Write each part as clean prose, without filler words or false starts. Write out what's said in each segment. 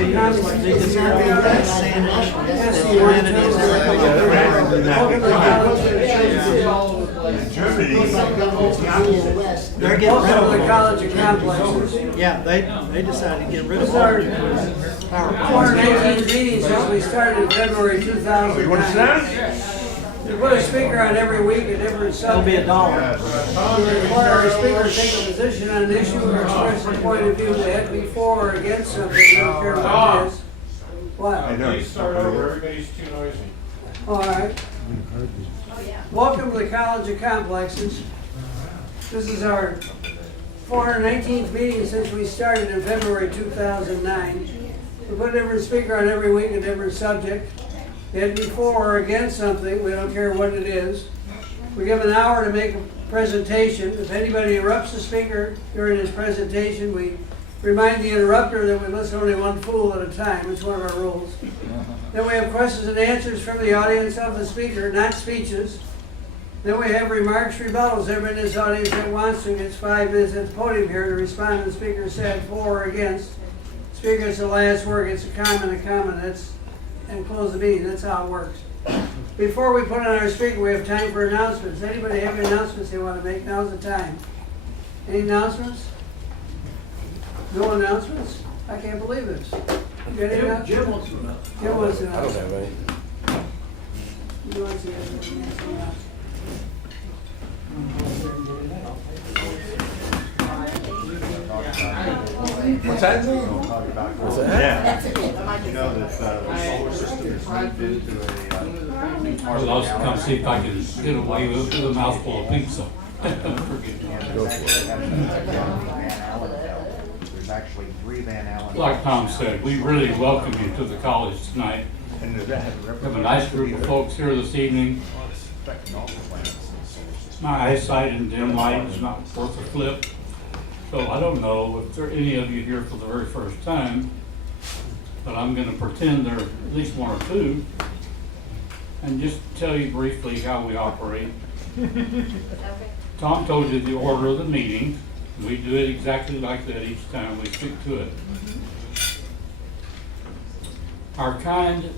ecological complex. It's not being that same they're getting rid of the ecological complexes. Yeah, they decided to get rid of This is our 418th meeting since we started in February 2009. You want to sit down? We put a speaker on every week, a different It'll be subject. $1. We require our speaker to take a position on an issue or express a point of view they had before or against something, I don't care what it is. What? Please start over, everybody's too noisy. All right. Welcome to the College of Complexes. This is our 419th meeting since we started in February 2009. We put a different speaker on every week, a different subject. It before or against something, we don't care what it is. We give an hour to make a presentation. If anybody interrupts the speaker during his presentation, we remind the interrupter that we listen only one fool at a time. It's one of our rules. Then we have questions and answers from the audience of the speaker, not speeches. Then we have remarks, rebuttals. Everyone in this audience that wants to gets 5 minutes at the podium here to respond to the speaker said for or against. Speaker gets the last word, gets a comment, and close the meeting. That's how it works. Before we put on our speaker, we have time for announcements. Anybody have any announcements they want to make? Now's the time. Any announcements? No announcements? I can't believe this. You got any announcements? Jim wants to know. Jim wants to know. I don't have any. He wants to know. What's that? What's that? You know that the solar system is moved into a I'll just come see if I can get away with a mouthful of pizza. Go for it. There's actually 3 Van Allen. Like Tom said, we really welcome you to the college tonight. And does that We have a nice group of folks here this evening. My eyesight in dim light is not worth a flip. So I don't know if there are any of you here for the very first time, but I'm going to pretend there are at least 1 or 2 and just tell you briefly how we operate. Tom told you the order of the meeting. We do it exactly like that each time. We stick to it. Our kind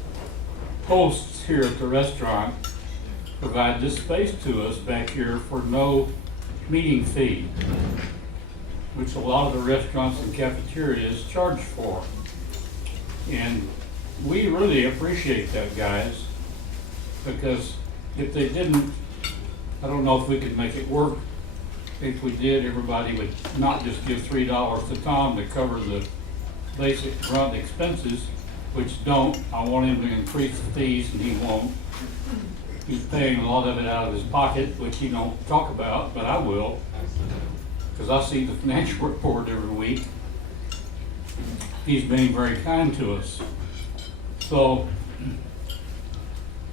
hosts here at the restaurant provide this space to us back here for no meeting fee, which a lot of the restaurants and cafeterias charge for. And we really appreciate that, guys, because if they didn't, I don't know if we could make it work. If we did, everybody would not just give $3 to Tom to cover the basic grunt expenses, which don't. I want him to increase the fees, and he won't. He's paying a lot of it out of his pocket, which he don't talk about, but I will, because I see the financial report every week. He's being very kind to us. So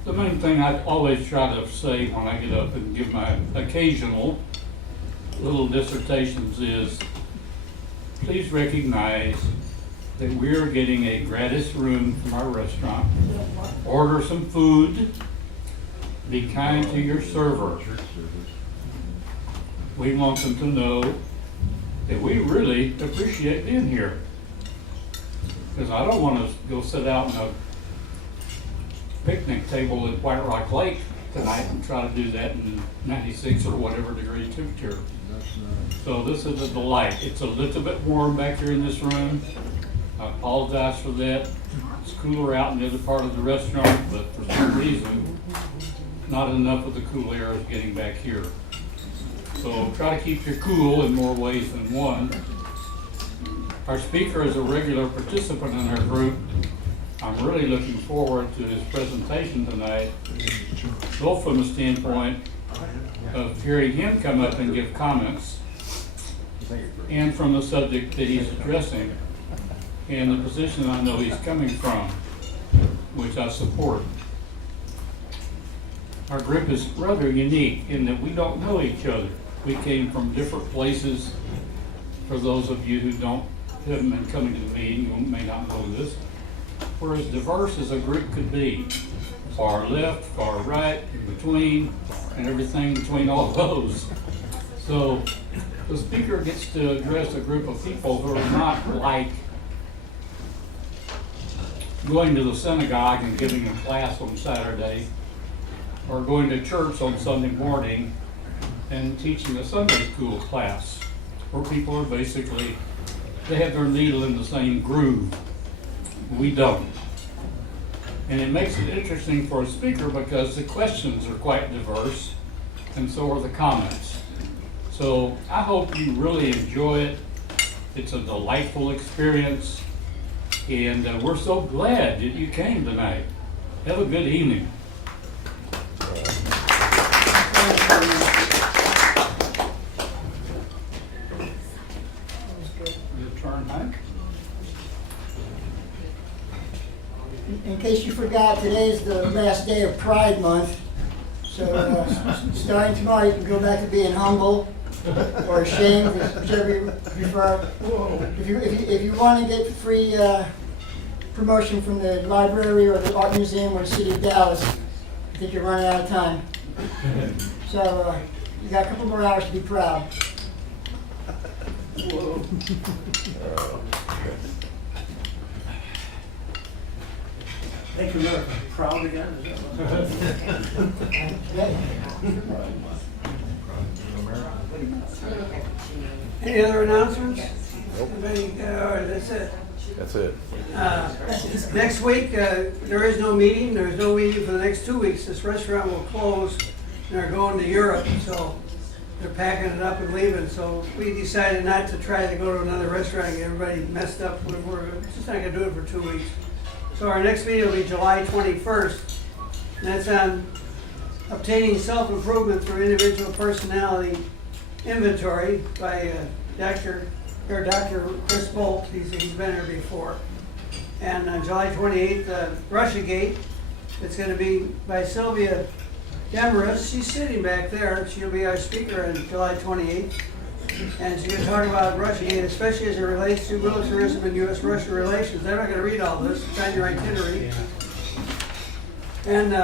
the main thing I always try to say when I get up and give my occasional little dissertations is, please recognize that we're getting a gratis room from our restaurant. Order some food. Be kind to your server. We want them to know that we really appreciate being here. Because I don't want to go sit out in a picnic table at White Rock Lake tonight and try to do that in 96 or whatever degree temperature. So this is a delight. It's a little bit warm back here in this room. I apologize for that. It's cooler out in the other part of the restaurant, but for some reason, not enough of the cool air is getting back here. So try to keep your cool in more ways than one. Our speaker is a regular participant in our group. I'm really looking forward to his presentation tonight, both from the standpoint of hearing him come up and give comments, and from the subject that he's addressing, and the position I know he's coming from, which I support. Our group is rather unique in that we don't know each other. We came from different places. For those of you who haven't been coming to the meeting, you may not know this. We're as diverse as a group could be. Far left, far right, in between, and everything between all of those. So the speaker gets to address a group of people who are not like going to the synagogue and giving a class on Saturday, or going to church on Sunday morning and teaching a Sunday school class, where people are basically, they have their needle in the same groove. We don't. And it makes it interesting for a speaker because the questions are quite diverse, and so are the comments. So I hope you really enjoy it. It's a delightful experience, and we're so glad that you came tonight. Have a good evening. Your turn, Hank. In case you forgot, today is the last day of Pride Month. So starting tomorrow, you can go back to being humble or ashamed, whichever you prefer. If you want to get free promotion from the library or the art museum or the city of Dallas, I think you're running out of time. So you got a couple more hours to be proud. Make America proud again. Any other announcements? Anybody? All right, that's it. That's it. Next week, there is no meeting. There's no meeting for the next 2 weeks. This restaurant will close, and they're going to Europe, so they're packing it up and leaving. So we decided not to try to go to another restaurant and get everybody messed up. We're just not going to do it for 2 weeks. So our next meeting will be July 21st, and that's on obtaining self-improvement through individual personality inventory by Dr. Chris Bolt. He's been here before. And on July 28th, Russiagate. It's going to be by Sylvia Demarest. She's sitting back there. She'll be our speaker on July 28th. And she's going to talk about Russiagate, especially as it relates to militarism and U.S.-Russia relations. I'm not going to read all this. It's on your itinerary. And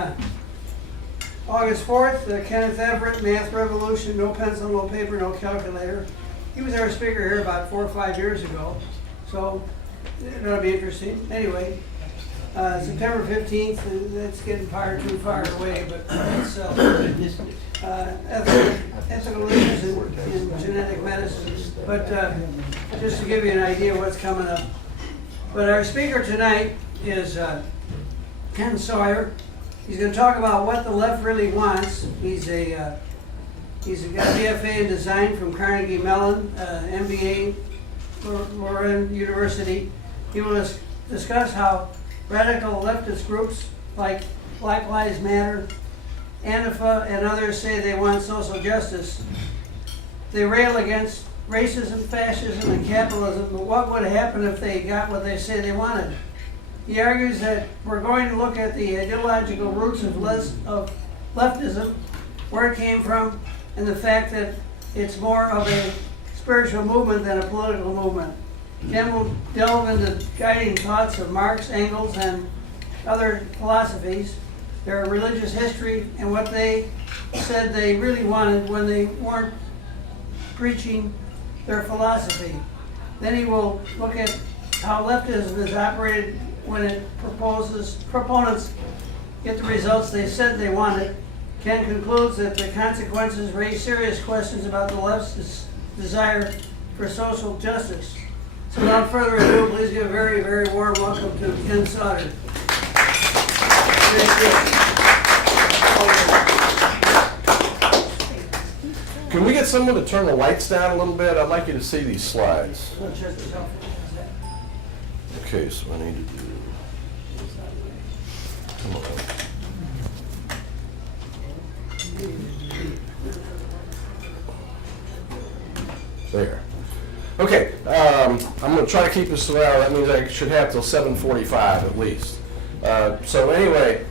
August 4th, Kenneth Everett, Math Revolution, no pencil, no paper, no calculator. He was our speaker here about 4 or 5 years ago. So that'll be interesting. Anyway, September 15th, that's getting too far away, but it's ethical issues in genetic medicine. But just to give you an idea of what's coming up. But our speaker tonight is Ken Sauter. He's going to talk about what the left really wants. He's got a BFA in design from Carnegie-Mellon, MBA Letourneau University. He will discuss how radical leftist groups like Black Lives Matter, Antifa, and others say they want social justice. They rail against racism, fascism, and capitalism, but what would happen if they got what they say they wanted? He argues that we're going to look at the ideological roots of leftism, where it came from, and the fact that it's more of a spiritual movement than a political movement. Ken will delve into guiding thoughts of Marx, Engels, and other philosophies, their religious history, and what they said they really wanted when they weren't preaching their philosophy. Then he will look at how leftism is operated when it proponents get the results they said they wanted. Ken concludes that the consequences raise serious questions about the left's desire for social justice. So without further ado, please give a very, very warm welcome to Ken Sauter. Can we get someone to turn the lights down a little bit? I'd like you to see these slides. Okay, so I need to do. Come on. There. Okay, I'm going to try to keep this to an hour. That means I should have till 7:45 at least. So anyway,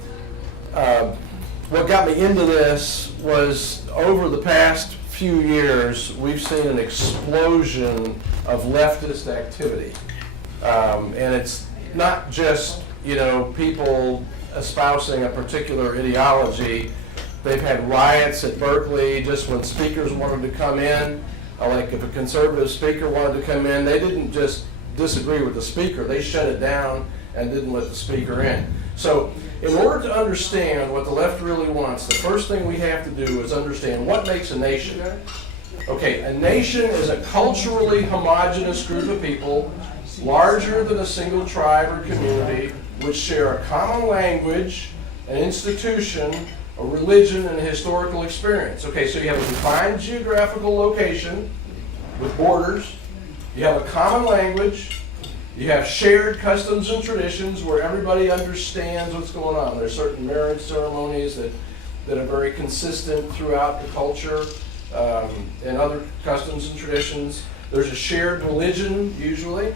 what got me into this was over the past few years, we've seen an explosion of leftist activity. And it's not just, people espousing a particular ideology. They've had riots at Berkeley just when speakers wanted to come in. Like if a conservative speaker wanted to come in, they didn't just disagree with the speaker, they shut it down and didn't let the speaker in. So in order to understand what the left really wants, the first thing we have to do is understand what makes a nation. Okay, a nation is a culturally homogeneous group of people, larger than a single tribe or community, which share a common language, an institution, a religion, and a historical experience. Okay, so you have a defined geographical location with borders, you have a common language, you have shared customs and traditions where everybody understands what's going on. There's certain marriage ceremonies that are very consistent throughout the culture, and other customs and traditions. There's a shared religion, usually,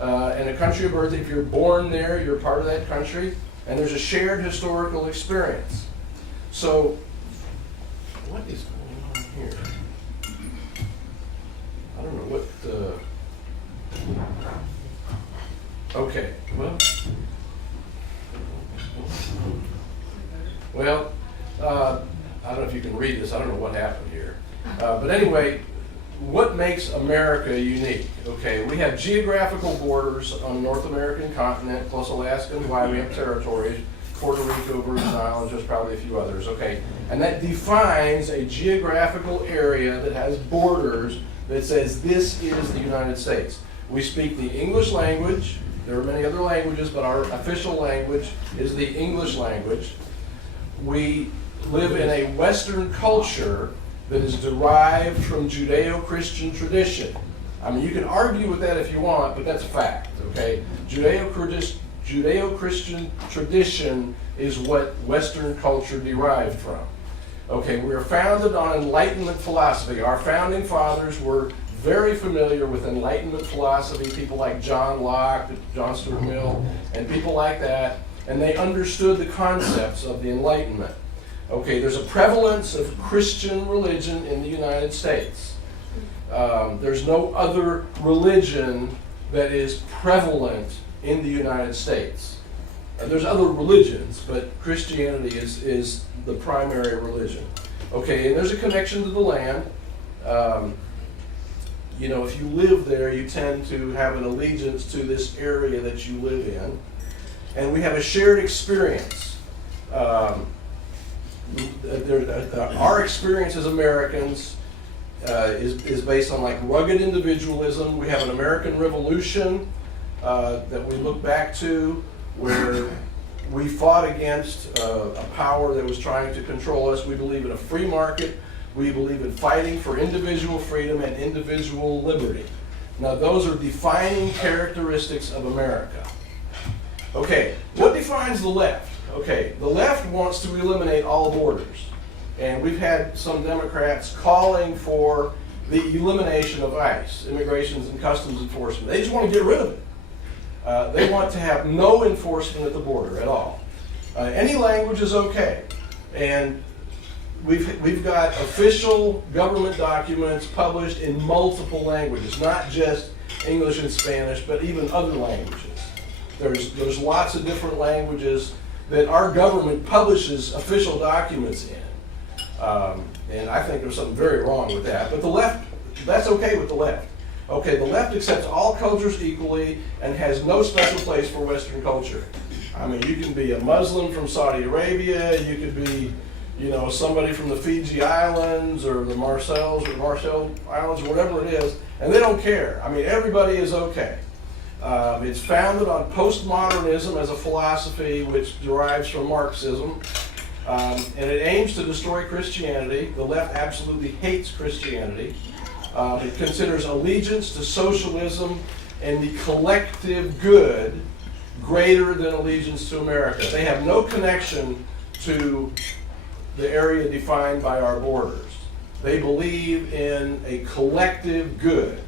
and a country of birth. If you're born there, you're part of that country. And there's a shared historical experience. So, what is going on here? I don't know what. Okay, well, I don't know if you can read this. I don't know what happened here. But anyway, what makes America unique? Okay, we have geographical borders on the North American continent, plus Alaska and Hawaii. We have territories, Puerto Rico, Virgin Islands, there's probably a few others. Okay, and that defines a geographical area that has borders that says this is the United States. We speak the English language. There are many other languages, but our official language is the English language. We live in a Western culture that is derived from Judeo-Christian tradition. I mean, you can argue with that if you want, but that's a fact, okay? Judeo-Christian tradition is what Western culture derived from. Okay, we are founded on Enlightenment philosophy. Our founding fathers were very familiar with Enlightenment philosophy, people like John Locke, John Stuart Mill, and people like that, and they understood the concepts of the Enlightenment. Okay, there's a prevalence of Christian religion in the United States. There's no other religion that is prevalent in the United States. There's other religions, but Christianity is the primary religion. Okay, and there's a connection to the land. You know, if you live there, you tend to have an allegiance to this area that you live in. And we have a shared experience. Our experience as Americans is based on like rugged individualism. We have an American Revolution that we look back to, where we fought against a power that was trying to control us. We believe in a free market. We believe in fighting for individual freedom and individual liberty. Now, those are defining characteristics of America. Okay, what defines the left? Okay, the left wants to eliminate all borders. And we've had some Democrats calling for the elimination of ICE, Immigration and Customs Enforcement. They just want to get rid of it. They want to have no enforcement at the border at all. Any language is okay. And we've got official government documents published in multiple languages, not just English and Spanish, but even other languages. There's lots of different languages that our government publishes official documents in. And I think there's something very wrong with that. But the left, that's okay with the left. Okay, the left accepts all cultures equally and has no special place for Western culture. I mean, you can be a Muslim from Saudi Arabia, you could be, you know, somebody from the Fiji Islands or the Marshall Islands or whatever it is, and they don't care. I mean, everybody is okay. It's founded on postmodernism as a philosophy which derives from Marxism, and it aims to destroy Christianity. The left absolutely hates Christianity. It considers allegiance to socialism and the collective good greater than allegiance to America. They have no connection to the area defined by our borders. They believe in a collective good.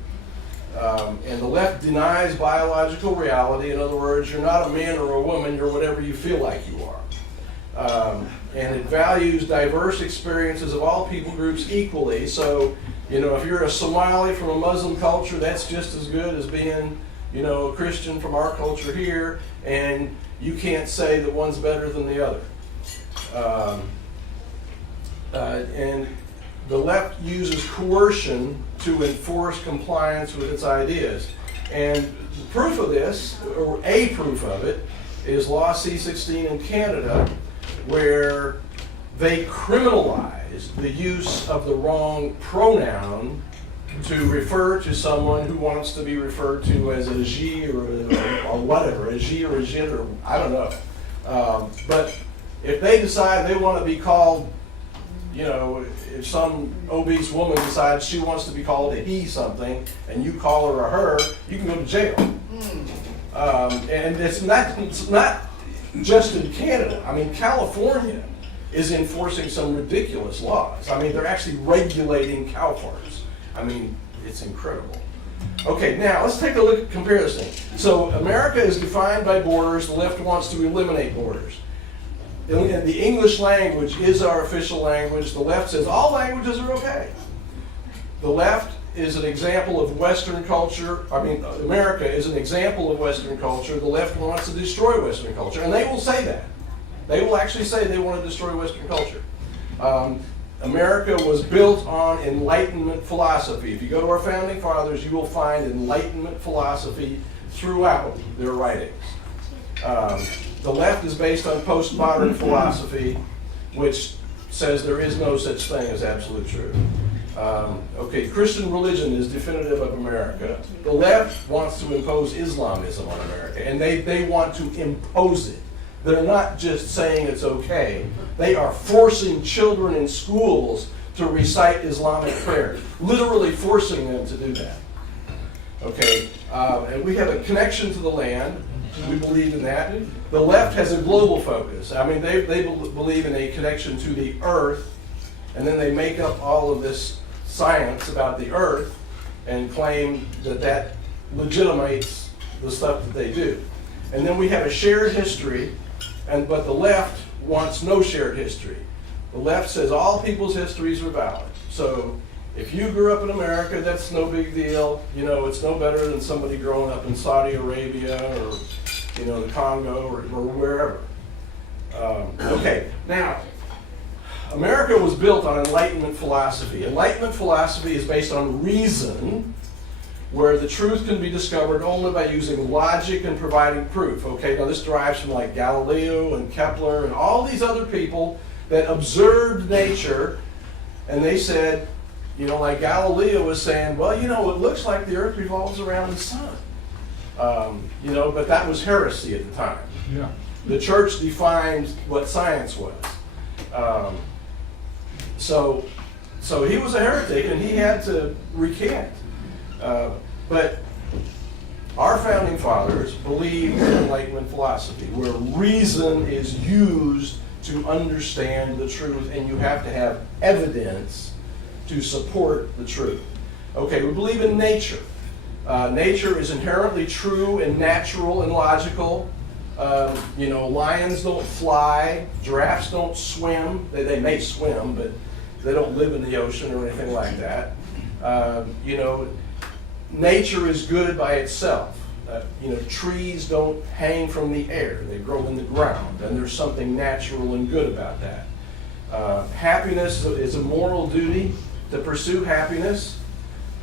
And the left denies biological reality. In other words, you're not a man or a woman, you're whatever you feel like you are. And it values diverse experiences of all people groups equally. So, you know, if you're a Somali from a Muslim culture, that's just as good as being, you know, a Christian from our culture here, and you can't say that one's better than the other. And the left uses coercion to enforce compliance with its ideas. And the proof of this, or a proof of it, is Law C-16 in Canada, where they criminalized the use of the wrong pronoun to refer to someone who wants to be referred to as a she or whatever, a she or a jit, or I don't know. But if they decide they want to be called, you know, if some obese woman decides she wants to be called a he something, and you call her a her, you can go to jail. And it's not just in Canada. I mean, California is enforcing some ridiculous laws. I mean, they're actually regulating cow farts. I mean, it's incredible. Okay, now let's take a look at, compare this thing. So America is defined by borders. The left wants to eliminate borders. And the English language is our official language. The left says all languages are okay. The left is an example of Western culture. I mean, America is an example of Western culture. The left wants to destroy Western culture, and they will say that. They will actually say they want to destroy Western culture. America was built on Enlightenment philosophy. If you go to our founding fathers, you will find Enlightenment philosophy throughout their writings. The left is based on postmodern philosophy, which says there is no such thing as absolute truth. Okay, Christian religion is definitive of America. The left wants to impose Islamism on America, and they want to impose it. They're not just saying it's okay. They are forcing children in schools to recite Islamic prayers, literally forcing them to do that. Okay, and we have a connection to the land. We believe in that. The left has a global focus. I mean, they believe in a connection to the earth, and then they make up all of this science about the earth and claim that that legitimates the stuff that they do. And then we have a shared history, but the left wants no shared history. The left says all people's histories are valid. So if you grew up in America, that's no big deal. You know, it's no better than somebody growing up in Saudi Arabia or, you know, the Congo or wherever. Okay, now, America was built on Enlightenment philosophy. Enlightenment philosophy is based on reason, where the truth can be discovered only by using logic and providing proof. Okay, now this derives from like Galileo and Kepler and all these other people that observed nature, and they said, you know, like Galileo was saying, well, you know, it looks like the earth revolves around the sun. You know, but that was heresy at the time. Yeah. The church defined what science was. So he was a heretic, and he had to recant. But our founding fathers believed in Enlightenment philosophy, where reason is used to understand the truth, and you have to have evidence to support the truth. Okay, we believe in nature. Nature is inherently true and natural and logical. You know, lions don't fly, giraffes don't swim. They may swim, but they don't live in the ocean or anything like that. You know, nature is good by itself. You know, trees don't hang from the air. They grow in the ground, and there's something natural and good about that. Happiness is a moral duty to pursue happiness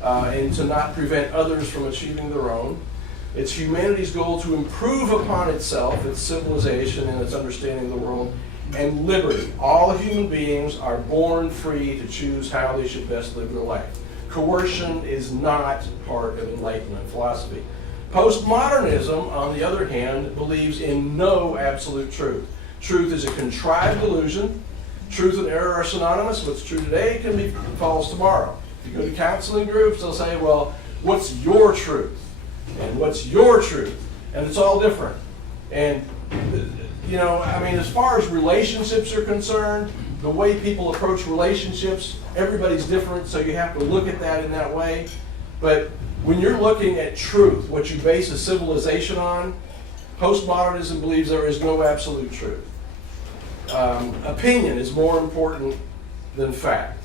and to not prevent others from achieving their own. It's humanity's goal to improve upon itself, its civilization, and its understanding of the world, and liberty. All human beings are born free to choose how they should best live their life. Coercion is not part of Enlightenment philosophy. Postmodernism, on the other hand, believes in no absolute truth. Truth is a contrived illusion. Truth and error are synonymous. What's true today can be false tomorrow. If you go to counseling groups, they'll say, well, what's your truth? And what's your truth? And it's all different. And, you know, I mean, as far as relationships are concerned, the way people approach relationships, everybody's different, so you have to look at that in that way. But when you're looking at truth, what you base a civilization on, postmodernism believes there is no absolute truth. Opinion is more important than fact.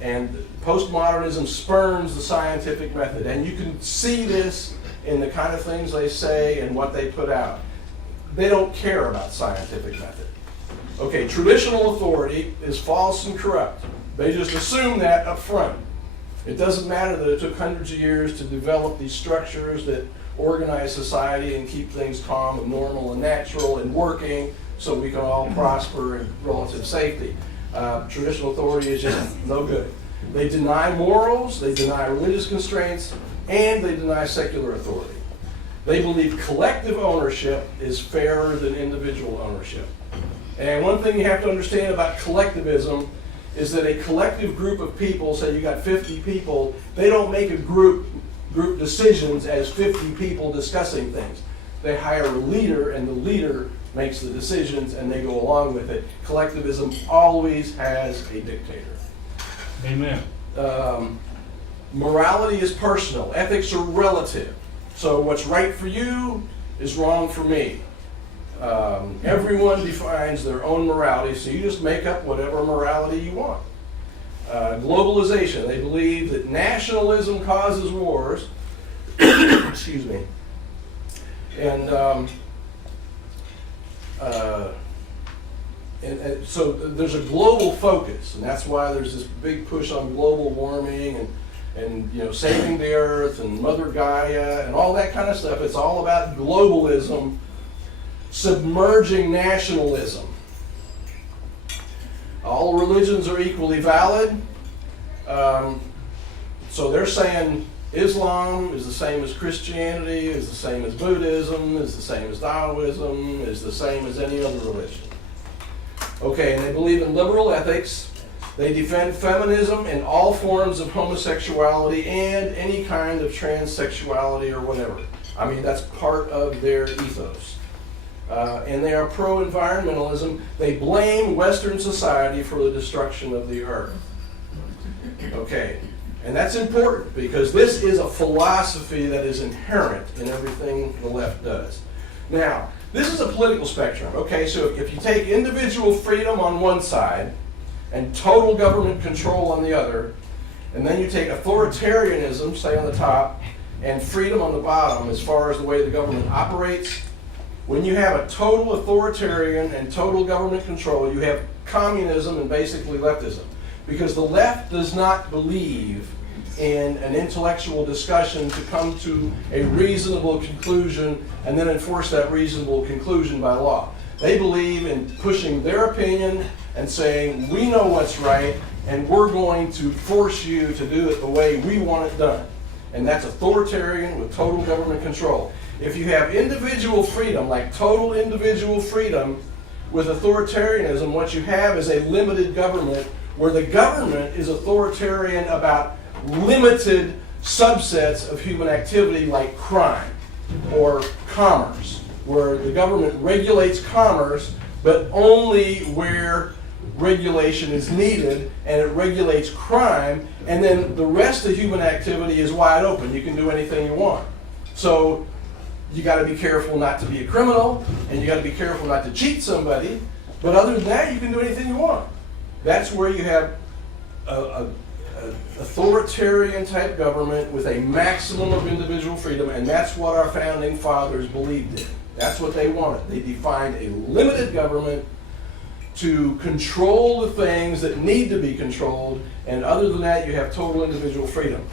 And postmodernism spurns the scientific method. And you can see this in the kind of things they say and what they put out. They don't care about scientific method. Okay, traditional authority is false and corrupt. They just assume that up front. It doesn't matter that it took hundreds of years to develop these structures that organize society and keep things calm and normal and natural and working so we can all prosper in relative safety. Traditional authority is just no good. They deny morals, they deny religious constraints, and they deny secular authority. They believe collective ownership is fairer than individual ownership. And one thing you have to understand about collectivism is that a collective group of people, say you got 50 people, they don't make a group decisions as 50 people discussing things. They hire a leader, and the leader makes the decisions, and they go along with it. Collectivism always has a dictator. Amen. Morality is personal. Ethics are relative. So what's right for you is wrong for me. Everyone defines their own morality, so you just make up whatever morality you want. Globalization. They believe that nationalism causes wars. Excuse me. And so there's a global focus, and that's why there's this big push on global warming and you know, saving the earth and Mother Gaia and all that kind of stuff. It's all about globalism submerging nationalism. All religions are equally valid. So they're saying Islam is the same as Christianity, is the same as Buddhism, is the same as Taoism, is the same as any other religion. Okay, and they believe in liberal ethics. They defend feminism and all forms of homosexuality and any kind of transsexuality or whatever. I mean, that's part of their ethos. And they are pro-environmentalism. They blame Western society for the destruction of the earth. Okay, and that's important because this is a philosophy that is inherent in everything the left does. Now, this is a political spectrum. Okay, so if you take individual freedom on one side and total government control on the other, and then you take authoritarianism, say on the top, and freedom on the bottom as far as the way the government operates, when you have a total authoritarian and total government control, you have communism and basically leftism. Because the left does not believe in an intellectual discussion to come to a reasonable conclusion and then enforce that reasonable conclusion by law. They believe in pushing their opinion and saying, we know what's right, and we're going to force you to do it the way we want it done. And that's authoritarian with total government control. If you have individual freedom, like total individual freedom with authoritarianism, what you have is a limited government where the government is authoritarian about limited subsets of human activity like crime or commerce, where the government regulates commerce, but only where regulation is needed, and it regulates crime, and then the rest of human activity is wide open. You can do anything you want. So you got to be careful not to be a criminal, and you got to be careful not to cheat somebody, but other than that, you can do anything you want. That's where you have an authoritarian type government with a maximum of individual freedom, and that's what our founding fathers believed in. That's what they wanted. They defined a limited government to control the things that need to be controlled, and other than that, you have total individual freedom.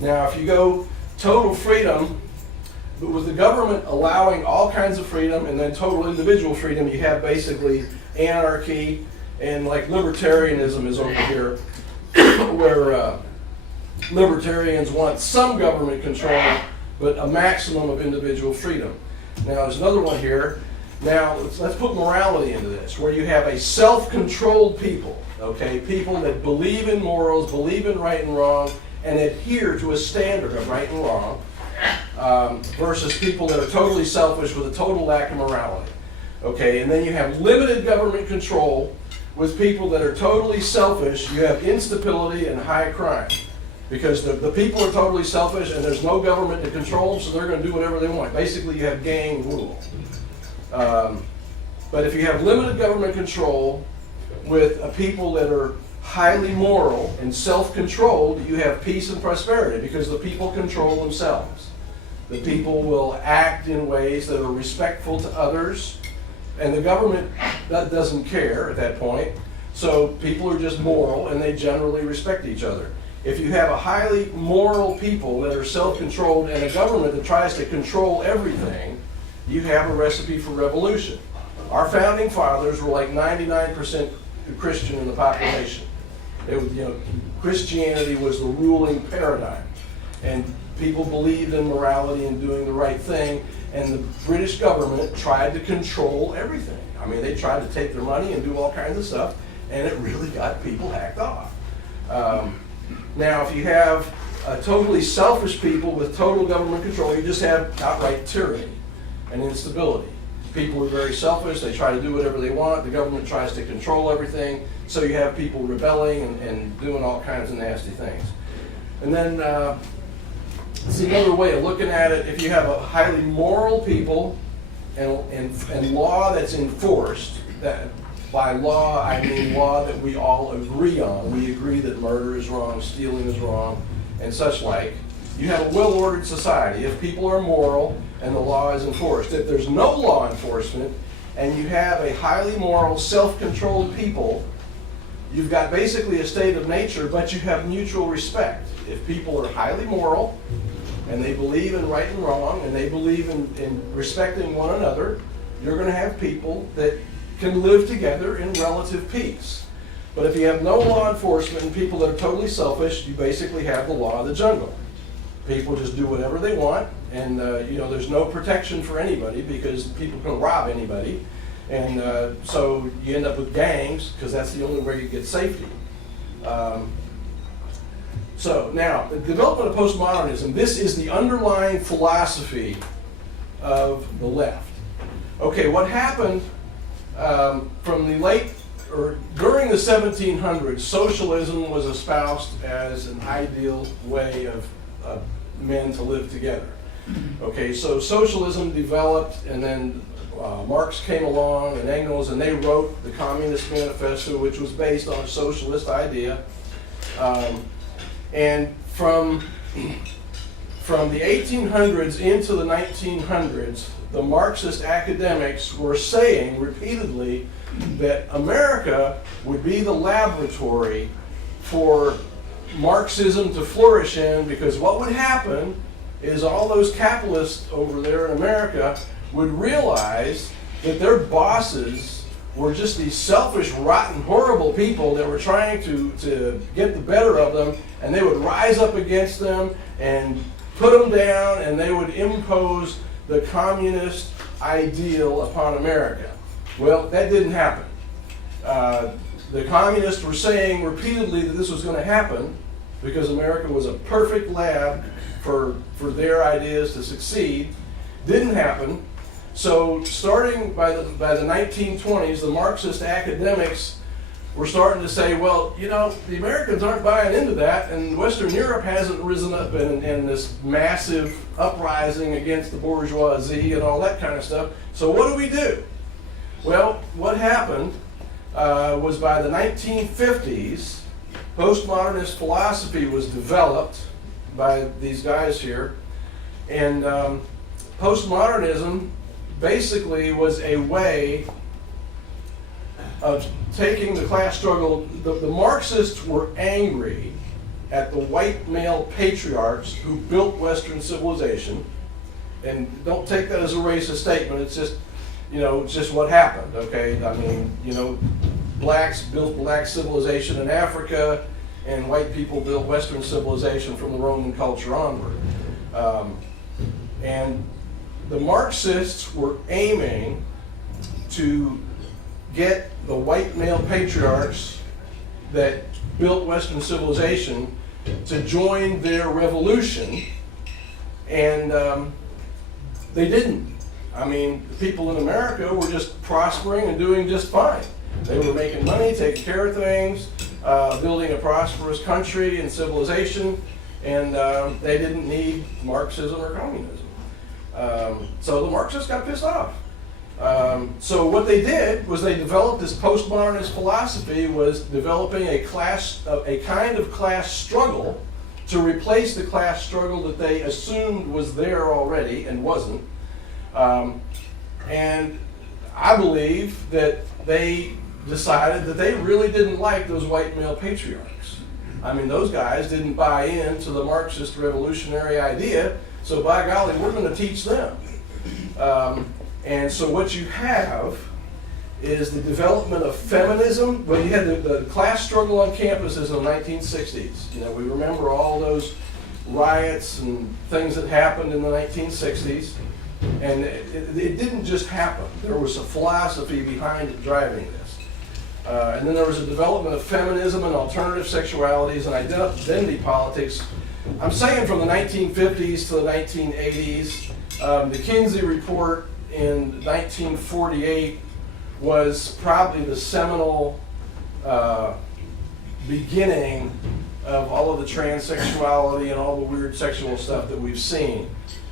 Now, if you go total freedom, but with the government allowing all kinds of freedom and then total individual freedom, you have basically anarchy, and like libertarianism is over here, where libertarians want some government control, but a maximum of individual freedom. Now, there's another one here. Now, let's put morality into this, where you have a self-controlled people, okay? People that believe in morals, believe in right and wrong, and adhere to a standard of right and wrong, versus people that are totally selfish with a total lack of morality, okay? And then you have limited government control with people that are totally selfish. You have instability and high crime, because the people are totally selfish and there's no government to control them, so they're going to do whatever they want. Basically, you have gang rule. But if you have limited government control with a people that are highly moral and self-controlled, you have peace and prosperity because the people control themselves. The people will act in ways that are respectful to others, and the government doesn't care at that point. So people are just moral and they generally respect each other. if you have a highly moral people that are self-controlled and a government that tries to control everything, you have a recipe for revolution. Our founding fathers were like 99% Christian in the population. It was, Christianity was the ruling paradigm, and people believed in morality and doing the right thing, and the British government tried to control everything. I mean, they tried to take their money and do all kinds of stuff, and it really got people hacked off. Now, if you have totally selfish people with total government control, you just have outright tyranny and instability. People are very selfish, they try to do whatever they want, the government tries to control everything, so you have people rebelling and doing all kinds of nasty things. And then, it's another way of looking at it. If you have a highly moral people and law that's enforced, that by law I mean law that we all agree on. We agree that murder is wrong, stealing is wrong, and such like. You have a well-ordered society if people are moral and the law is enforced. If there's no law enforcement and you have a highly moral, self-controlled people, you've got basically a state of nature, but you have mutual respect. If people are highly moral and they believe in right and wrong and they believe in respecting one another, you're going to have people that can live together in relative peace. But if you have no law enforcement and people that are totally selfish, you basically have the law of the jungle. People just do whatever they want, and there's no protection for anybody because people can rob anybody, and so you end up with gangs because that's the only way you get safety. So now, the development of postmodernism, this is the underlying philosophy of the left. Okay, what happened from the during the 1700s, socialism was espoused as an ideal way of men to live together. Okay, so socialism developed, and then Marx came along and Engels, and they wrote the Communist Manifesto, which was based on a socialist idea. And from the 1800s into the 1900s, the Marxist academics were saying repeatedly that America would be the laboratory for Marxism to flourish in, because what would happen is all those capitalists over there in America would realize that their bosses were just these selfish, rotten, horrible people that were trying to get the better of them, and they would rise up against them and put them down, and they would impose the communist ideal upon America. Well, that didn't happen. The communists were saying repeatedly that this was going to happen because America was a perfect lab for their ideas to succeed. Didn't happen. So starting by the 1920s, the Marxist academics were starting to say, well, the Americans aren't buying into that, and Western Europe hasn't risen up in this massive uprising against the bourgeoisie and all that kind of stuff. So what do we do? Well, what happened was by the 1950s, postmodernist philosophy was developed by these guys here, and postmodernism basically was a way of taking the class struggle. The Marxists were angry at the white male patriarchs who built Western civilization, and don't take that as a racist statement, it's just, it's just what happened, okay? I mean, blacks built black civilization in Africa, and white people built Western civilization from the Roman culture onward. And the Marxists were aiming to get the white male patriarchs that built Western civilization to join their revolution, and they didn't. I mean, the people in America were just prospering and doing just fine. They were making money, taking care of things, building a prosperous country and civilization, and they didn't need Marxism or communism. So the Marxists got pissed off. So what they did was they developed this postmodernist philosophy, was developing a kind of class struggle to replace the class struggle that they assumed was there already and wasn't. And I believe that they decided that they really didn't like those white male patriarchs. I mean, those guys didn't buy into the Marxist revolutionary idea, so by golly, we're going to teach them. And so what you have is the development of feminism. Well, you had the class struggle on campuses in the 1960s. You know, we remember all those riots and things that happened in the 1960s. And it didn't just happen. There was a philosophy behind it driving this. And then there was a development of feminism and alternative sexualities and identity politics. I'm saying from the 1950s to the 1980s. The Kinsey Report in 1948 was probably the seminal beginning of all of the transsexuality and all the weird sexual stuff that we've seen.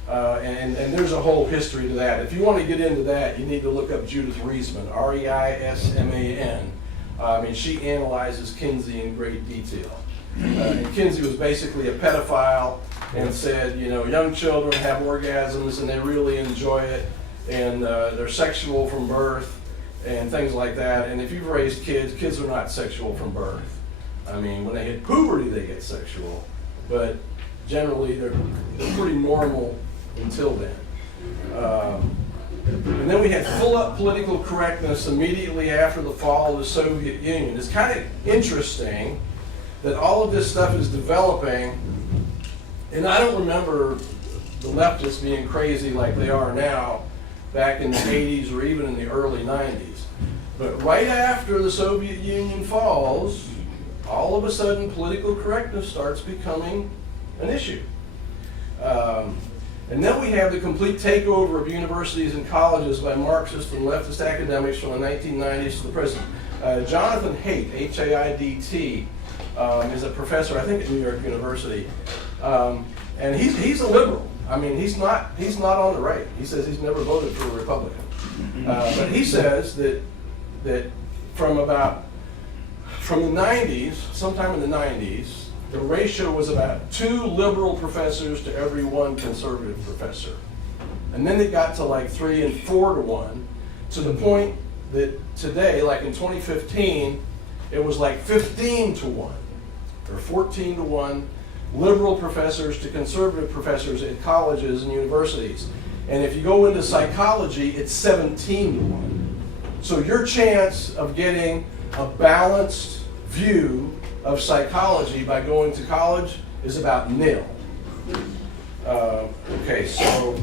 And there's a whole history to that. If you want to get into that, you need to look up Judith Reisman, R-E-I-S-M-A-N. I mean, she analyzes Kinsey in great detail. And Kinsey was basically a pedophile and said, you know, young children have orgasms and they really enjoy it, and they're sexual from birth and things like that. And if you've raised kids, kids are not sexual from birth. I mean, when they hit puberty, they get sexual, but generally they're pretty normal until then. And then we had full-up political correctness immediately after the fall of the Soviet Union. It's kind of interesting that all of this stuff is developing, and I don't remember the leftists being crazy like they are now back in the 80s or even in the early 90s. But right after the Soviet Union falls, all of a sudden political correctness starts becoming an issue. And then we have the complete takeover of universities and colleges by Marxist and leftist academics from the 1990s to the present. Jonathan Haidt, H-A-I-D-T, is a professor, I think, at New York University. And he's a liberal. I mean, he's not on the right. He says he's never voted for a Republican. But he says that from the 90s, sometime in the 90s, the ratio was about 2 liberal professors to every 1 conservative professor. And then it got to like 3 and 4 to 1, to the point that today, like in 2015, it was like 15 to 1, or 14 to 1, liberal professors to conservative professors at colleges and universities. And if you go into psychology, it's 17 to 1. So your chance of getting a balanced view of psychology by going to college is about nil. Okay, so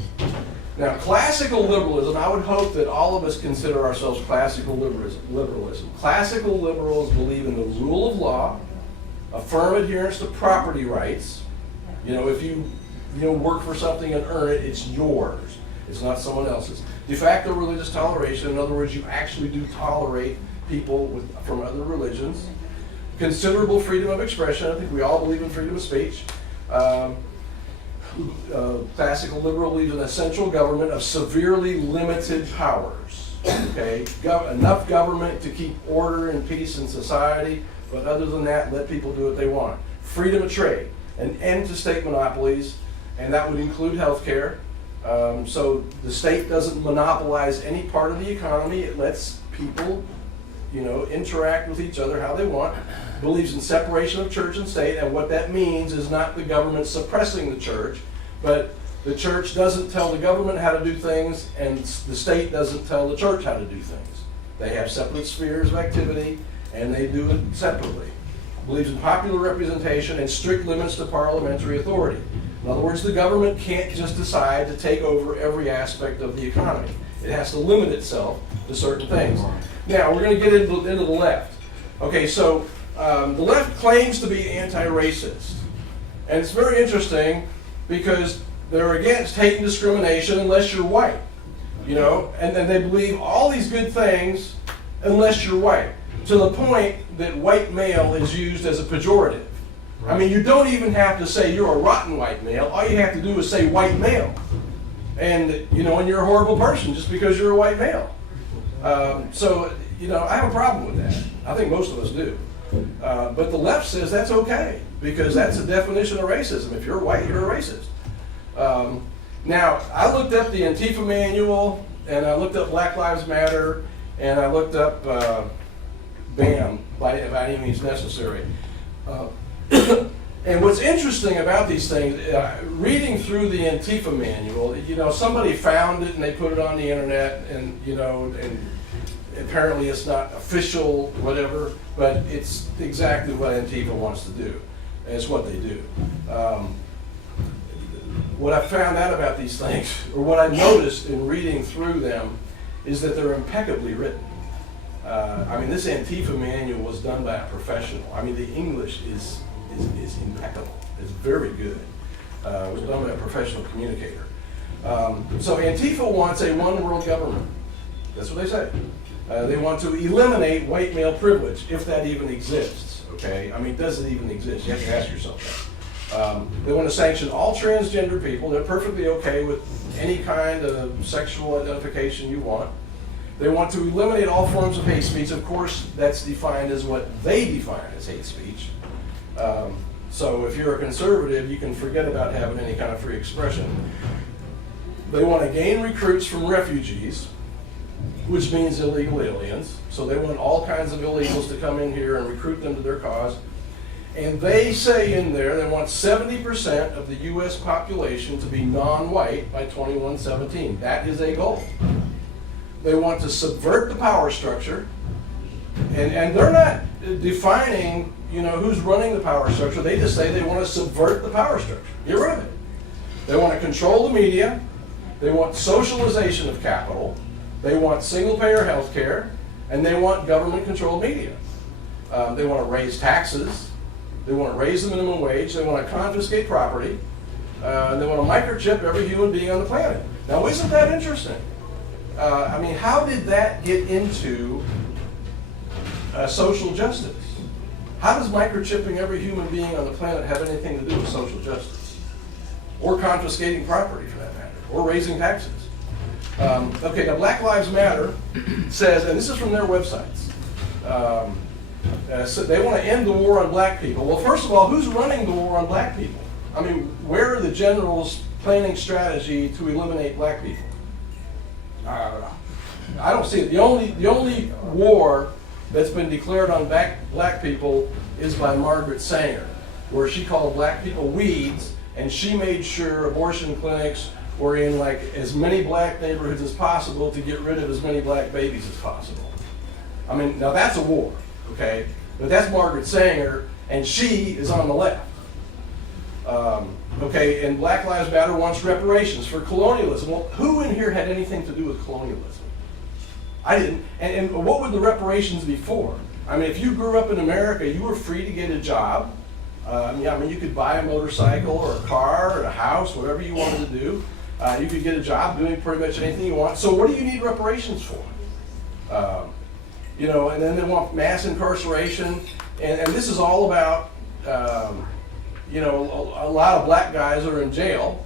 now classical liberalism, I would hope that all of us consider ourselves classical liberalism. Classical liberals believe in the rule of law, a firm adherence to property rights. You know, if you work for something and earn it, it's yours. It's not someone else's. De facto religious toleration, in other words, you actually do tolerate people from other religions. Considerable freedom of expression. I think we all believe in freedom of speech. Classical liberal believes in a central government of severely limited powers. Okay, enough government to keep order and peace in society, but other than that, let people do what they want. Freedom of trade, an end to state monopolies, and that would include healthcare. So the state doesn't monopolize any part of the economy. It lets people, interact with each other how they want. Believes in separation of church and state, and what that means is not the government suppressing the church, but the church doesn't tell the government how to do things, and the state doesn't tell the church how to do things. They have separate spheres of activity, and they do it separately. Believes in popular representation and strict limits to parliamentary authority. In other words, the government can't just decide to take over every aspect of the economy. It has to limit itself to certain things. Now, we're going to get into the left. Okay, so the left claims to be anti-racist. And it's very interesting because they're against hate and discrimination unless you're white. And then they believe all these good things unless you're white, to the point that white male is used as a pejorative. I mean, you don't even have to say you're a rotten white male. All you have to do is say white male. And, and you're a horrible person just because you're a white male. So, I have a problem with that. I think most of us do. But the left says that's okay, because that's a definition of racism. If you're white, you're a racist. Now, I looked up the Antifa manual, and I looked up Black Lives Matter, and I looked up BAM, by any means necessary. And what's interesting about these things, reading through the Antifa manual, you know, somebody found it and they put it on the internet, and you know, and apparently it's not official, whatever, but it's exactly what Antifa wants to do, and it's what they do. What I found out about these things, or what I noticed in reading through them, is that they're impeccably written. I mean, this Antifa manual was done by a professional. I mean, the English is impeccable. It's very good. It was done by a professional communicator. So Antifa wants a one world government. That's what they say. They want to eliminate white male privilege, if that even exists. Okay? I mean, does it even exist? You have to ask yourself that. They want to sanction all transgender people. They're perfectly okay with any kind of sexual identification you want. They want to eliminate all forms of hate speech. Of course, that's defined as what they define as hate speech. So if you're a conservative, you can forget about having any kind of free expression. They want to gain recruits from refugees, which means illegal aliens. So they want all kinds of illegals to come in here and recruit them to their cause. And they say in there they want 70% of the U.S. population to be non-white by 2117. That is a goal. They want to subvert the power structure, and they're not defining, you know, who's running the power structure. They just say they want to subvert the power structure. Get rid of it. They want to control the media. They want socialization of capital. They want single-payer health care, and they want government-controlled media. They want to raise taxes. They want to raise the minimum wage. They want to confiscate property. And they want to microchip every human being on the planet. Now, isn't that interesting? I mean, how did that get into social justice? How does microchipping every human being on the planet have anything to do with social justice? Or confiscating property, for that matter, or raising taxes? Okay, now Black Lives Matter says, and this is from their websites, so they want to end the war on black people. Well, first of all, who's running the war on black people? I mean, where are the generals planning strategy to eliminate black people? I don't see it. The only war that's been declared on black people is by Margaret Sanger, where she called black people weeds, and she made sure abortion clinics were in like as many black neighborhoods as possible to get rid of as many black babies as possible. I mean, now that's a war, okay? But that's Margaret Sanger, and she is on the left. Okay, and Black Lives Matter wants reparations for colonialism. Well, who in here had anything to do with colonialism? I didn't. And what would the reparations be for? I mean, if you grew up in America, you were free to get a job. I mean, you could buy a motorcycle or a car or a house, whatever you wanted to do. You could get a job doing pretty much anything you want. So what do you need reparations for? You know, and then they want mass incarceration. And this is all about, you know, a lot of black guys are in jail,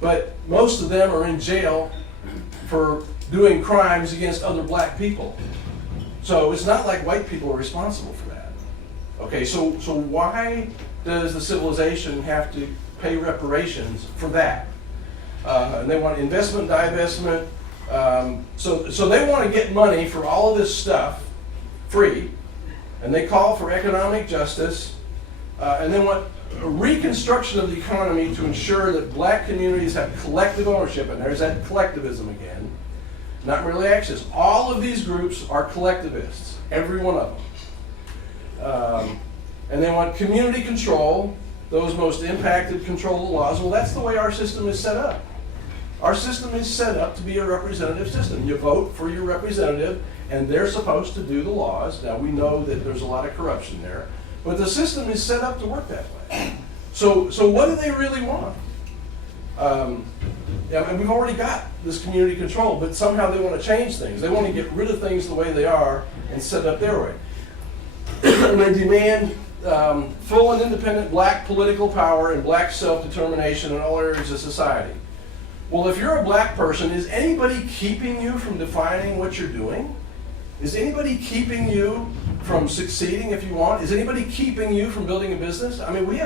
but most of them are in jail for doing crimes against other black people. So it's not like white people are responsible for that. Okay, so why does the civilization have to pay reparations for that? And they want investment, divestment. So they want to get money for all of this stuff free, and they call for economic justice, and they want a reconstruction of the economy to ensure that black communities have collective ownership, and there's that collectivism again, not merely actionists. All of these groups are collectivists, every one of them. And they want community control, those most impacted control the laws. Well, that's the way our system is set up. Our system is set up to be a representative system. You vote for your representative, and they're supposed to do the laws. Now, we know that there's a lot of corruption there, but the system is set up to work that way. So what do they really want? Yeah, and we've already got this community control, but somehow they want to change things. They want to get rid of things the way they are and set up their way. And they demand full and independent black political power and black self-determination in all areas of society. Well, if you're a black person, is anybody keeping you from defining what you're doing? Is anybody keeping you from succeeding if you want? Is anybody keeping you from building a business? I mean, we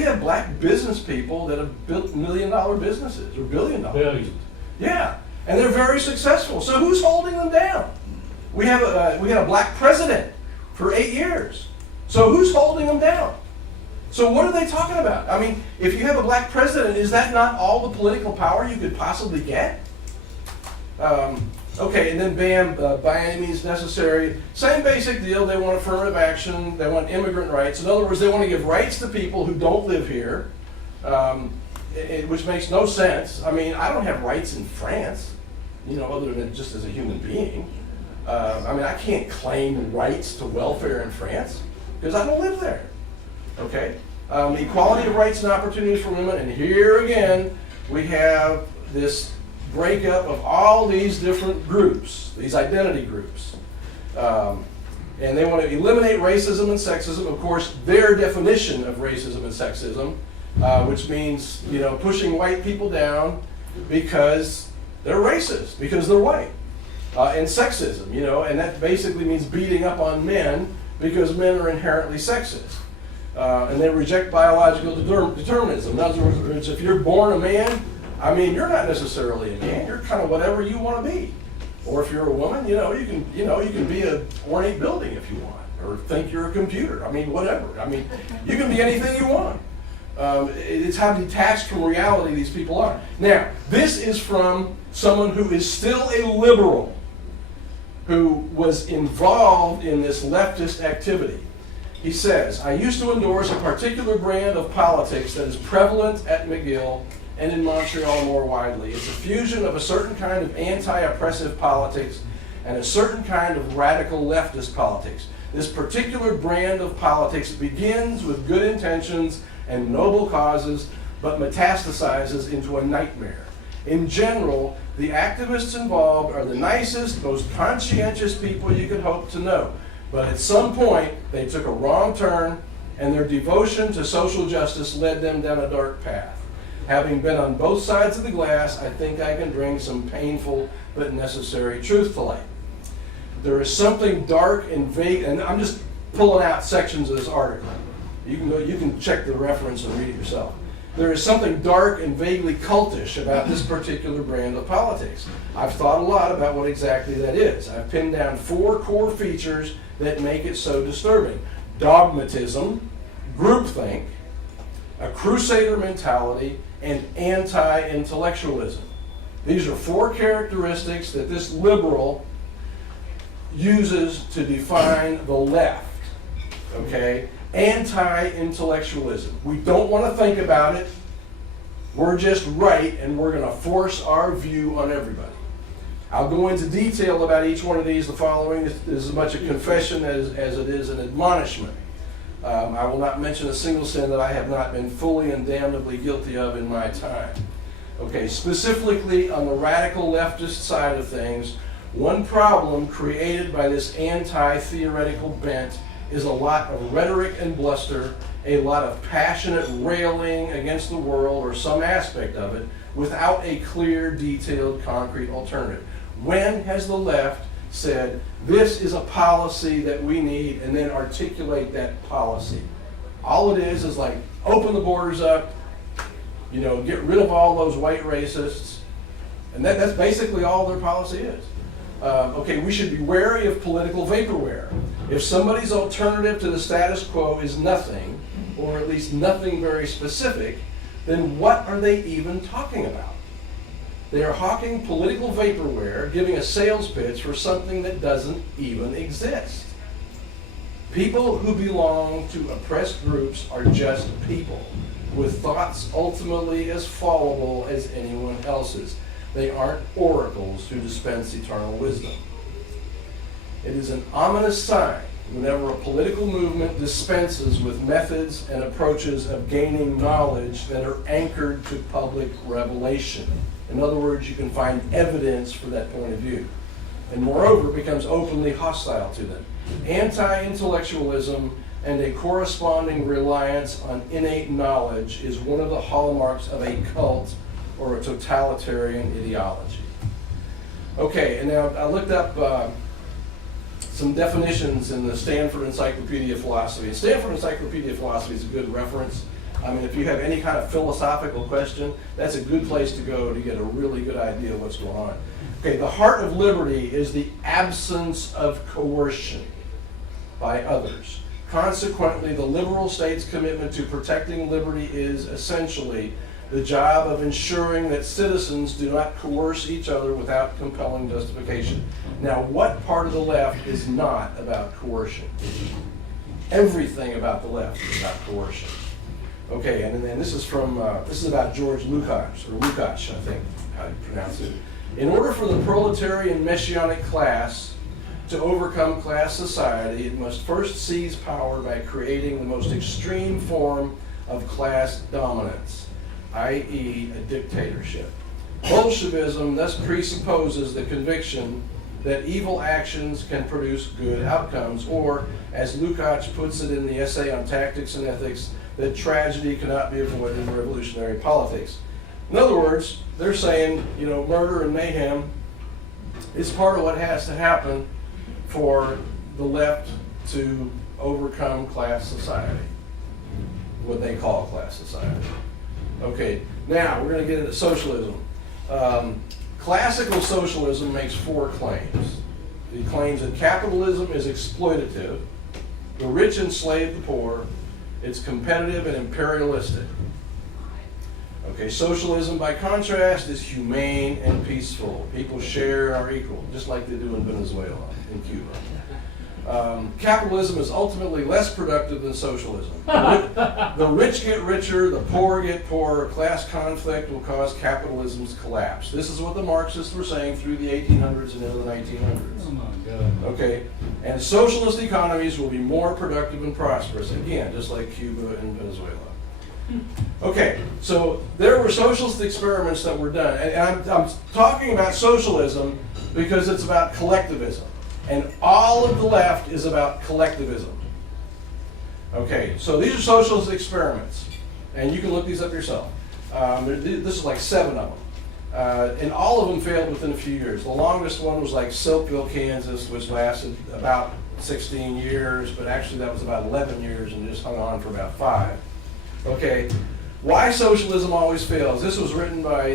have black business people that have built $1 million businesses or $1 billion. Billions. Yeah, and they're very successful. So who's holding them down? We had a black president for 8 years. So who's holding them down? So what are they talking about? I mean, if you have a black president, is that not all the political power you could possibly get? Okay, and then bam, by any means necessary. Same basic deal. They want affirmative action. They want immigrant rights. In other words, they want to give rights to people who don't live here, which makes no sense. I mean, I don't have rights in France, other than just as a human being. I mean, I can't claim rights to welfare in France because I don't live there. Okay? Equality of rights and opportunities for women, and here again, we have this breakup of all these different groups, these identity groups. And they want to eliminate racism and sexism. Of course, their definition of racism and sexism, which means, pushing white people down because they're racist, because they're white. And sexism, and that basically means beating up on men because men are inherently sexist. And they reject biological determinism. In other words, if you're born a man, I mean, you're not necessarily a man. You're kind of whatever you want to be. Or if you're a woman, you can be an ornate building if you want, or think you're a computer. I mean, whatever. I mean, you can be anything you want. It's how detached from reality these people are. Now, this is from someone who is still a liberal, who was involved in this leftist activity. He says, I used to endorse a particular brand of politics that is prevalent at McGill and in Montreal more widely. It's a fusion of a certain kind of anti-oppressive politics and a certain kind of radical leftist politics. This particular brand of politics begins with good intentions and noble causes, but metastasizes into a nightmare. In general, the activists involved are the nicest, most conscientious people you could hope to know. But at some point, they took a wrong turn, and their devotion to social justice led them down a dark path. Having been on both sides of the glass, I think I can bring some painful but necessary truth to light. There is something dark and vague, and I'm just pulling out sections of this article. You can check the reference and read it yourself. There is something dark and vaguely cultish about this particular brand of politics. I've thought a lot about what exactly that is. I've pinned down 4 core features that make it so disturbing. Dogmatism, groupthink, a crusader mentality, and anti-intellectualism. These are 4 characteristics that this liberal uses to define the left. Okay? Anti-intellectualism. We don't want to think about it. We're just right, and we're going to force our view on everybody. I'll go into detail about each one of these. The following is as much a confession as it is an admonishment. I will not mention a single sin that I have not been fully and damnably guilty of in my time. Okay, specifically on the radical leftist side of things, one problem created by this anti-theoretical bent is a lot of rhetoric and bluster, a lot of passionate railing against the world or some aspect of it without a clear, detailed, concrete alternative. When has the left said, this is a policy that we need, and then articulate that policy? All it is like, open the borders up, get rid of all those white racists, and that's basically all their policy is. Okay, we should be wary of political vaporware. If somebody's alternative to the status quo is nothing, or at least nothing very specific, then what are they even talking about? They are hawking political vaporware, giving a sales pitch for something that doesn't even exist. People who belong to oppressed groups are just people, with thoughts ultimately as fallible as anyone else's. They aren't oracles who dispense eternal wisdom. It is an ominous sign whenever a political movement dispenses with methods and approaches of gaining knowledge that are anchored to public revelation. In other words, you can find evidence for that point of view. And moreover, becomes openly hostile to them. Anti-intellectualism and a corresponding reliance on innate knowledge is one of the hallmarks of a cult or a totalitarian ideology. Okay, and now I looked up some definitions in the Stanford Encyclopedia of Philosophy. And Stanford Encyclopedia of Philosophy is a good reference. I mean, if you have any kind of philosophical question, that's a good place to go to get a really good idea of what's going on. Okay, the heart of liberty is the absence of coercion by others. Consequently, the liberal state's commitment to protecting liberty is essentially the job of ensuring that citizens do not coerce each other without compelling justification. Now, what part of the left is not about coercion? Everything about the left is about coercion. Okay, and then this is from, this is about George Lukács, or Lukács, I think how you pronounce it. In order for the proletarian messianic class to overcome class society, it must first seize power by creating the most extreme form of class dominance, i.e. a dictatorship. Bolshevism thus presupposes the conviction that evil actions can produce good outcomes, or, as Lukács puts it in the essay on Tactics and Ethics, that tragedy cannot be avoided in revolutionary politics. In other words, they're saying, you know, murder and mayhem is part of what has to happen for the left to overcome class society, what they call class society. Okay, now we're going to get into socialism. Classical socialism makes 4 claims. It claims that capitalism is exploitative, the rich enslave the poor, it's competitive and imperialistic. Okay, socialism, by contrast, is humane and peaceful. People share and are equal, just like they do in Venezuela, in Cuba. Capitalism is ultimately less productive than socialism. The rich get richer, the poor get poorer. Class conflict will cause capitalism's collapse. This is what the Marxists were saying through the 1800s and into the 1900s. Oh my God. Okay, and socialist economies will be more productive and prosperous, again, just like Cuba and Venezuela. Okay, so there were socialist experiments that were done, and I'm talking about socialism because it's about collectivism, and all of the left is about collectivism. Okay, so these are socialist experiments, and you can look these up yourself. This is like 7 of them, and all of them failed within a few years. The longest one was like Silkville, Kansas, which lasted about 16 years, but actually that was about 11 years and just hung on for about 5. Okay, why socialism always fails. This was written by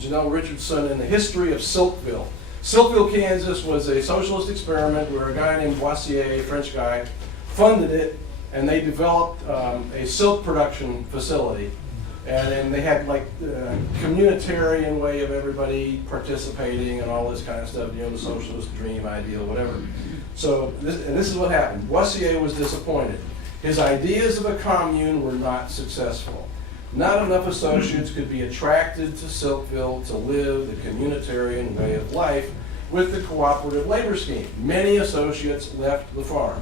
Janelle Richardson in the History of Silkville. Silkville, Kansas was a socialist experiment where a guy named Boissier, a French guy, funded it, and they developed a silk production facility. And then they had like a communitarian way of everybody participating and all this kind of stuff, you know, the socialist dream, ideal, whatever. So, this is what happened. Boissier was disappointed. His ideas of a commune were not successful. Not enough associates could be attracted to Silkville to live the communitarian way of life with the cooperative labor scheme. Many associates left the farm.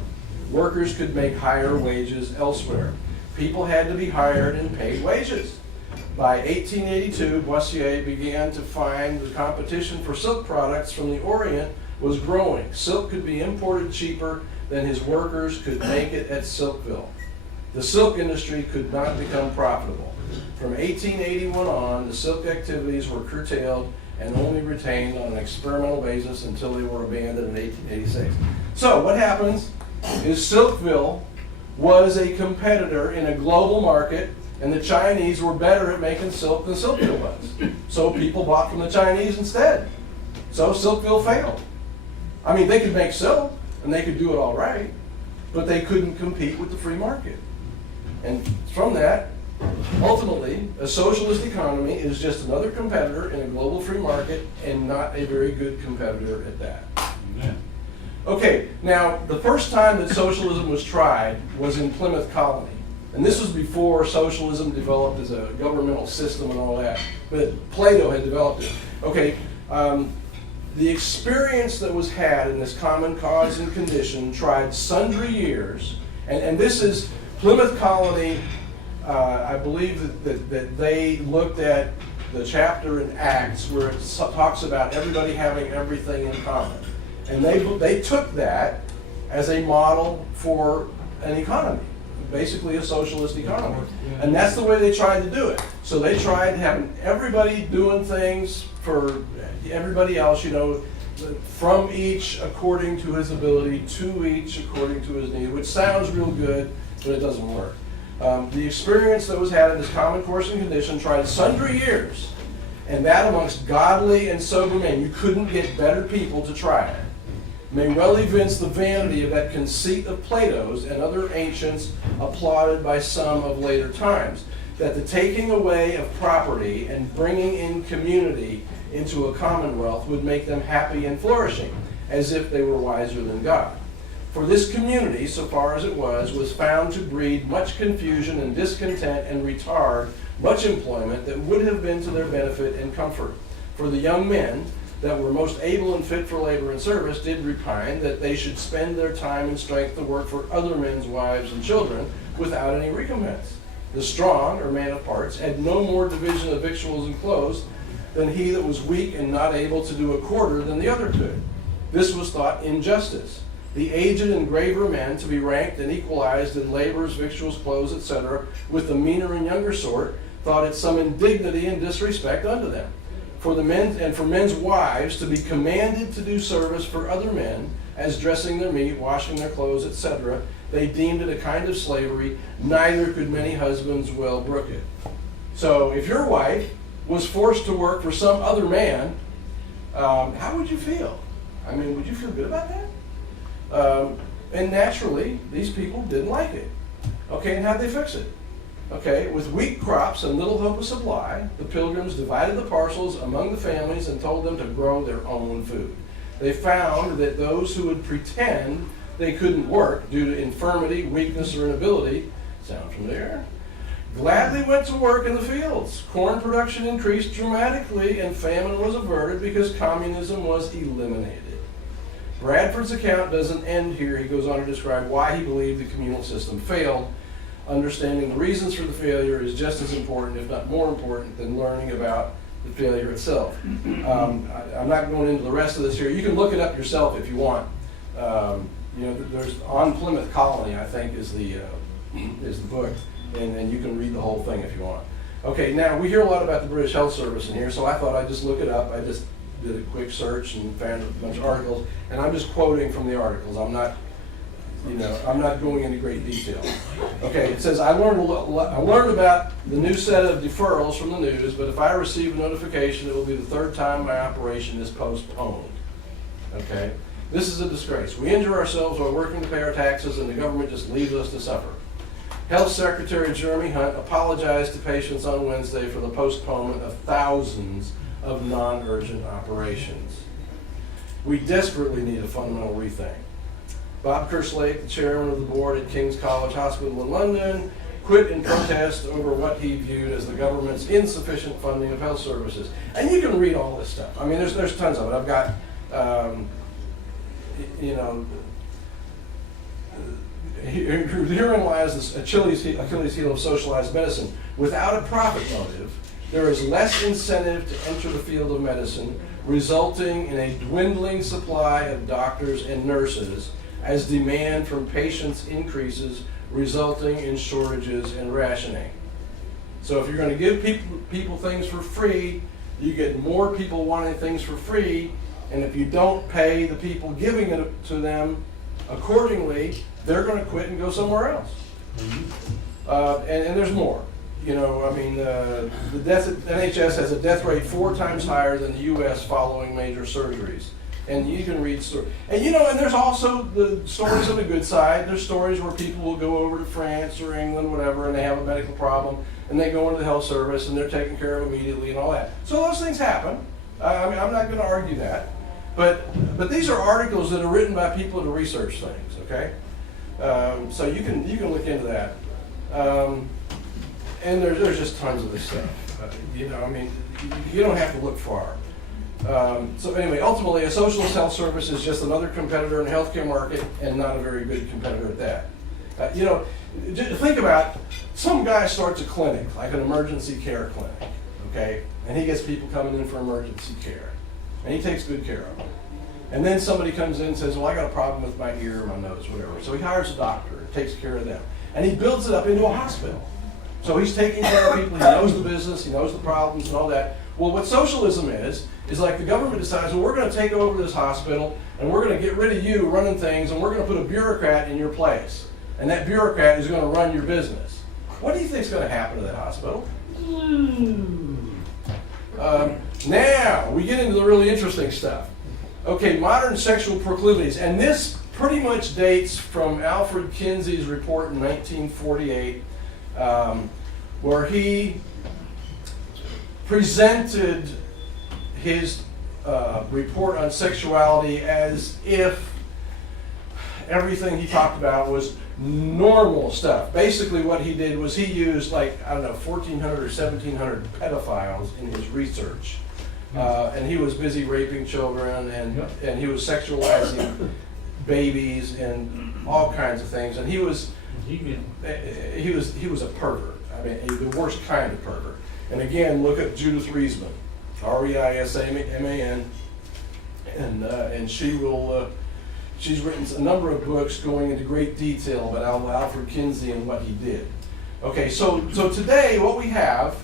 Workers could make higher wages elsewhere. People had to be hired and paid wages. By 1882, Boissier began to find the competition for silk products from the Orient was growing. Silk could be imported cheaper than his workers could make it at Silkville. The silk industry could not become profitable. From 1881 on, the silk activities were curtailed and only retained on an experimental basis until they were abandoned in 1886. So what happens is Silkville was a competitor in a global market, and the Chinese were better at making silk than Silkville was. So people bought from the Chinese instead. So Silkville failed. I mean, they could make silk, and they could do it all right, but they couldn't compete with the free market. And from that, ultimately, a socialist economy is just another competitor in a global free market and not a very good competitor at that. Amen. Okay, now the first time that socialism was tried was in Plymouth Colony. And this was before socialism developed as a governmental system and all that. But Plato had developed it. Okay, the experience that was had in this common cause and condition tried sundry years, and this is Plymouth Colony. I believe that they looked at the chapter in Acts where it talks about everybody having everything in common. And they took that as a model for an economy, basically a socialist economy. And that's the way they tried to do it. So they tried having everybody doing things for everybody else, you know, from each according to his ability, to each according to his need, which sounds real good, but it doesn't work. The experience that was had in this common course and condition tried sundry years, and that amongst godly and sober men. You couldn't get better people to try it. may well evince the vanity of that conceit of Plato's and other ancients applauded by some of later times, that the taking away of property and bringing in community into a commonwealth would make them happy and flourishing, as if they were wiser than God. For this community, so far as it was found to breed much confusion and discontent and retard much employment that would have been to their benefit and comfort. For the young men that were most able and fit for labor and service did repine that they should spend their time and strength to work for other men's wives and children without any recompense. The strong, or man of parts, had no more division of victuals and clothes than he that was weak and not able to do a quarter than the other could. This was thought injustice. The aged and graver men to be ranked and equalized in labors, victuals, clothes, etc., with the meaner and younger sort, thought it some indignity and disrespect unto them. For the men and for men's wives to be commanded to do service for other men, as dressing their meat, washing their clothes, etc., they deemed it a kind of slavery, neither could many husbands well brook it. So if your wife was forced to work for some other man, how would you feel? I mean, would you feel good about that? And naturally, these people didn't like it. Okay, and how'd they fix it? Okay, with weak crops and little hope of supply, the pilgrims divided the parcels among the families and told them to grow their own food. They found that those who would pretend they couldn't work due to infirmity, weakness, or inability, sound familiar? Gladly went to work in the fields. Corn production increased dramatically and famine was averted because communism was eliminated. Bradford's account doesn't end here. He goes on to describe why he believed the communal system failed. Understanding the reasons for the failure is just as important, if not more important, than learning about the failure itself. I'm not going into the rest of this here. You can look it up yourself if you want. There's On Plymouth Colony, I think, is the book, and you can read the whole thing if you want. Okay, now we hear a lot about the British Health Service in here, so I thought I'd just look it up. I just did a quick search and found a bunch of articles, and I'm just quoting from the articles. I'm not going into great detail. Okay, it says, I learned about the new set of deferrals from the news, but if I receive a notification, it will be the third time my operation is postponed. Okay, this is a disgrace. We injure ourselves while working to pay our taxes, and the government just leaves us to suffer. Health Secretary Jeremy Hunt apologized to patients on Wednesday for the postponement of thousands of non-urgent operations. We desperately need a fundamental rethink. Bob Kerslake, the chairman of the board at King's College Hospital in London, quit in protest over what he viewed as the government's insufficient funding of health services. And you can read all this stuff. I mean, there's tons of it. I've got, herein lies the Achilles heel of socialized medicine. Without a profit motive, there is less incentive to enter the field of medicine, resulting in a dwindling supply of doctors and nurses, as demand from patients increases, resulting in shortages and rationing. So if you're going to give people things for free, you get more people wanting things for free, and if you don't pay the people giving it to them accordingly, they're going to quit and go somewhere else. And there's more. The NHS has a death rate 4 times higher than the U.S. following major surgeries. And you can read stories. And there's also the stories on the good side. There's stories where people will go over to France or England, whatever, and they have a medical problem, and they go into the health service, and they're taken care of immediately and all that. So those things happen. I'm not going to argue that. But these are articles that are written by people to research things, okay? So you can look into that. And there's just tons of this stuff. You don't have to look far. So anyway, ultimately, a socialist health service is just another competitor in the healthcare market, and not a very good competitor at that. Think about some guy starts a clinic, like an emergency care clinic, okay? And he gets people coming in for emergency care, and he takes good care of them. And then somebody comes in and says, well, I got a problem with my ear, my nose, whatever. So he hires a doctor, takes care of them, and he builds it up into a hospital. So he's taking care of people, he knows the business, he knows the problems and all that. Well, what socialism is like the government decides, well, we're going to take over this hospital, and we're going to get rid of you running things, and we're going to put a bureaucrat in your place. And that bureaucrat is going to run your business. What do you think is going to happen to that hospital? Now, we get into the really interesting stuff. Okay, modern sexual proclivities, and this pretty much dates from Alfred Kinsey's report in 1948, where he presented his report on sexuality as if everything he talked about was normal stuff. Basically what he did was he used, like, I don't know, 1,400 or 1,700 pedophiles in his research. And he was busy raping children, and he was sexualizing babies and all kinds of things. And he was a pervert. I mean, the worst kind of pervert. And again, look at Judith Reisman, R-E-I-S-M-A-N, and she will. She's written a number of books going into great detail about Alfred Kinsey and what he did. Okay, so today what we have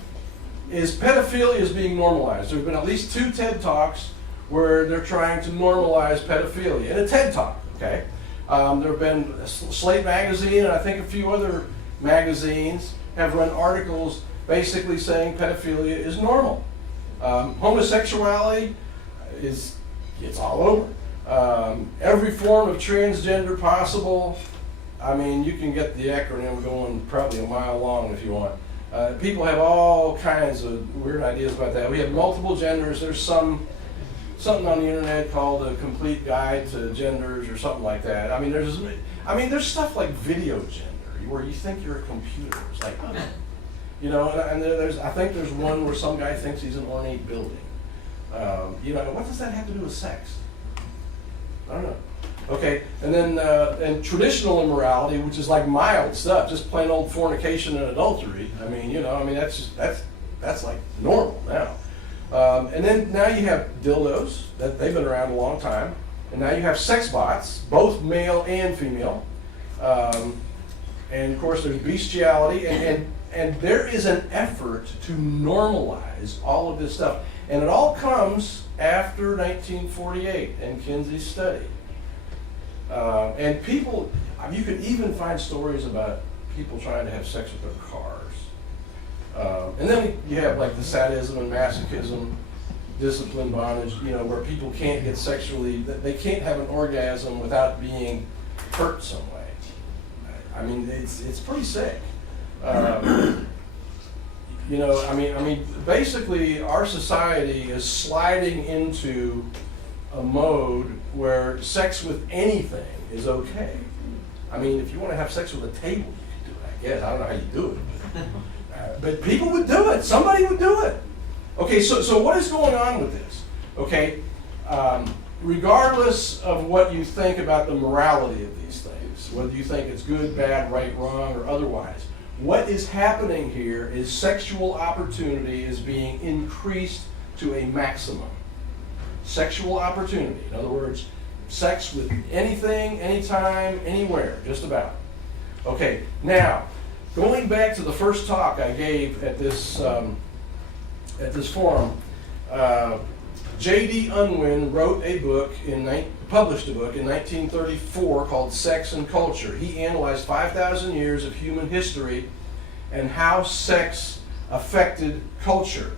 is pedophilia is being normalized. There have been at least 2 TED Talks where they're trying to normalize pedophilia. In a TED Talk, okay? There have been Slate magazine and I think a few other magazines have run articles basically saying pedophilia is normal. Homosexuality it's all over. Every form of transgender possible. I mean, you can get the acronym going probably a mile long if you want. People have all kinds of weird ideas about that. We have multiple genders. There's something on the internet called a complete guide to genders or something like that. I mean, there's stuff like video gender where you think you're a computer. It's like, you know, and I think there's one where some guy thinks he's an ornate building. You know, what does that have to do with sex? I don't know. Okay, and then and traditional immorality, which is like mild stuff, just plain old fornication and adultery. I mean, you know, I mean that's like normal now. And then now you have dildos that they've been around a long time, and now you have sex bots, both male and female. And of course, there's bestiality, and there is an effort to normalize all of this stuff, and it all comes after 1948 and Kinsey's study. And people, I mean, you could even find stories about people trying to have sex with their cars. And then you have like the sadism and masochism, discipline bondage, you know, where people can't get sexually, they can't have an orgasm without being hurt some way. I mean, it's pretty sick. You know, I mean, basically our society is sliding into a mode where sex with anything is okay. I mean, if you want to have sex with a table, you can do it, I guess. I don't know how you do it. But people would do it. Somebody would do it. Okay, so what is going on with this? Okay, regardless of what you think about the morality of these things, whether you think it's good, bad, right, wrong, or otherwise, what is happening here is sexual opportunity is being increased to a maximum. Sexual opportunity, in other words, sex with anything, anytime, anywhere, just about. Okay, now, going back to the first talk I gave at this forum, J.D. Unwin wrote a book, published a book in 1934 called Sex and Culture. He analyzed 5,000 years of human history and how sex affected culture.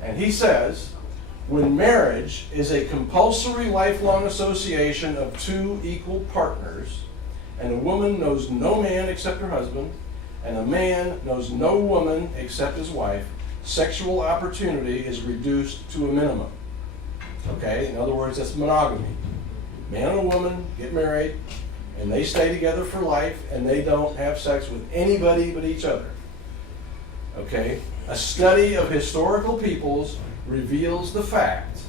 And he says, when marriage is a compulsory lifelong association of 2 equal partners, and a woman knows no man except her husband, and a man knows no woman except his wife, sexual opportunity is reduced to a minimum. Okay, in other words, that's monogamy. Man and woman get married, and they stay together for life, and they don't have sex with anybody but each other. Okay, a study of historical peoples reveals the fact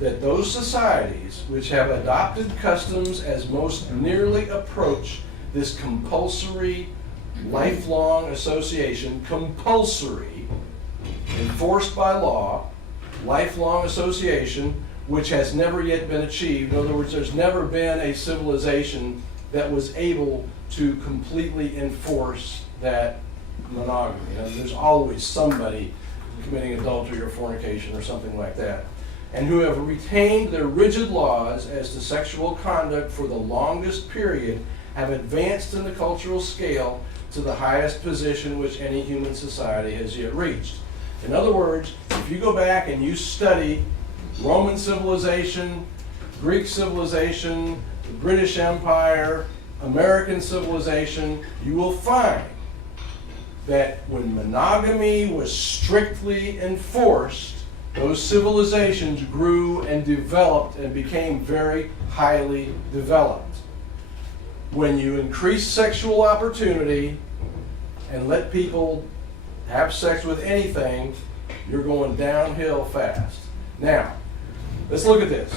that those societies which have adopted customs as most nearly approach this compulsory lifelong association, compulsory, enforced by law, lifelong association, which has never yet been achieved. In other words, there's never been a civilization that was able to completely enforce that monogamy. You know, there's always somebody committing adultery or fornication or something like that, and who have retained their rigid laws as to sexual conduct for the longest period have advanced in the cultural scale to the highest position which any human society has yet reached. In other words, if you go back and you study Roman civilization, Greek civilization, the British Empire, American civilization, you will find that when monogamy was strictly enforced, those civilizations grew and developed and became very highly developed. When you increase sexual opportunity and let people have sex with anything, you're going downhill fast. Now, let's look at this.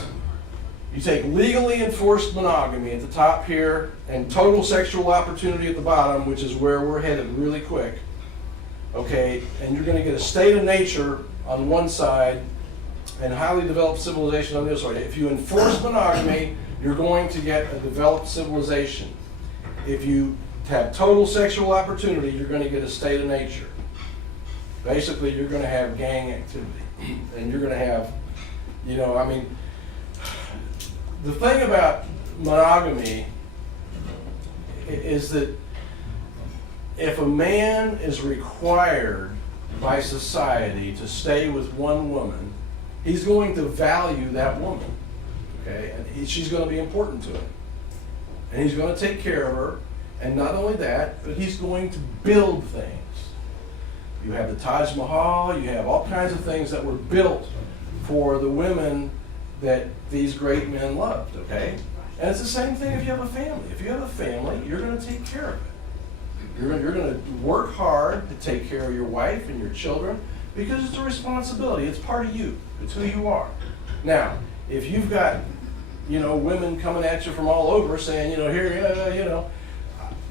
You take legally enforced monogamy at the top here and total sexual opportunity at the bottom, which is where we're headed really quick. Okay, and you're going to get a state of nature on one side and highly developed civilization on the other side. If you enforce monogamy, you're going to get a developed civilization. If you have total sexual opportunity, you're going to get a state of nature. Basically, you're going to have gang activity. And you're going to have, you know, I mean, the thing about monogamy is that if a man is required by society to stay with one woman, he's going to value that woman, okay? And she's going to be important to him. And he's going to take care of her. And not only that, but he's going to build things. You have the Taj Mahal, you have all kinds of things that were built for the women that these great men loved, okay? And it's the same thing if you have a family. If you have a family, you're going to take care of it. You're going to work hard to take care of your wife and your children because it's a responsibility. It's part of you. It's who you are. Now, if you've got, you know, women coming at you from all over saying, you know, here, you know,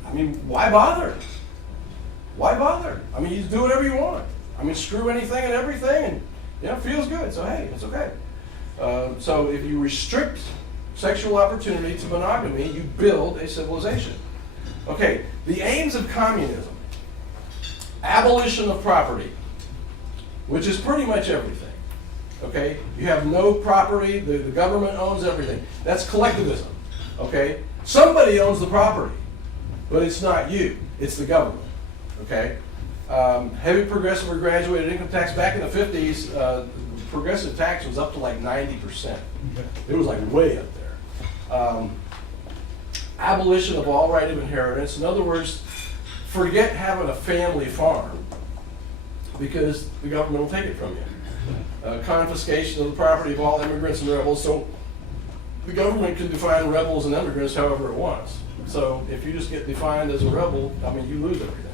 I mean, why bother? Why bother? I mean, you do whatever you want. I mean, screw anything and everything, and you know, it feels good. So hey, it's okay. So if you restrict sexual opportunity to monogamy, you build a civilization. Okay, the aims of communism: abolition of property, which is pretty much everything. Okay, you have no property. The government owns everything. That's collectivism. Okay, somebody owns the property, but it's not you. It's the government. Okay, heavy progressive or graduated income tax back in the 50s. Progressive tax was up to like 90%. It was like way up there. Abolition of all right of inheritance. In other words, forget having a family farm because the government will take it from you. Confiscation of the property of all immigrants and rebels. So the government can define rebels and immigrants however it wants. So if you just get defined as a rebel, I mean, you lose everything.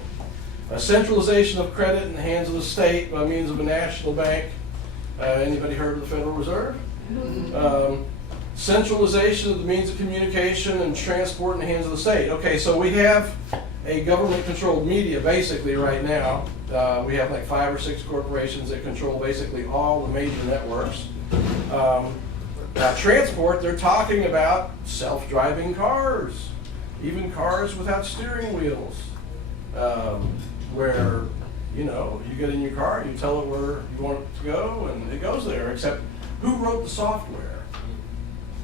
A centralization of credit in the hands of the state by means of a national bank. Anybody heard of the Federal Reserve? Centralization of the means of communication and transport in the hands of the state. Okay, so we have a government-controlled media basically right now. We have like 5 or 6 corporations that control basically all the major networks. Transport, they're talking about self-driving cars, even cars without steering wheels, where, you know, you get in your car, you tell it where you want it to go, and it goes there, except who wrote the software?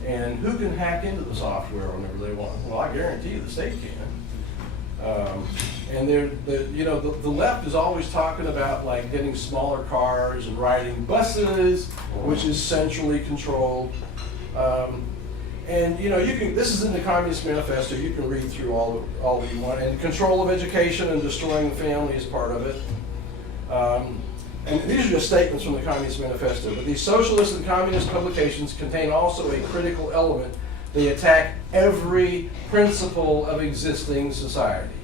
And who can hack into the software whenever they want? Well, I guarantee you the state can. And the left is always talking about like getting smaller cars and riding buses, which is centrally controlled. And you know, you can. This is in the Communist Manifesto. You can read through all that you want. And control of education and destroying the family is part of it. And these are just statements from the Communist Manifesto. But these socialist and communist publications contain also a critical element. They attack every principle of existing society.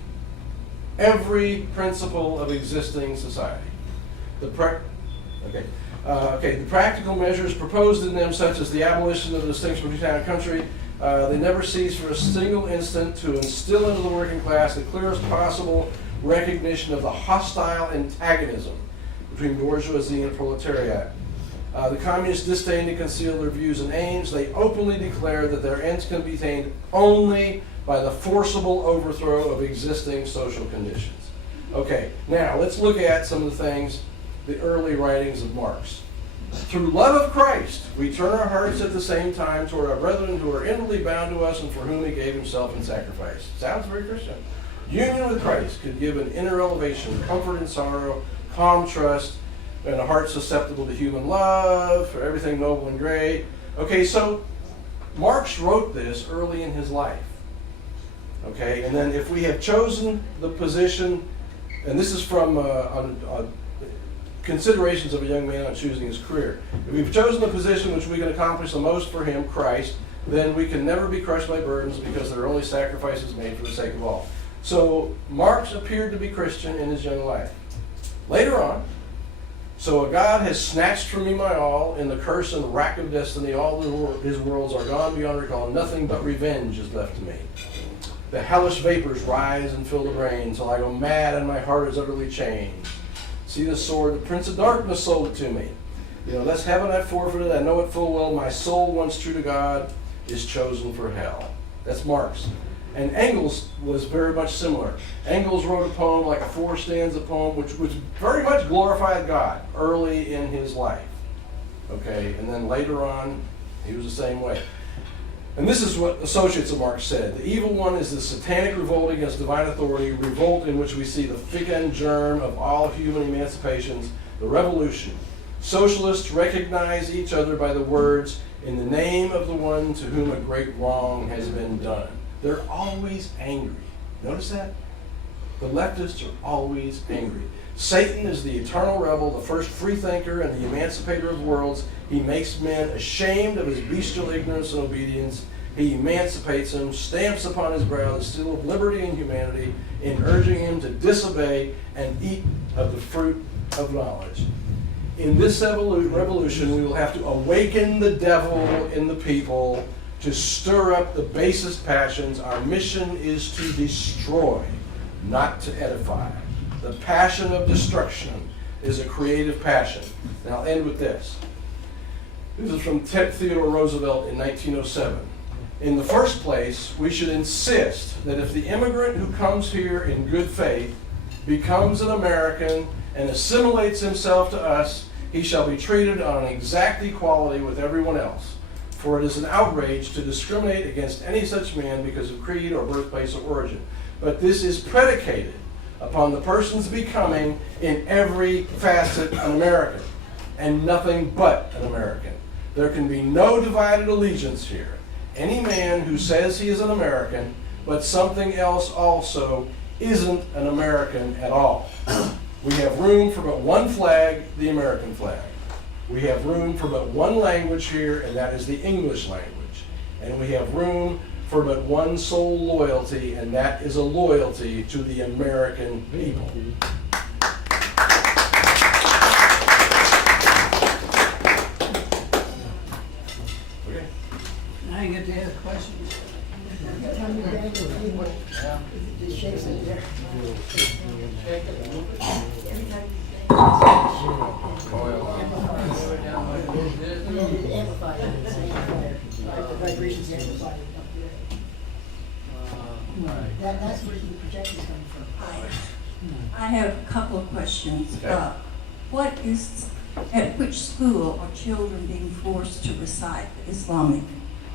Every principle of existing society. The practical measures proposed in them, such as the abolition of the distinction between town and country, they never cease for a single instant to instill into the working class the clearest possible recognition of the hostile antagonism between bourgeoisie and proletariat. The communists disdain to conceal their views and aims. They openly declare that their ends can be attained only by the forcible overthrow of existing social conditions. Okay, now let's look at some of the things, the early writings of Marx. Through love of Christ, we turn our hearts at the same time toward our brethren who are inwardly bound to us and for whom he gave himself in sacrifice. Sounds very Christian. Union with Christ could give an inner elevation, comfort in sorrow, calm trust, and a heart susceptible to human love, for everything noble and great. Okay, so Marx wrote this early in his life. Okay, and then if we have chosen the position, and this is from Considerations of a Young Man on Choosing His Career. If we've chosen the position which we can accomplish the most for him, Christ, then we can never be crushed by burdens because there are only sacrifices made for the sake of all. So Marx appeared to be Christian in his young life. Later on, so a God has snatched from me my all, in the curse and rack of destiny, all his worlds are gone beyond recall, nothing but revenge is left to me. The hellish vapors rise and fill the brain, till I go mad and my heart is utterly changed. See the sword, the prince of darkness sold it to me. That's heaven I forfeited, I know it full well, my soul once true to God is chosen for hell. That's Marx. And Engels was very much similar. Engels wrote a poem, like a 4-stanza poem, which very much glorified God early in his life. Okay, and then later on, he was the same way. And this is what associates of Marx said. The evil one is the satanic revolt against divine authority, revolt in which we see the fig-end germ of all human emancipations, the revolution. Socialists recognize each other by the words, in the name of the one to whom a great wrong has been done. They're always angry. Notice that? The leftists are always angry. Satan is the eternal rebel, the first freethinker and the emancipator of worlds. He makes men ashamed of his bestial ignorance and obedience. He emancipates them, stamps upon his brow the seal of liberty and humanity, in urging him to disobey and eat of the fruit of knowledge. In this revolution, we will have to awaken the devil in the people to stir up the basest passions. Our mission is to destroy, not to edify. The passion of destruction is a creative passion. And I'll end with this. This is from Theodore Roosevelt in 1907. In the first place, we should insist that if the immigrant who comes here in good faith becomes an American and assimilates himself to us, he shall be treated on an exact equality with everyone else. For it is an outrage to discriminate against any such man because of creed or birthplace or origin. But this is predicated upon the person's becoming in every facet an American, and nothing but an American. There can be no divided allegiance here. Any man who says he is an American, but something else also, isn't an American at all. We have room for but one flag, the American flag. We have room for but one language here, and that is the English language. And we have room for but one sole loyalty, and that is a loyalty to the American people. Okay. Now you get to ask questions. Tell me, Daniel, if you would, just shake it there. Amplify it. The vibrations amplify it up there. That's where the projection's coming from. I have a couple of questions. At which school are children being forced to recite Islamic?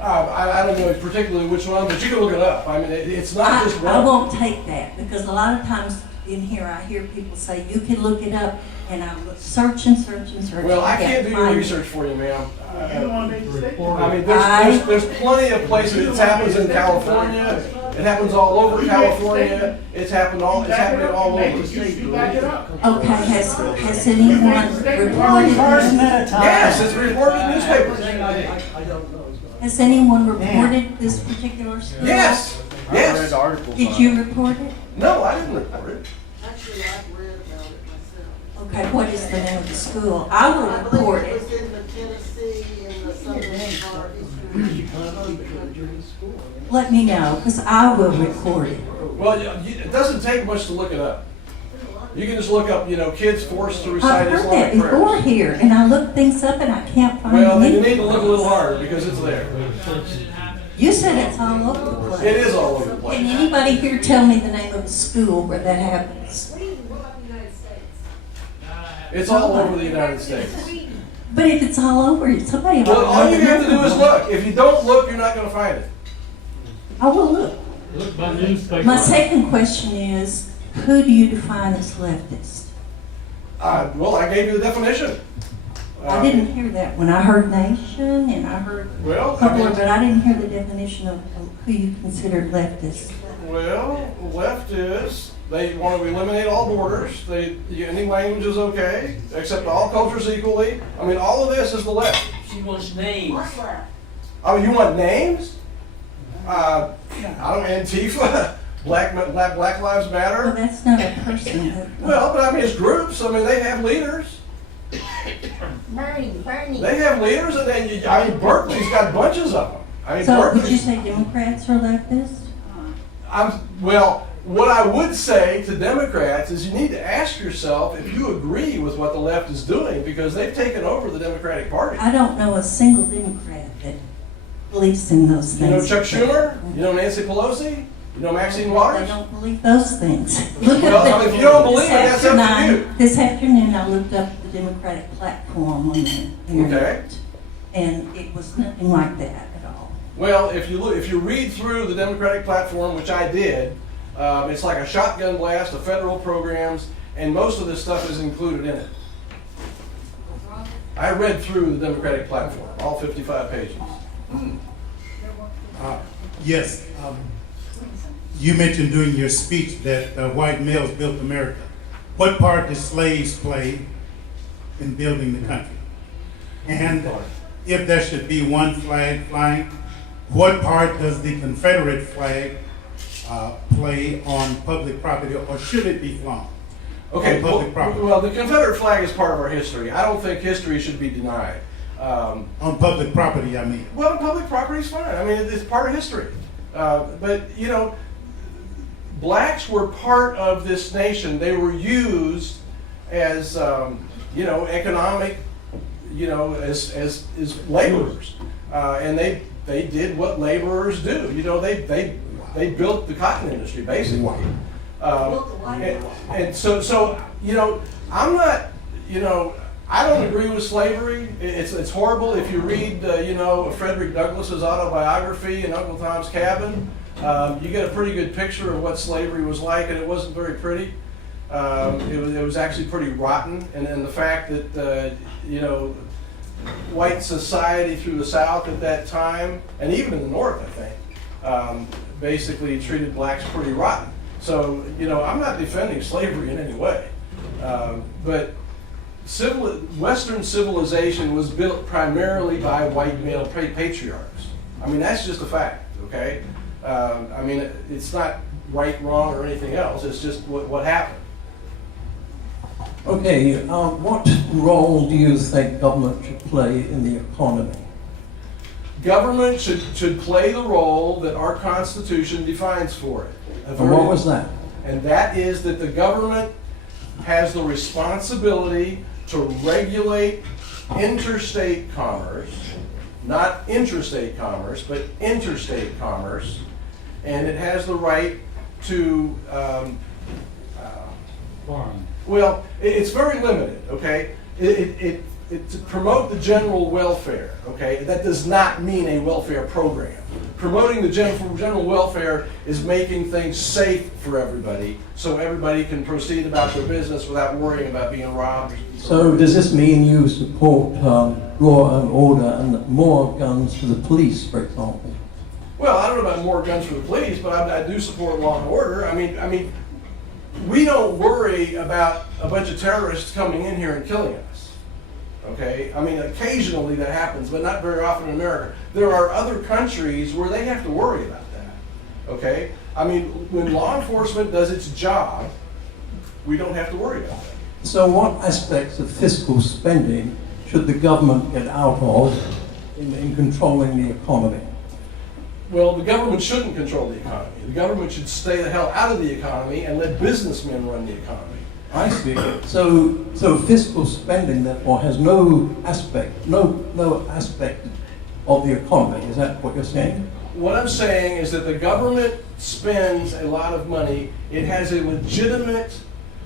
I don't know particularly which one, but you can look it up. I mean, it's not just one. I won't take that, because a lot of times in here I hear people say, you can look it up, and I search and search and search. Well, I can't do your research for you, ma'am. I mean, there's plenty of places. It happens in California. It happens all over California. It's happening all over. Okay, has anyone reported this? Yes, it's reported in newspapers. Has anyone reported this particular school? Yes, yes. Did you report it? No, I didn't report it. Actually, I've read about it myself. Okay, what is the name of the school? I will report It it. was in the Tennessee, in the southern part, eastern. Let me know, because I will report it. Well, it doesn't take much to look it up. You can just look up, kids forced to I've recite heard that Islamic before prayers. here, and I look things up and I can't find Well, then you anything. need to look a little harder because it's there. You said it's all over the place. It is all over the Can place. anybody here tell me the name of a school where that happens? It's all over the United States. But if it's all over, somebody Well, ought all to you know have the to do is number. look. If you don't look, you're not going to find it. I will look. Look by newspaper. My second question is, who do you define as leftist? Well, I gave you the definition. I didn't hear that when I heard nation and I heard Well, I couple, mean- but I didn't hear the definition of who you considered leftist. Well, left is, they want to eliminate all borders. Any language is okay, accept all cultures equally. I mean, all of this is the left. She wants names. What's left? Oh, you want names? I don't, Antifa, Black Lives Well, Matter. that's not a person. Well, but I mean, it's groups. I mean, they have leaders. Bernie. They have leaders, and then, I mean, Berkeley's got bunches of them. I mean, So would you Berkeley's, say Democrats are leftist? well, what I would say to Democrats is you need to ask yourself if you agree with what the left is doing, because they've taken over the Democratic Party. I don't know a single Democrat that believes in those You know things. Chuck Schumer? You know Nancy Pelosi? You know Maxine They Waters? don't believe those things. Look Well, up I mean, if you don't believe it, that's up to you. This afternoon, I looked up the Democratic platform on the internet. And it was nothing like that at all. Well, if you read through the Democratic platform, which I did, it's like a shotgun blast of federal programs, and most of this stuff is included in it. I read through the Democratic platform, all 55 pages. Yes. You mentioned during your speech that white males built America. What part did slaves play in building the country? And if there should be one flag flying, what part does the Confederate flag play on public property, or should it be flown? Okay, on public property? well, the Confederate flag is part of our history. I don't think history should be denied. On public property, I mean. Well, public property is fine. I mean, it's part of history. But, you know, blacks were part of this nation. They were used as, you know, economic, you know, as laborers. And they did what laborers do. You know, they built the cotton industry, basically. And so, you know, I'm not, you know, I don't agree with slavery. It's horrible. If you read, you know, Frederick Douglass's autobiography in Uncle Tom's Cabin, you get a pretty good picture of what slavery was like, and it wasn't very pretty. It was actually pretty rotten, and the fact that, you know, white society through the South at that time, and even in the North, I think, basically treated blacks pretty rotten. So, you know, I'm not defending slavery in any way, but Western civilization was built primarily by white male patriarchs. I mean, that's just a fact, okay? I mean, it's not right, wrong, or anything else. It's just what happened. Okay, what role do you think government should play in the economy? Government should play the role that our Constitution defines for it. And what was that? And that is that the government has the responsibility to regulate interstate commerce, not intrastate commerce, but interstate commerce, and it has the right to, well, it's very limited, okay? It to promote the general welfare, okay? That does not mean a welfare program. Promoting the general welfare is making things safe for everybody, so everybody can proceed about their business without worrying about being robbed. So does this mean you support law and order and more guns for the police, for example? Well, I don't know about more guns for the police, but I do support law and order. I mean, we don't worry about a bunch of terrorists coming in here and killing us. Okay? I mean, occasionally that happens, but not very often in America. There are other countries where they have to worry about that. Okay? I mean, when law enforcement does its job, we don't have to worry about that. So what aspects of fiscal spending should the government get out of in controlling the economy? Well, the government shouldn't control the economy. The government should stay the hell out of the economy and let businessmen run the economy. I see. So fiscal spending therefore has no aspect of the economy. Is that what you're saying? What I'm saying is that the government spends a lot of money. It has a legitimate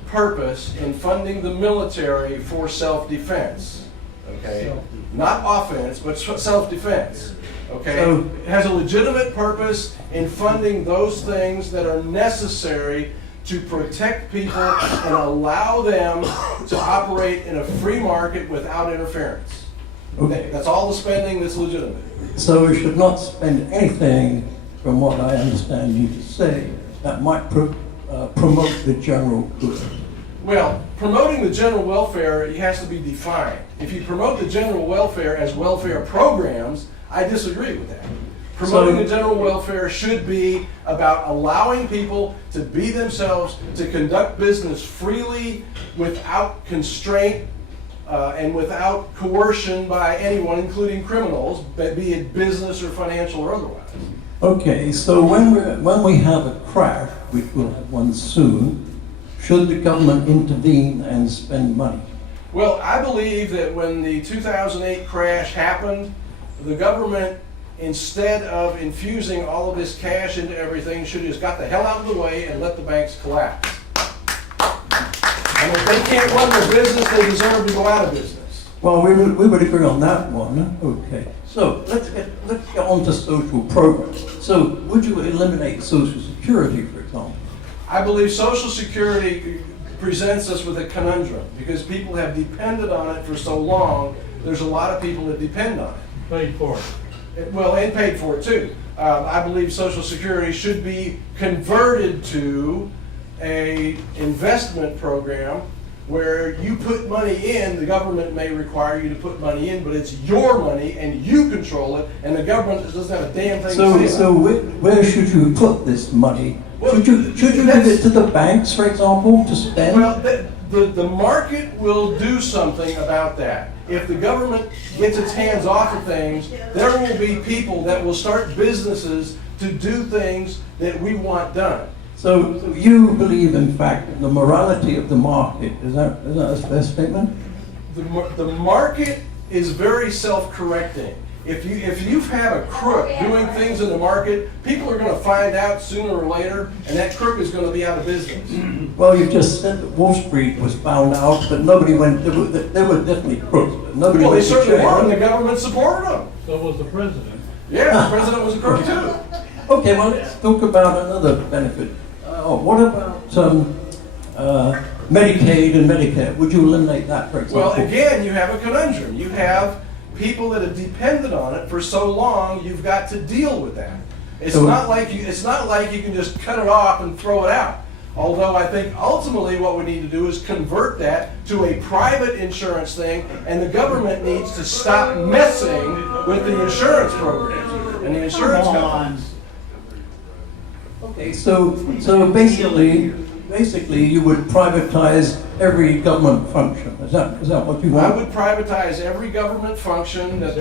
purpose in funding the military for self-defense. Okay? Not offense, but self-defense. Okay? So, it has a legitimate purpose in funding those things that are necessary to protect people and allow them to operate in a free market without interference. Okay. That's all the spending that's legitimate. So we should not spend anything, from what I understand you to say, that might promote the general good. Well, promoting the general welfare, it has to be defined. If you promote the general welfare as welfare programs, I disagree with that. Promoting the general welfare should be about allowing people to be themselves, to conduct business freely, without constraint, and without coercion by anyone, including criminals, be it business or financial or otherwise. Okay, so when we have a crash, which we'll have one soon, should the government intervene and spend money? Well, I believe that when the 2008 crash happened, the government, instead of infusing all of this cash into everything, should have just got the hell out of the way and let the banks collapse. And if they can't run their business, they deserve to go out of business. Well, we would agree on that one. Okay. So let's get on to social programs. So would you eliminate Social Security, for example? I believe Social Security presents us with a conundrum because people have depended on it for so long. There's a lot of people that depend on it. Paid for it. Well, and paid for it too. I believe Social Security should be converted to an investment program where you put money in, the government may require you to put money in, but it's your money and you control it, and the government doesn't have a damn thing to say. So where should you put this money? Well, should you give it to the banks, for example, to spend? Well, the market will do something about that. If the government gets its hands off of things, there will be people that will start businesses to do things that we want done. So you believe, in fact, in the morality of the market. Is that a fair statement? The market is very self-correcting. If you have a crook doing things in the market, people are going to find out sooner or later, and that crook is going to be out of business. Well, you just said that Wall Street was found out, but nobody went. There were definitely crooks, but nobody Well, went they to certainly jail. were, and the government supported them. So was the president. Yeah, the president was a crook too. Okay, well, let's talk about another benefit. What about Medicaid and Medicare? Would you eliminate that, for example? Well, again, you have a conundrum. You have people that have depended on it for so long. You've got to deal with that. It's not like you can just cut it off and throw it out. Although I think ultimately what we need to do is convert that to a private insurance thing, and the government needs to stop messing with the insurance programs and the insurance companies. Okay, so basically, you would privatize every government function. Is that what you want? I would privatize every government function that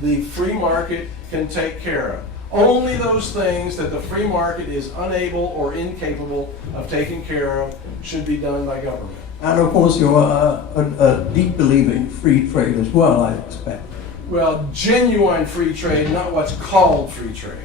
the free market can take care of. Only those things that the free market is unable or incapable of taking care of should be done by government. And of course, you're a deep believer in free trade as well, I expect. Well, genuine free trade, not what's called free trade.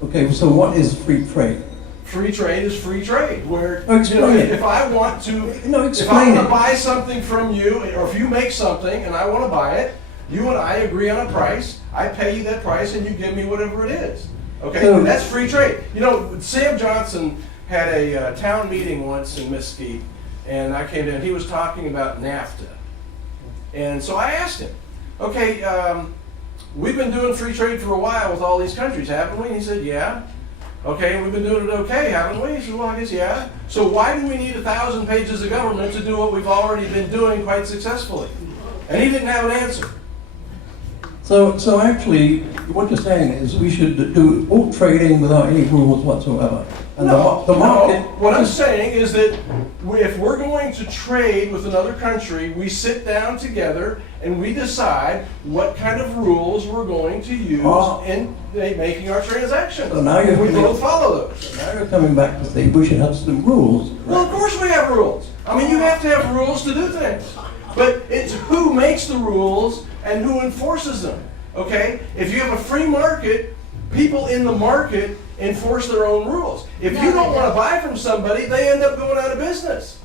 Okay, so what is free trade? Free trade is free trade, where Explain it. if I want to, No, if I explain want to it. buy something from you, or if you make something and I want to buy it, you and I agree on a price. I pay you that price, and you give me whatever it is. Okay, So- that's free trade. You know, Sam Johnson had a town meeting once in Mesquite, and I came in. He was talking about NAFTA, and so I asked him, "Okay, we've been doing free trade for a while with all these countries, haven't we?" And he said, "Yeah." "Okay, we've been doing it okay, haven't we?" He said, "Well, I guess yeah." "So why do we need 1,000 pages of government to do what we've already been doing quite successfully?" And he didn't have an answer. So actually, what you're saying is we should do all trading without any rules whatsoever. And the market. No. What I'm saying is that if we're going to trade with another country, we sit down together and we decide what kind of rules we're going to use in making our transactions. So now we both follow those. Now you're coming back to say we should have some rules. Well, of course we have rules. I mean, you have to have rules to do things. But it's who makes the rules and who enforces them. Okay? If you have a free market, people in the market enforce their own rules. If you don't want to buy from somebody, they end up going out of business.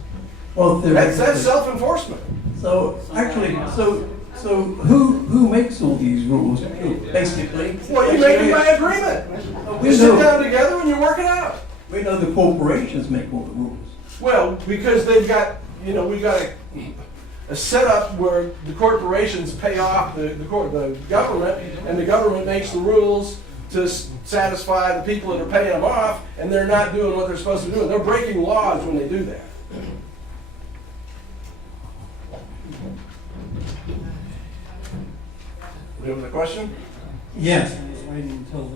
Well, That's self-enforcement. So actually, so So who makes all these rules? Basically. Well, you make them by agreement. We You sit know, down together and you work it out. we know the corporations make all the rules. Well, because they've got, we got a setup where the corporations pay off the government, and the government makes the rules to satisfy the people that are paying them off, and they're not doing what they're supposed to do. They're breaking laws when they do that. Do you have a question? Yes, I was waiting until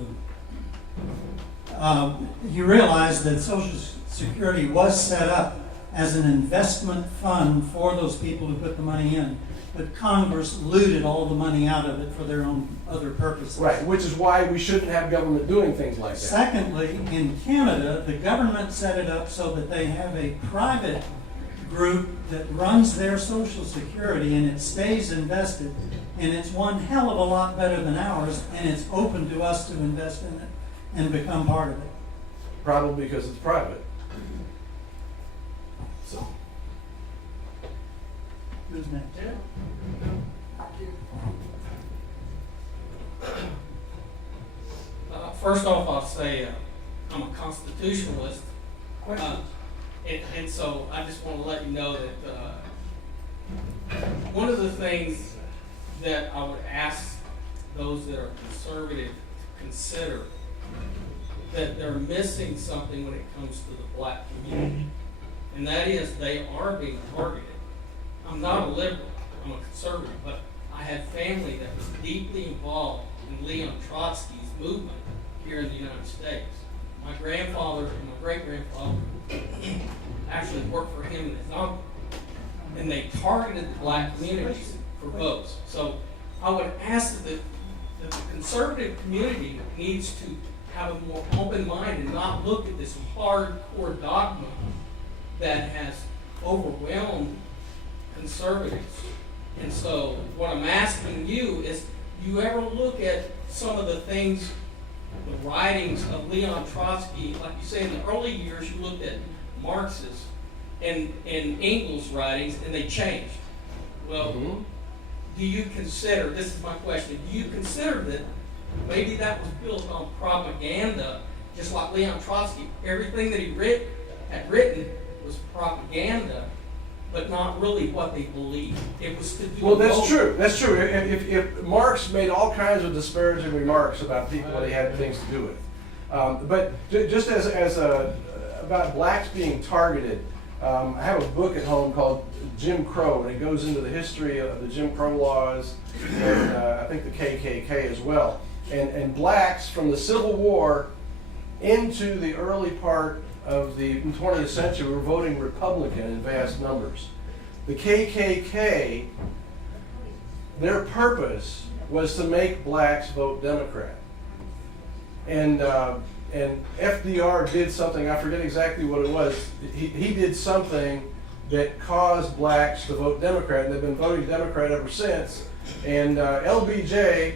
you realize that Social Security was set up as an investment fund for those people who put the money in, but Congress looted all the money out of it for their own other purposes. Right, which is why we shouldn't have government doing things like that. Secondly, in Canada, the government set it up so that they have a private group that runs their Social Security, and it stays invested, and it's one hell of a lot better than ours, and it's open to us to invest in it and become part of it. Probably because it's private. So. Who's next? First off, I'll say I'm a constitutionalist, and so I just want to let you know that one of the things that I would ask those that are conservative to consider, that they're missing something when it comes to the black community, and that is they are being targeted. I'm not a liberal, I'm a conservative, but I have family that was deeply involved in Leon Trotsky's movement here in the United States. My grandfather and my great-grandfather actually worked for him and his uncle, and they targeted the black communities for votes. So I would ask that the conservative community needs to have a more open mind and not look at this hardcore dogma that has overwhelmed conservatives. And so what I'm asking you is, do you ever look at some of the things, the writings of Leon Trotsky, like you say in the early years you looked at Marx's and Engels' writings and they changed. Well, do you consider, this is my question, do you consider that maybe that was built on propaganda, just like Leon Trotsky? Everything that he had written was propaganda, but not really what they believed. It was to do. Well, that's true. That's true. If Marx made all kinds of disparaging remarks about people that he had things to do with, but just as about blacks being targeted, I have a book at home called Jim Crow, and it goes into the history of the Jim Crow laws, and I think the KKK as well. And blacks from the Civil War into the early part of the 20th century were voting Republican in vast numbers. The KKK, their purpose was to make blacks vote Democrat. And FDR did something, I forget exactly what it was, he did something that caused blacks to vote Democrat, and they've been voting Democrat ever since. And LBJ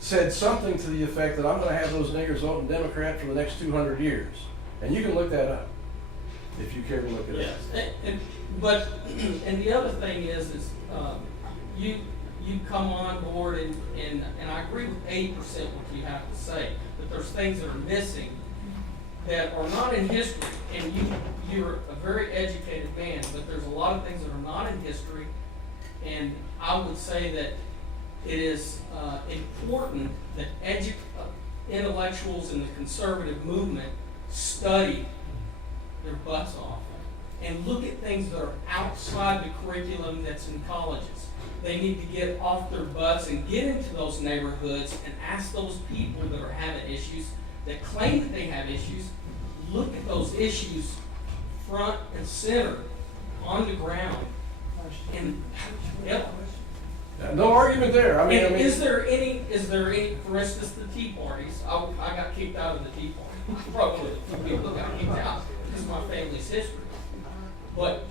said something to the effect that I'm going to have those niggers voting Democrat for the next 200 years. And you can look that up if you care to look it up. Yes, and the other thing is you come on board and I agree with 80% what you have to say, but there's things that are missing that are not in history, and you're a very educated man, but there's a lot of things that are not in history, and I would say that it is important that intellectuals in the conservative movement study their butts off and look at things that are outside the curriculum that's in colleges. They need to get off their butts and get into those neighborhoods and ask those people that are having issues, that claim that they have issues, look at those issues front and center on the ground. And no argument there. I mean, is there any, for instance, the Tea Parties? I got kicked out of the Tea Party. Probably people got kicked out because of my family's history. But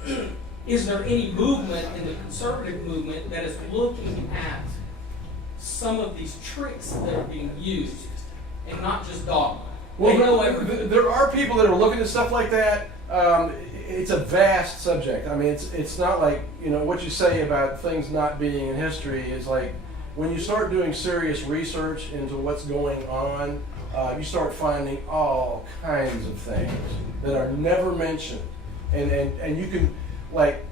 is there any movement in the conservative movement that is looking at some of these tricks that are being used and not just dogma? Well, there are people that are looking at stuff like that. It's a vast subject. I mean, it's not like, what you say about things not being in history is like, when you start doing serious research into what's going on, you start finding all kinds of things that are never mentioned. And you can, like,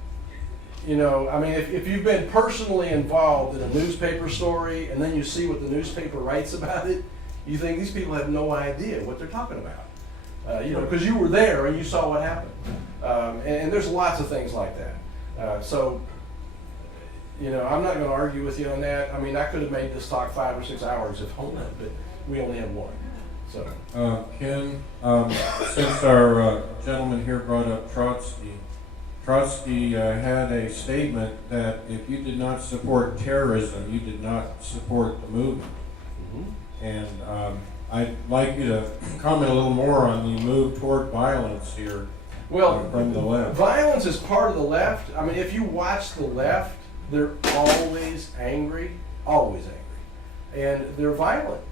I mean, if you've been personally involved in a newspaper story and then you see what the newspaper writes about it, you think these people have no idea what they're talking about. Because you were there and you saw what happened. And there's lots of things like that. So, I'm not going to argue with you on that. I mean, I could have made this talk 5 or 6 hours if only, but we only have one. So, Ken, since our gentleman here brought up Trotsky had a statement that if you did not support terrorism, you did not support the movement. Mm-hmm. And I'd like you to comment a little more on the move toward violence here. Well, from the left. Violence is part of the left. I mean, if you watch the left, they're always angry, and they're violent.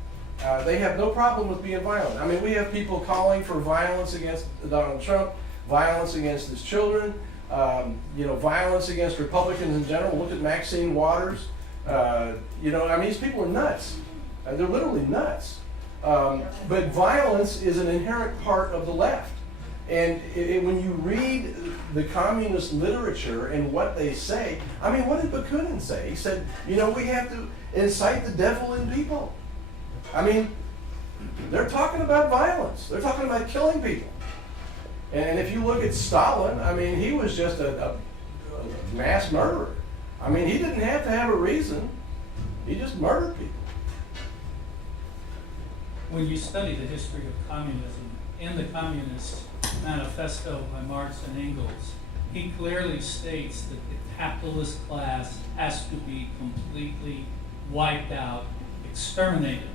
They have no problem with being violent. I mean, we have people calling for violence against Donald Trump, violence against his children, violence against Republicans in general. Look at Maxine Waters. I mean, these people are nuts. They're literally nuts. But violence is an inherent part of the left. And when you read the communist literature and what they say, I mean, what did Bakunin say? He said, we have to incite the devil in people. I mean, they're talking about violence. They're talking about killing people. And if you look at Stalin, I mean, he was just a mass murderer. I mean, he didn't have to have a reason. He just murdered people. When you study the history of communism, in the Communist Manifesto by Marx and Engels, he clearly states that the capitalist class has to be completely wiped out, exterminated.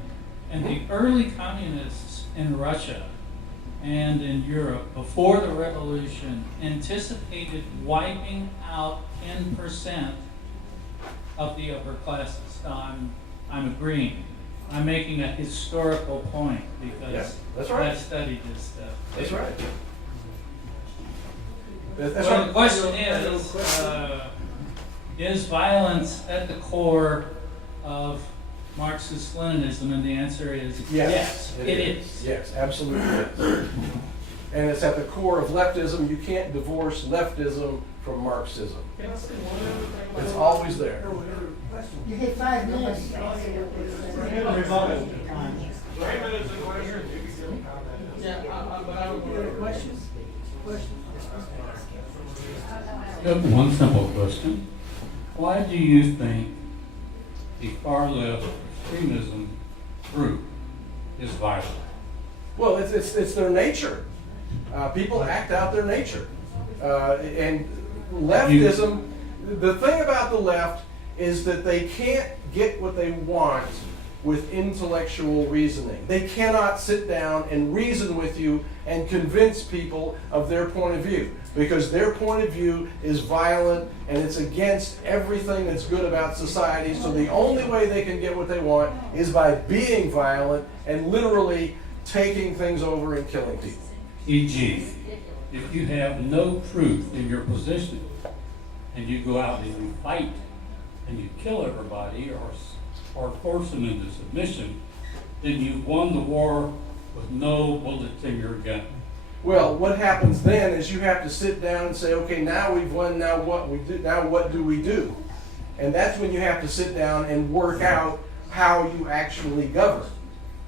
And the early communists in Russia and in Europe before the revolution anticipated wiping out 10% of the upper classes. Now I'm agreeing. I'm making a historical point because that's right. I've studied this stuff. That's right. Well, the question is violence at the core of Marxist-Leninism? And the answer is yes, it is. Yes, absolutely is. And it's at the core of leftism. You can't divorce leftism from Marxism. It's always there. You get 5 minutes. One simple question. Why do you think the far left extremism group is violent? Well, it's their nature. People act out their nature. And leftism, the thing about the left is that they can't get what they want with intellectual reasoning. They cannot sit down and reason with you and convince people of their point of view, because their point of view is violent and it's against everything that's good about society. So the only way they can get what they want is by being violent and literally taking things over and killing people. E.g., if you have no truth in your position and you go out and you fight and you kill everybody or force them into submission, then you've won the war with no bullets in your gun. Well, what happens then is you have to sit down and say, okay, now we've won, now what do we do? And that's when you have to sit down and work out how you actually govern.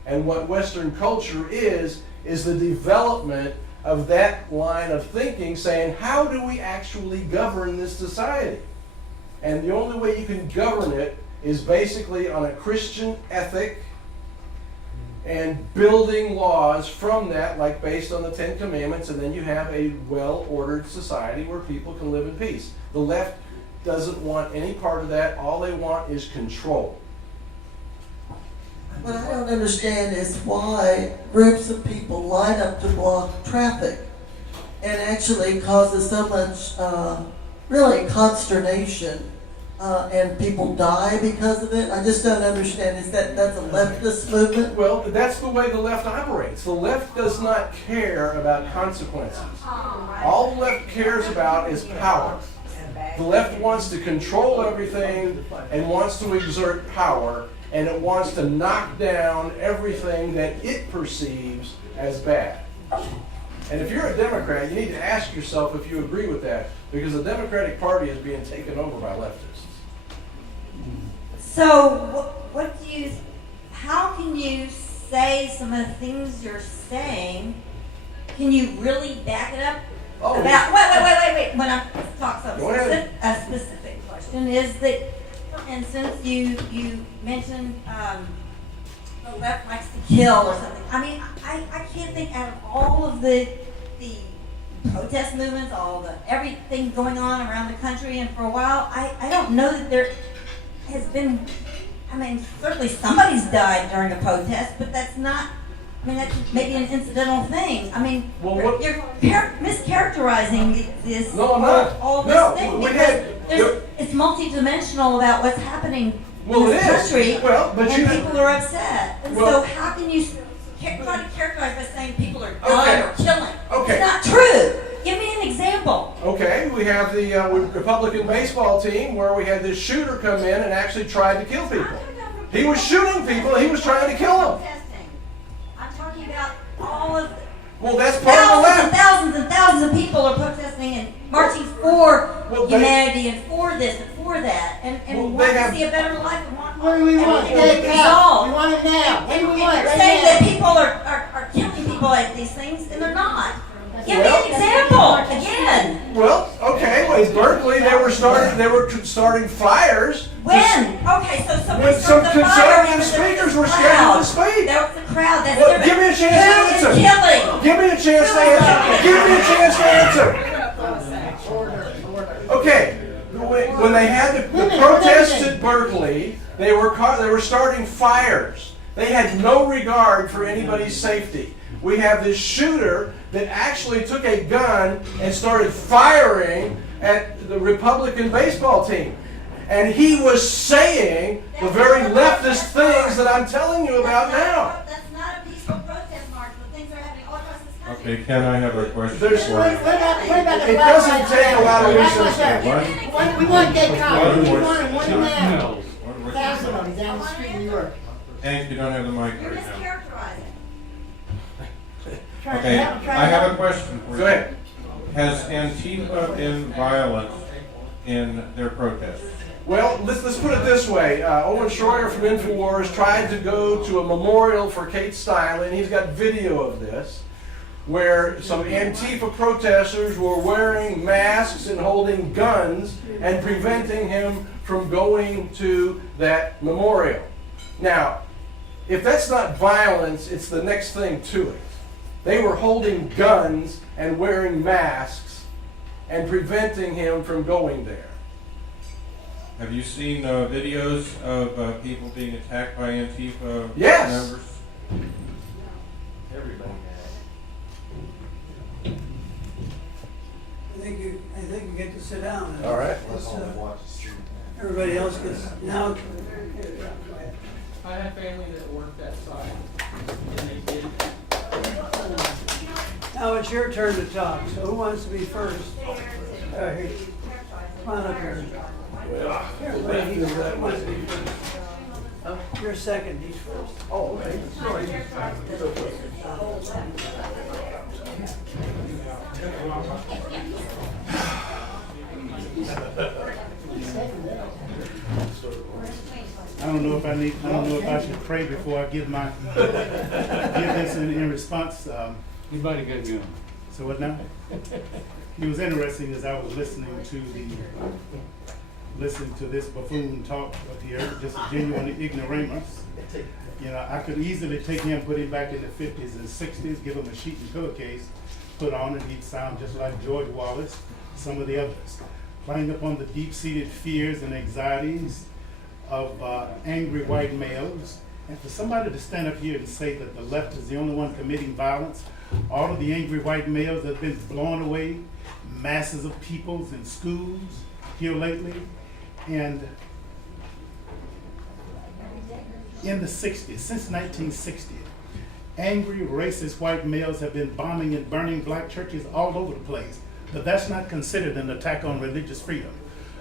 And what Western culture is the development of that line of thinking, saying, how do we actually govern this society? And the only way you can govern it is basically on a Christian ethic and building laws from that, like based on the 10 Commandments, and then you have a well-ordered society where people can live in peace. The left doesn't want any part of that. All they want is control. What I don't understand is why groups of people line up to block traffic and actually causes so much really consternation and people die because of it? I just don't understand. That's a leftist movement? Well, that's the way the left operates. The left does not care about consequences. All the left cares about is power. The left wants to control everything and wants to exert power, and it wants to knock down everything that it perceives as bad. And if you're a Democrat, you need to ask yourself if you agree with that, because the Democratic Party is being taken over by leftists. So, how can you say some of the things you're saying? Can you really back it up? Oh, Wait. When I talk Go ahead. a specific question is that, for instance, you mentioned the left likes to kill or something. I mean, I can't think out of all of the protest movements, everything going on around the country, and for a while, I don't know that there has been. I mean, certainly somebody's died during a protest, but that's not. I mean, that's maybe an incidental thing. I mean, you're mischaracterizing this. No, I'm not. All this No, thing we because it's multidimensional about what's happening in Well, this it is. country, Well, but and you- people are upset. And Well- so, how can you try to characterize by saying people are dying or killing? Okay. It's not true. Give me an example. Okay, we have the Republican baseball team where we had this shooter come in and actually tried to kill people. He was shooting people, he was trying to kill them. I'm talking about all of Well, that's part of the left. thousands and thousands of people are protesting and marching for humanity and for this and for that and want to see a better life and want What do we want? and Now. We want it now. What do we want? you're Right saying now. that people are killing people at these things and they're not. Give me an example again. Well, okay, well, in Berkeley they were starting fires. When? Okay, so somebody When some started the fire conservative because there was speakers a were crowd. scheduled to speak. There was a crowd. That's Well, different. give me a chance to answer. Who is killing? Give me a chance to answer. Give me a chance to answer. Okay, when they had the protests at Berkeley, they were starting fires. They had no regard for anybody's safety. We have this shooter that actually took a gun and started firing at the Republican baseball team. And he was saying the very leftist things that I'm telling you about now. That's not a peaceful protest march. The things are happening all across this country. Okay, Ken, I have a question There's- for you. What about the It Black doesn't Lives take a lot of Matter? research. We want dead cops. We want them one now. No. 1,000 of them down the street in New York. Hank, you don't have the mic You're right now. mischaracterizing. Okay, I have a question for you. Go ahead. Has Antifa been violent in their protests? Well, let's put it this way. Owen Schroyer from InfoWars tried to go to a memorial for Kate Steinle, and he's got video of this, where some Antifa protesters were wearing masks and holding guns and preventing him from going to that memorial. Now, if that's not violence, it's the next thing to it. They were holding guns and wearing masks and preventing him from going there. Have you seen videos of people being attacked by Antifa Yes. members? Everybody I think you get to sit down. All right. Everybody else gets, now, I have family that worked that side, and they did. now it's your turn to talk, so who wants to be first? Here. Come on up here. Everybody here, who wants to be first? You're second, he's first. Oh, okay. I don't know if I should pray before I give this in response. Anybody got you? So what now? It was interesting as I was listening to this buffoon talk up here, just a genuine ignoramus. You know, I could easily take him, put him back in the 50s and 60s, give him a sheet and pillowcase, put on, and he'd sound just like George Wallace, some of the others, playing upon the deep-seated fears and anxieties of angry white males. And for somebody to stand up here and say that the left is the only one committing violence, all of the angry white males that have been blown away, masses of peoples in schools here lately, And in the 60s, since 1960, angry, racist white males have been bombing and burning black churches all over the place. But that's not considered an attack on religious freedom.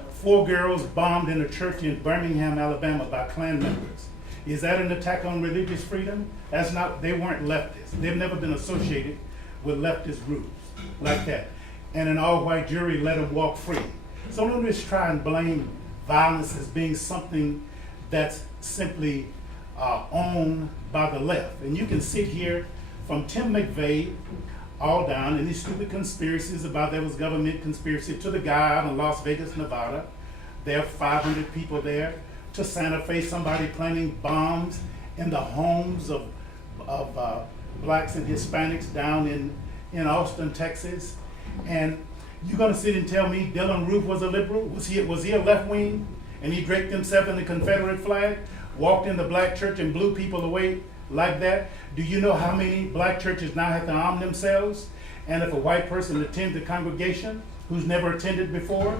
4 girls bombed in a church in Birmingham, Alabama by Klan members. Is that an attack on religious freedom? That's not, they weren't leftists. They've never been associated with leftist groups like that. And an all-white jury let them walk free. So don't just try and blame violence as being something that's simply owned by the left. And you can sit here from Tim McVeigh all down and these stupid conspiracies about there was government conspiracy to the guy out in Las Vegas, Nevada. There are 500 people there. To Santa Fe, somebody planting bombs in the homes of blacks and Hispanics down in Austin, Texas. And you're gonna sit and tell me Dylann Roof was a liberal? Was he a left wing? And he draped himself in the Confederate flag, walked in the black church and blew people away like that? Do you know how many black churches now have to arm themselves? And if a white person attends the congregation who's never attended before,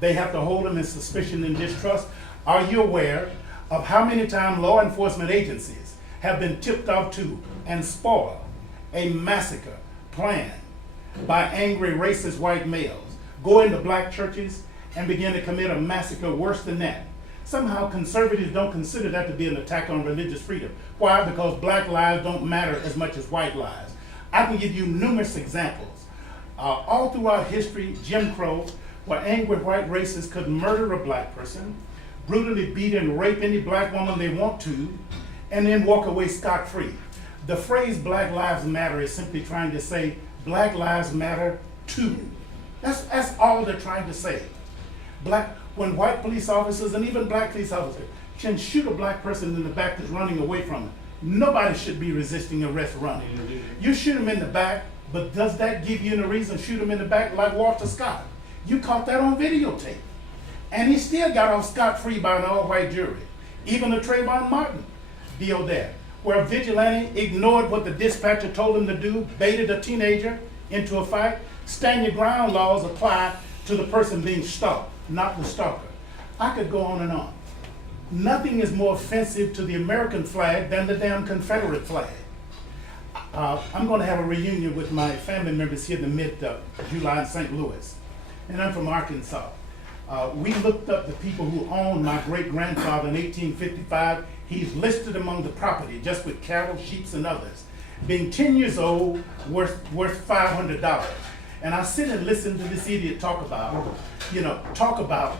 they have to hold them in suspicion and distrust. Are you aware of how many times law enforcement agencies have been tipped off to and spoiled a massacre planned by angry racist white males, go into black churches and begin to commit a massacre worse than that? Somehow conservatives don't consider that to be an attack on religious freedom. Why? Because black lives don't matter as much as white lives. I can give you numerous examples. All throughout history, Jim Crow, where angry white racists could murder a black person, brutally beat and rape any black woman they want to, and then walk away scot-free. The phrase Black Lives Matter is simply trying to say Black Lives Matter too. That's all they're trying to say. When white police officers and even black police officers can shoot a black person in the back that's running away from them, nobody should be resisting arrest running. You shoot him in the back, but does that give you a reason to shoot him in the back like Walter Scott? You caught that on videotape. And he still got off scot-free by an all-white jury. Even the Trayvon Martin deal there, where a vigilante ignored what the dispatcher told him to do, baited a teenager into a fight. Stand your ground laws apply to the person being stalked, not the stalker. I could go on and on. Nothing is more offensive to the American flag than the damn Confederate flag. I'm going to have a reunion with my family members here in the mid-July in St. Louis, and I'm from Arkansas. We looked up the people who owned my great-grandfather in 1855. He's listed among the property, just with cattle, sheep, and others, being 10 years old, worth $500. And I sit and listen to this idiot talk about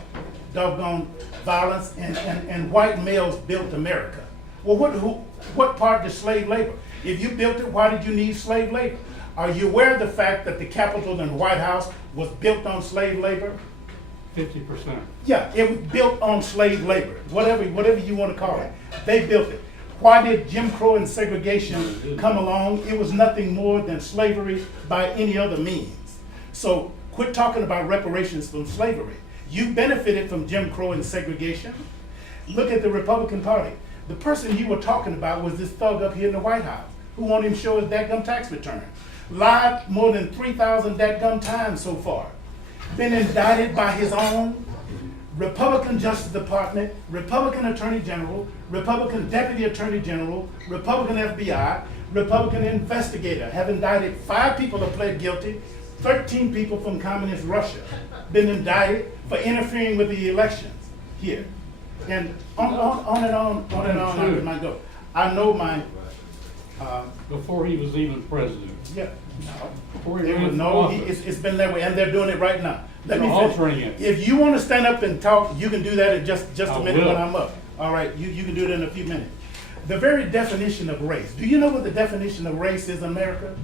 doggone violence and white males built America. Well, what part is slave labor? If you built it, why did you need slave labor? Are you aware of the fact that the Capitol and the White House was built on slave labor? 50%. Yeah, it was built on slave labor, whatever you want to call it. They built it. Why did Jim Crow and segregation come along? It was nothing more than slavery by any other means. So quit talking about reparations from slavery. You benefited from Jim Crow and segregation. Look at the Republican Party. The person you were talking about was this thug up here in the White House who won't even show his dadgum tax return. Lied more than 3,000 dadgum times so far. Been indicted by his own Republican Justice Department, Republican Attorney General, Republican Deputy Attorney General, Republican FBI, Republican investigator. Have indicted 5 people that pled guilty, 13 people from communist Russia been indicted for interfering with the elections here. And on and on I might go. I know my... before he was even president. Yeah. Before he ran for office. It's been that way, and they're doing it right now. Let me altering finish. it. If you want to stand up and talk, you can do that in just a minute will. when I'm up. All right, you can do it in a few minutes. The very definition of race. Do you know what the definition of race is in America?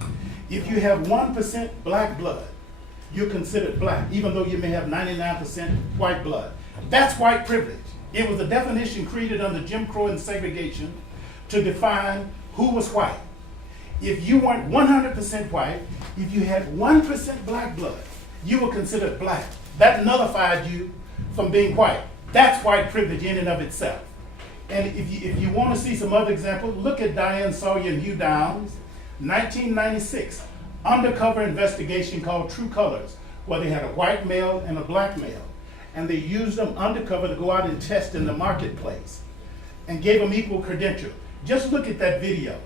If you have 1% black blood, you're considered black, even though you may have 99% white blood. That's white privilege. It was a definition created under Jim Crow and segregation to define who was white. If you weren't 100% white, if you had 1% black blood, you were considered black. That nullified you from being white. That's white privilege in and of itself. And if you want to see some other examples, look at Diane Sawyer and Hugh Downs, 1996, undercover investigation called True Colors, where they had a white male and a black male. and they used them undercover to go out and test in the marketplace and gave them equal credential. Just look at that video.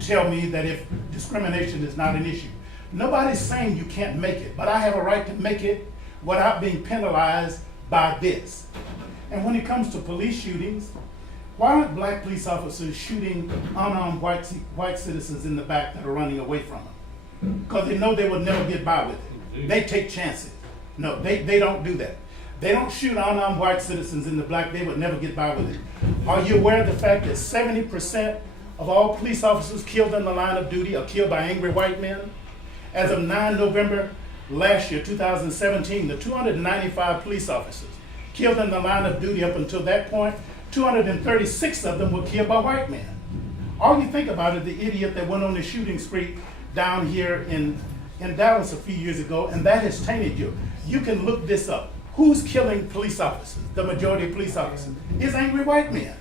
Tell me that if discrimination is not an issue. Nobody's saying you can't make it, but I have a right to make it without being penalized by this. And when it comes to police shootings, why aren't black police officers shooting unarmed white citizens in the back that are running away from them? Because they know they will never get by with it. They take chances. No, they don't do that. They don't shoot unarmed white citizens in the black, they would never get by with it. Are you aware of the fact that 70% of all police officers killed in the line of duty are killed by angry white men? As of 9 November last year, 2017, the 295 police officers killed in the line of duty up until that point, 236 of them were killed by white men. All you think about is the idiot that went on the shooting spree down here in Dallas a few years ago, and that has tainted you. You can look this up. Who's killing police officers? The majority of police officers is angry white men.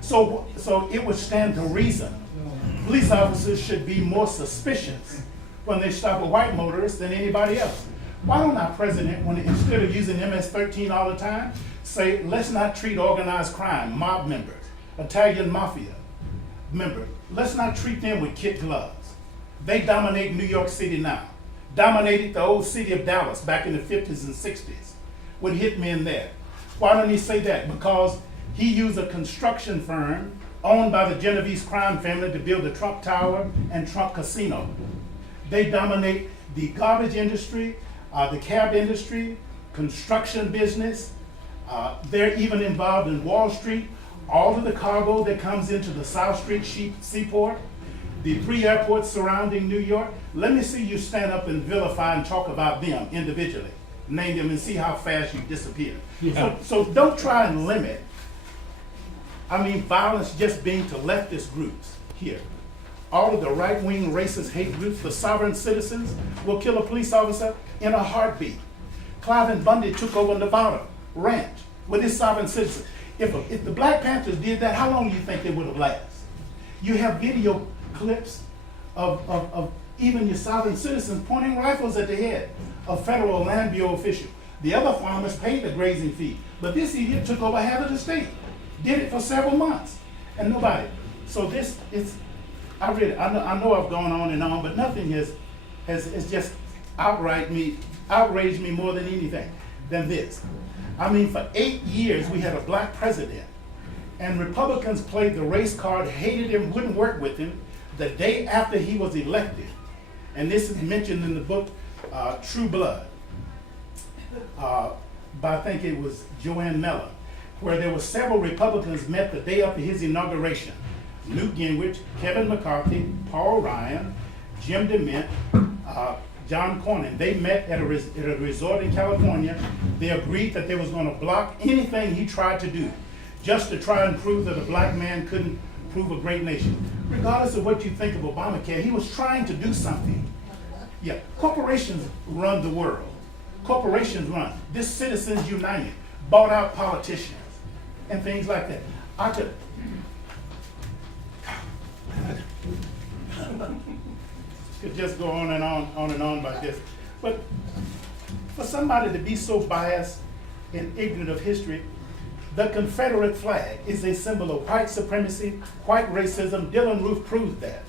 So it would stand to reason police officers should be more suspicious when they stop a white motorist than anybody else. Why don't our president, when instead of using MS-13 all the time, say, let's not treat organized crime, mob members, Italian mafia members, let's not treat them with kid gloves. They dominate New York City now. Dominated the old city of Dallas back in the 50s and 60s with hitmen there. Why don't he say that? Because he used a construction firm owned by the Genovese crime family to build the Trump Tower and Trump Casino. They dominate the garbage industry, the cab industry, construction business. They're even involved in Wall Street. All of the cargo that comes into the South Street seaport, the 3 airports surrounding New York. Let me see you stand up and vilify and talk about them individually. Name them and see how fast you disappear. Yeah. So don't try and limit, violence just being to leftist groups here. All of the right-wing racist hate groups for sovereign citizens will kill a police officer in a heartbeat. Clive Bundy took over Nevada Ranch with his sovereign citizens. If the Black Panthers did that, how long do you think they would have lasted? You have video clips of even your sovereign citizens pointing rifles at the head of federal land bureau officials. The other farmers paid the grazing fee, but this idiot took over half of the state, did it for several months, and nobody. So this is, I know I've gone on and on, but nothing has just outraged me more than anything than this. For 8 years we had a black president, and Republicans played the race card, hated him, wouldn't work with him the day after he was elected. And this is mentioned in the book True Blood by, I think it was Joanne Mellon, where there were several Republicans met the day after his inauguration. Newt Gingrich, Kevin McCarthy, Paul Ryan, Jim DeMint, John Cornyn. They met at a resort in California. They agreed that they was going to block anything he tried to do, just to try and prove that a black man couldn't prove a great nation. Regardless of what you think of Obamacare, he was trying to do something. Yeah, corporations run the world. Corporations run. This Citizens United bought out politicians and things like that. I could just go on and on about this. But for somebody to be so biased and ignorant of history, the Confederate flag is a symbol of white supremacy, white racism. Dylann Roof proves that.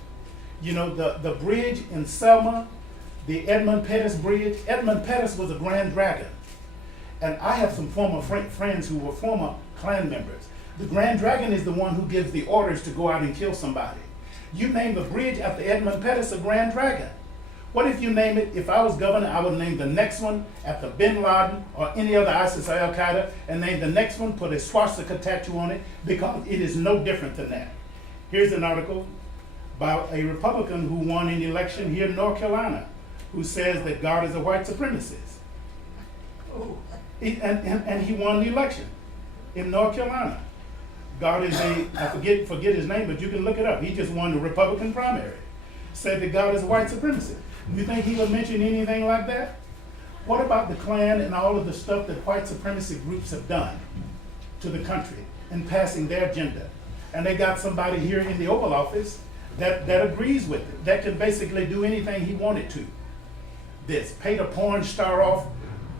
You know, the bridge in Selma, the Edmund Pettus Bridge, Edmund Pettus was a Grand Dragon. And I have some former friends who were former Klan members. The Grand Dragon is the one who gives the orders to go out and kill somebody. You name the bridge after Edmund Pettus a Grand Dragon. What if you name it, if I was governor, I would name the next one after Bin Laden or any other ISIS or Al-Qaeda, and name the next one, put a swastika tattoo on it, because it is no different than that. Here's an article about a Republican who won an election here in North Carolina, who says that God is a white supremacist. And he won the election in North Carolina. God is I forget his name, but you can look it up. He just won the Republican primary. Said that God is a white supremacist. You think he would mention anything like that? What about the Klan and all of the stuff that white supremacy groups have done to the country in passing their agenda? And they got somebody here in the Oval Office that agrees with it, that can basically do anything he wanted to. This paid a porn star off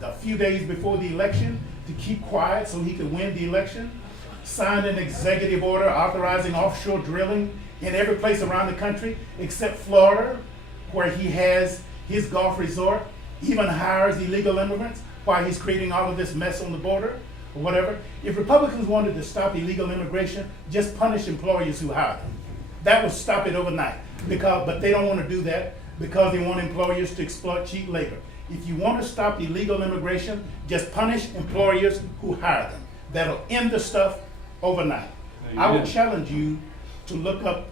a few days before the election to keep quiet so he could win the election, signed an executive order authorizing offshore drilling in every place around the country except Florida, where he has his golf resort, even hires illegal immigrants while he's creating all of this mess on the border or whatever. If Republicans wanted to stop illegal immigration, just punish employers who hire them. That would stop it overnight. But they don't want to do that because they want employers to exploit cheap labor. If you want to stop illegal immigration, just punish employers who hire them. That'll end the stuff overnight. I would challenge you to look up,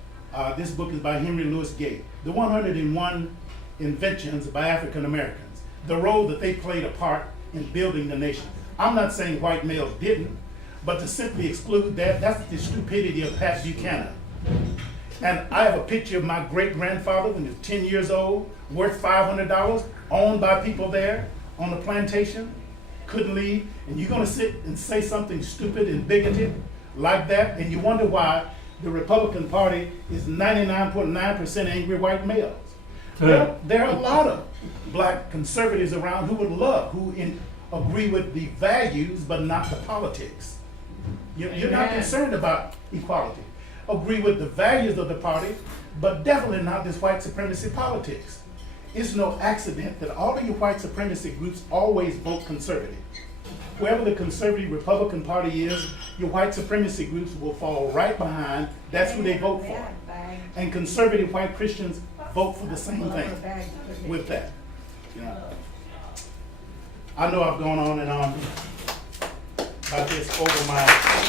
this book is by Henry Louis Gates, The 101 Inventions by African Americans, the role that they played a part in building the nation. I'm not saying white males didn't, but to simply exclude that, that's the stupidity of Pat Buchanan. And I have a picture of my great-grandfather when he was 10 years old, worth $500, owned by people there on the plantation, couldn't leave. And you're gonna sit and say something stupid and bigoted like that, and you wonder why the Republican Party is 99.9% angry white males. There are a lot of black conservatives around who would love, agree with the values, but not the politics. You're not concerned about equality. Agree with the values of the party, but definitely not this white supremacy politics. It's no accident that all of you white supremacy groups always vote conservative. Wherever the conservative Republican Party is, your white supremacy groups will fall right behind. That's who they vote for. And conservative white Christians vote for the same thing with that. I know I've gone on and on about this over my time.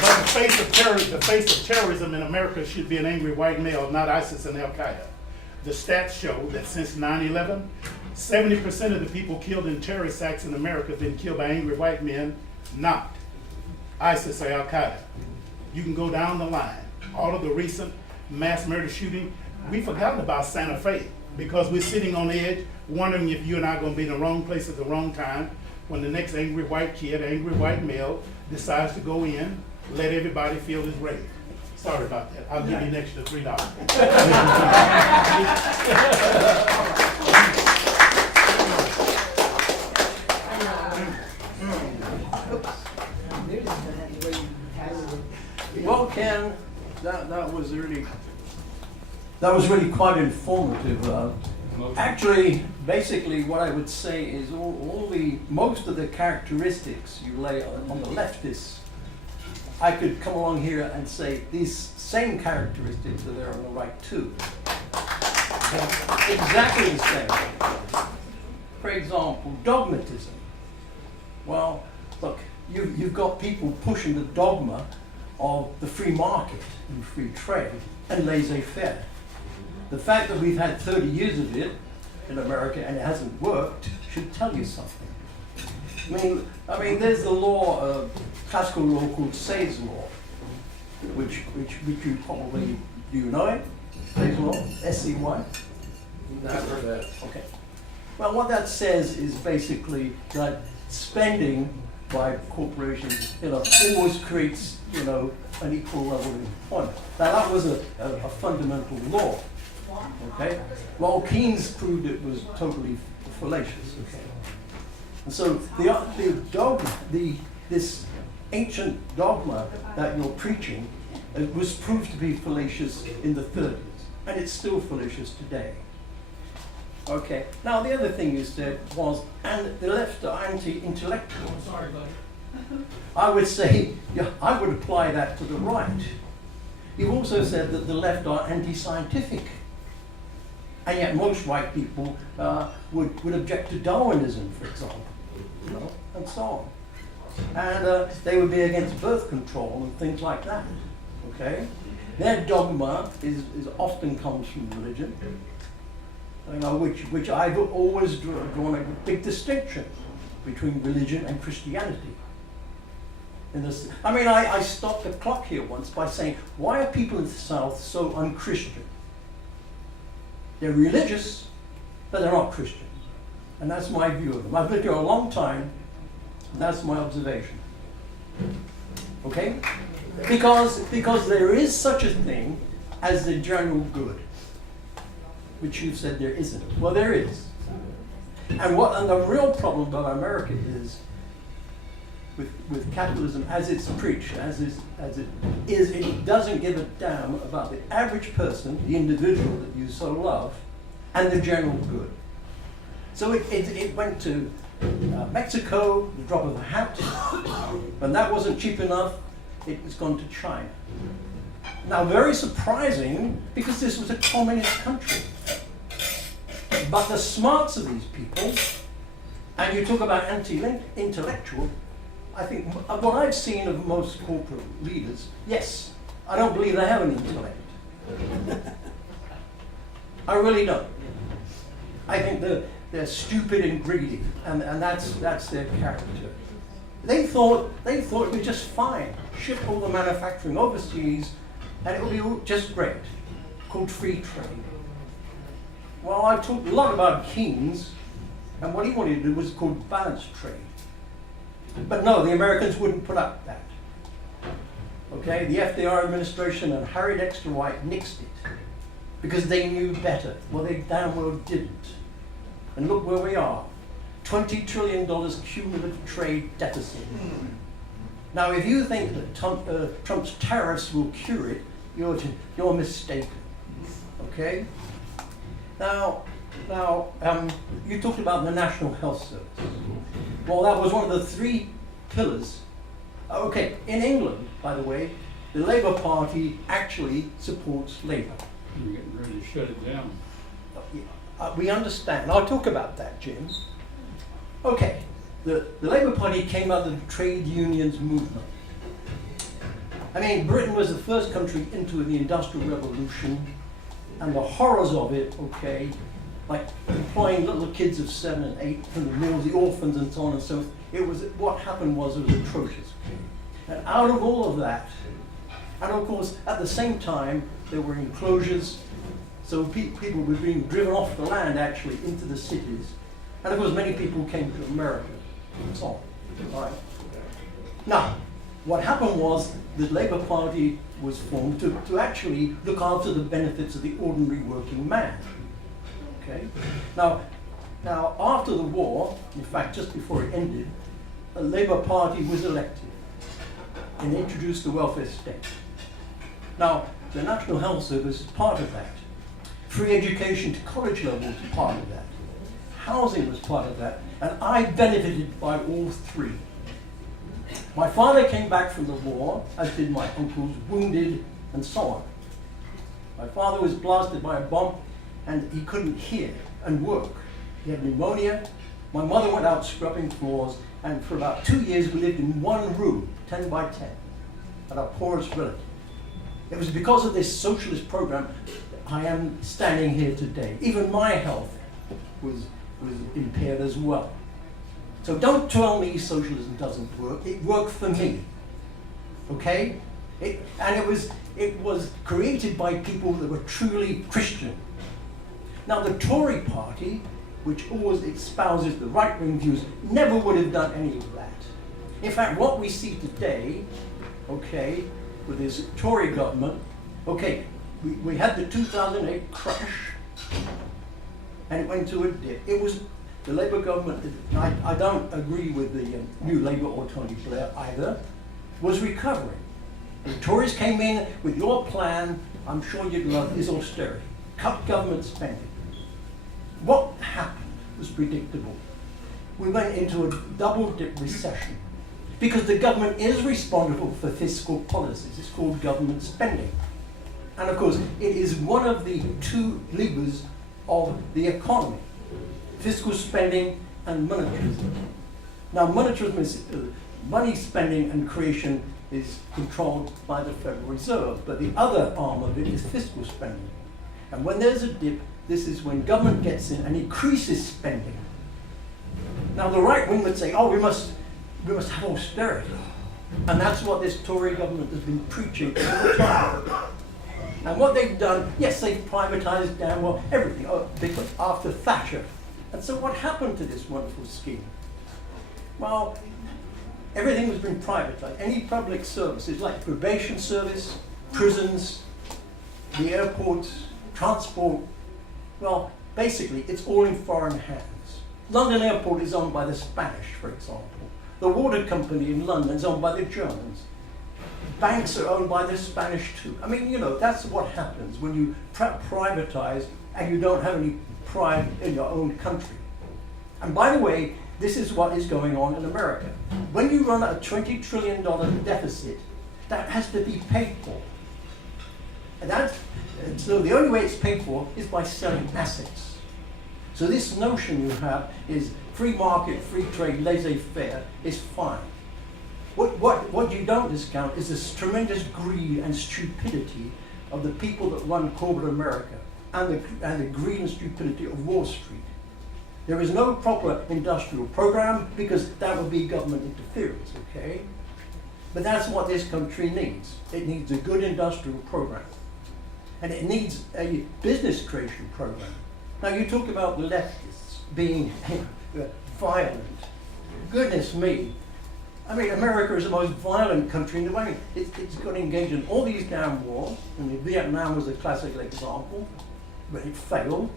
But the face of terrorism in America should be an angry white male, not ISIS and Al-Qaeda. The stats show that since 9/11, 70% of the people killed in terrorist acts in America have been killed by angry white men, not ISIS or Al-Qaeda. You can go down the line. All of the recent mass murder shooting, we've forgotten about Santa Fe because we're sitting on the edge wondering if you and I are going to be in the wrong place at the wrong time when the next angry white kid, angry white male, decides to go in, let everybody feel his rage. Sorry about that. I'll give you an extra $3. Well, Ken, that was really quite informative. Actually, basically, what I would say is most of the characteristics you lay on the leftists, I could come along here and say these same characteristics are there on the right too. Exactly the same. For example, dogmatism. Well, look, you've got people pushing the dogma of the free market and free trade and laissez-faire. The fact that we've had 30 years of it in America and it hasn't worked should tell you something. I mean, there's the law, classical law called Say's law, which you probably do you know it? Say's law, S-E-Y. Never that. Okay. Well, what that says is basically that spending by corporations, always creates, an equal level of employment. Now that was a fundamental law. Okay. Well, Keynes proved it was totally fallacious. Okay. And so this ancient dogma that you're preaching was proved to be fallacious in the 30s, and it's still fallacious today. Okay. Now the other thing you said was, and the left are anti-intellectual. Sorry, buddy. I would say, I would apply that to the right. You've also said that the left are anti-scientific. And yet most white people would object to Darwinism, for example, and so on. And they would be against birth control and things like that, okay? Their dogma is often comes from religion, which I've always drawn a big distinction between religion and Christianity. I stopped the clock here once by saying, why are people in the South so unchristian? They're religious, but they're not Christian. And that's my view of them. I've lived here a long time, and that's my observation. Okay? Because there is such a thing as the general good, which you've said there isn't. Well, there is. And the real problem about America is with capitalism as it's preached, as it doesn't give a damn about the average person, the individual that you so love, and the general good. So it went to Mexico, the drop of a hat. When that wasn't cheap enough, it was gone to China. Now, very surprising, because this was a communist country. But the smarts of these people, and you talk about anti-intellectual, I think what I've seen of most corporate leaders, yes, I don't believe they have an intellect. I really don't. I think they're stupid and greedy, and that's their character. They thought it was just fine. Ship all the manufacturing overseas, and it will be just great. Called free trade. Well, I've talked a lot about Keynes, and what he wanted to do was called balanced trade. But no, the Americans wouldn't put up that. Okay, the FDR administration and Harry Dexter White nixed it because they knew better. Well, they damn well didn't. And look where we are. $20 trillion cumulative trade deficit. Now, if you think that Trump's tariffs will cure it, you're mistaken. Okay? Now, you talked about the National Health Service. Well, that was one of the 3 pillars. Okay, in England, by the way, the Labour Party actually supports Labour. You're getting ready to shut it down. We understand. I'll talk about that, Jim. Okay, the Labour Party came out of the trade unions movement. I mean, Britain was the first country into the Industrial Revolution, and the horrors of it, okay, like employing little kids of 7 and 8 from the mills, the orphans and so on and so forth. What happened was it was atrocious. And out of all of that, and of course, at the same time, there were enclosures, so people were being driven off the land, actually, into the cities. And of course, many people came to America, and so on. Right? Now, what happened was the Labour Party was formed to actually look after the benefits of the ordinary working man. Okay? Now, after the war, in fact, just before it ended, the Labour Party was elected and introduced the welfare state. Now, the National Health Service is part of that. Free education to college level was part of that. Housing was part of that. And I benefited by all 3. My father came back from the war, as did my uncles, wounded and so on. My father was blasted by a bomb and he couldn't hear and work. He had pneumonia. My mother went out scrubbing floors, and for about 2 years we lived in one room, 10 by 10, at our poorest relative. It was because of this socialist program that I am standing here today. Even my health was impaired as well. So don't tell me socialism doesn't work. It worked for me. Okay? It was created by people that were truly Christian. Now the Tory party, which always espouses the right-wing views, never would have done any of that. In fact, what we see today, okay, with this Tory government, okay, we had the 2008 crash, and it went to a dip. It was the Labour government, I don't agree with the new Labour or Tony Blair either, was recovering. The Tories came in with your plan, I'm sure you'd love, is austerity. Cut government spending. What happened was predictable. We went into a double-dip recession because the government is responsible for fiscal policies. It's called government spending. And of course, it is one of the 2 levers of the economy. Fiscal spending and monetarism. Now, monetarism is money spending and creation is controlled by the Federal Reserve, but the other arm of it is fiscal spending. And when there's a dip, this is when government gets in and increases spending. Now, the right wing would say, oh, we must have austerity. And that's what this Tory government has been preaching all the time. And what they've done, yes, they've privatized damn well everything after Thatcher. And so what happened to this wonderful scheme? Well, everything has been privatized. Any public services like probation service, prisons, the airports, transport, well, basically it's all in foreign hands. London Airport is owned by the Spanish, for example. The water company in London is owned by the Germans. Banks are owned by the Spanish too. I mean, you know, that's what happens when you privatize and you don't have any pride in your own country. And by the way, this is what is going on in America. When you run a $20 trillion deficit, that has to be paid for. And so the only way it's paid for is by selling assets. So this notion you have is free market, free trade, laissez-faire is fine. What you don't discount is this tremendous greed and stupidity of the people that run corporate America and the greed and stupidity of Wall Street. There is no proper industrial program because that would be government interference, okay? But that's what this country needs. It needs a good industrial program. And it needs a business creation program. Now you talk about the leftists being violent. Goodness me. I mean, America is the most violent country in the world. It's got engaged in all these damn wars. And Vietnam was a classical example, but it failed.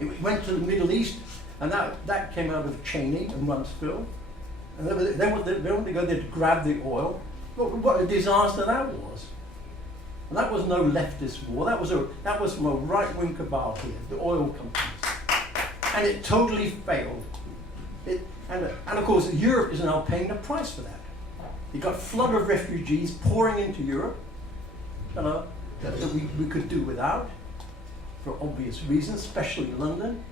It went to the Middle East, and that came out of Cheney and Rumsfeld. And they wanted to go there to grab the oil. What a disaster that was. And that was no leftist war. That was from a right-wing cabal here, the oil companies. And it totally failed. And of course, Europe is now paying the price for that. You got a flood of refugees pouring into Europe, you know, that we could do without, for obvious reasons, especially London.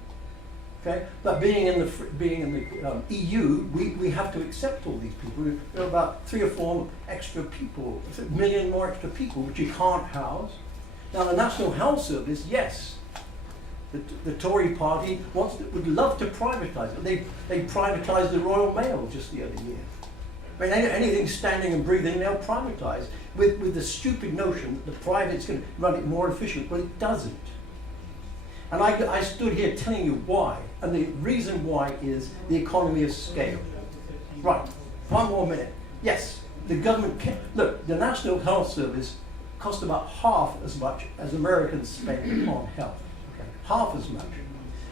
Okay, but being in the EU, we have to accept all these people. There are about 3 or 4 extra people, a million more extra people, which you can't house. Now, the National Health Service, yes, the Tory party would love to privatise it. They privatised the Royal Mail just the other year. I mean, anything standing and breathing, they'll privatise with the stupid notion that the private's going to run it more efficient, but it doesn't. And I stood here telling you why, and the reason why is the economy of scale. Right, 1 more minute. Yes, the government look, the National Health Service costs about half as much as Americans spend on health. Okay, half as much.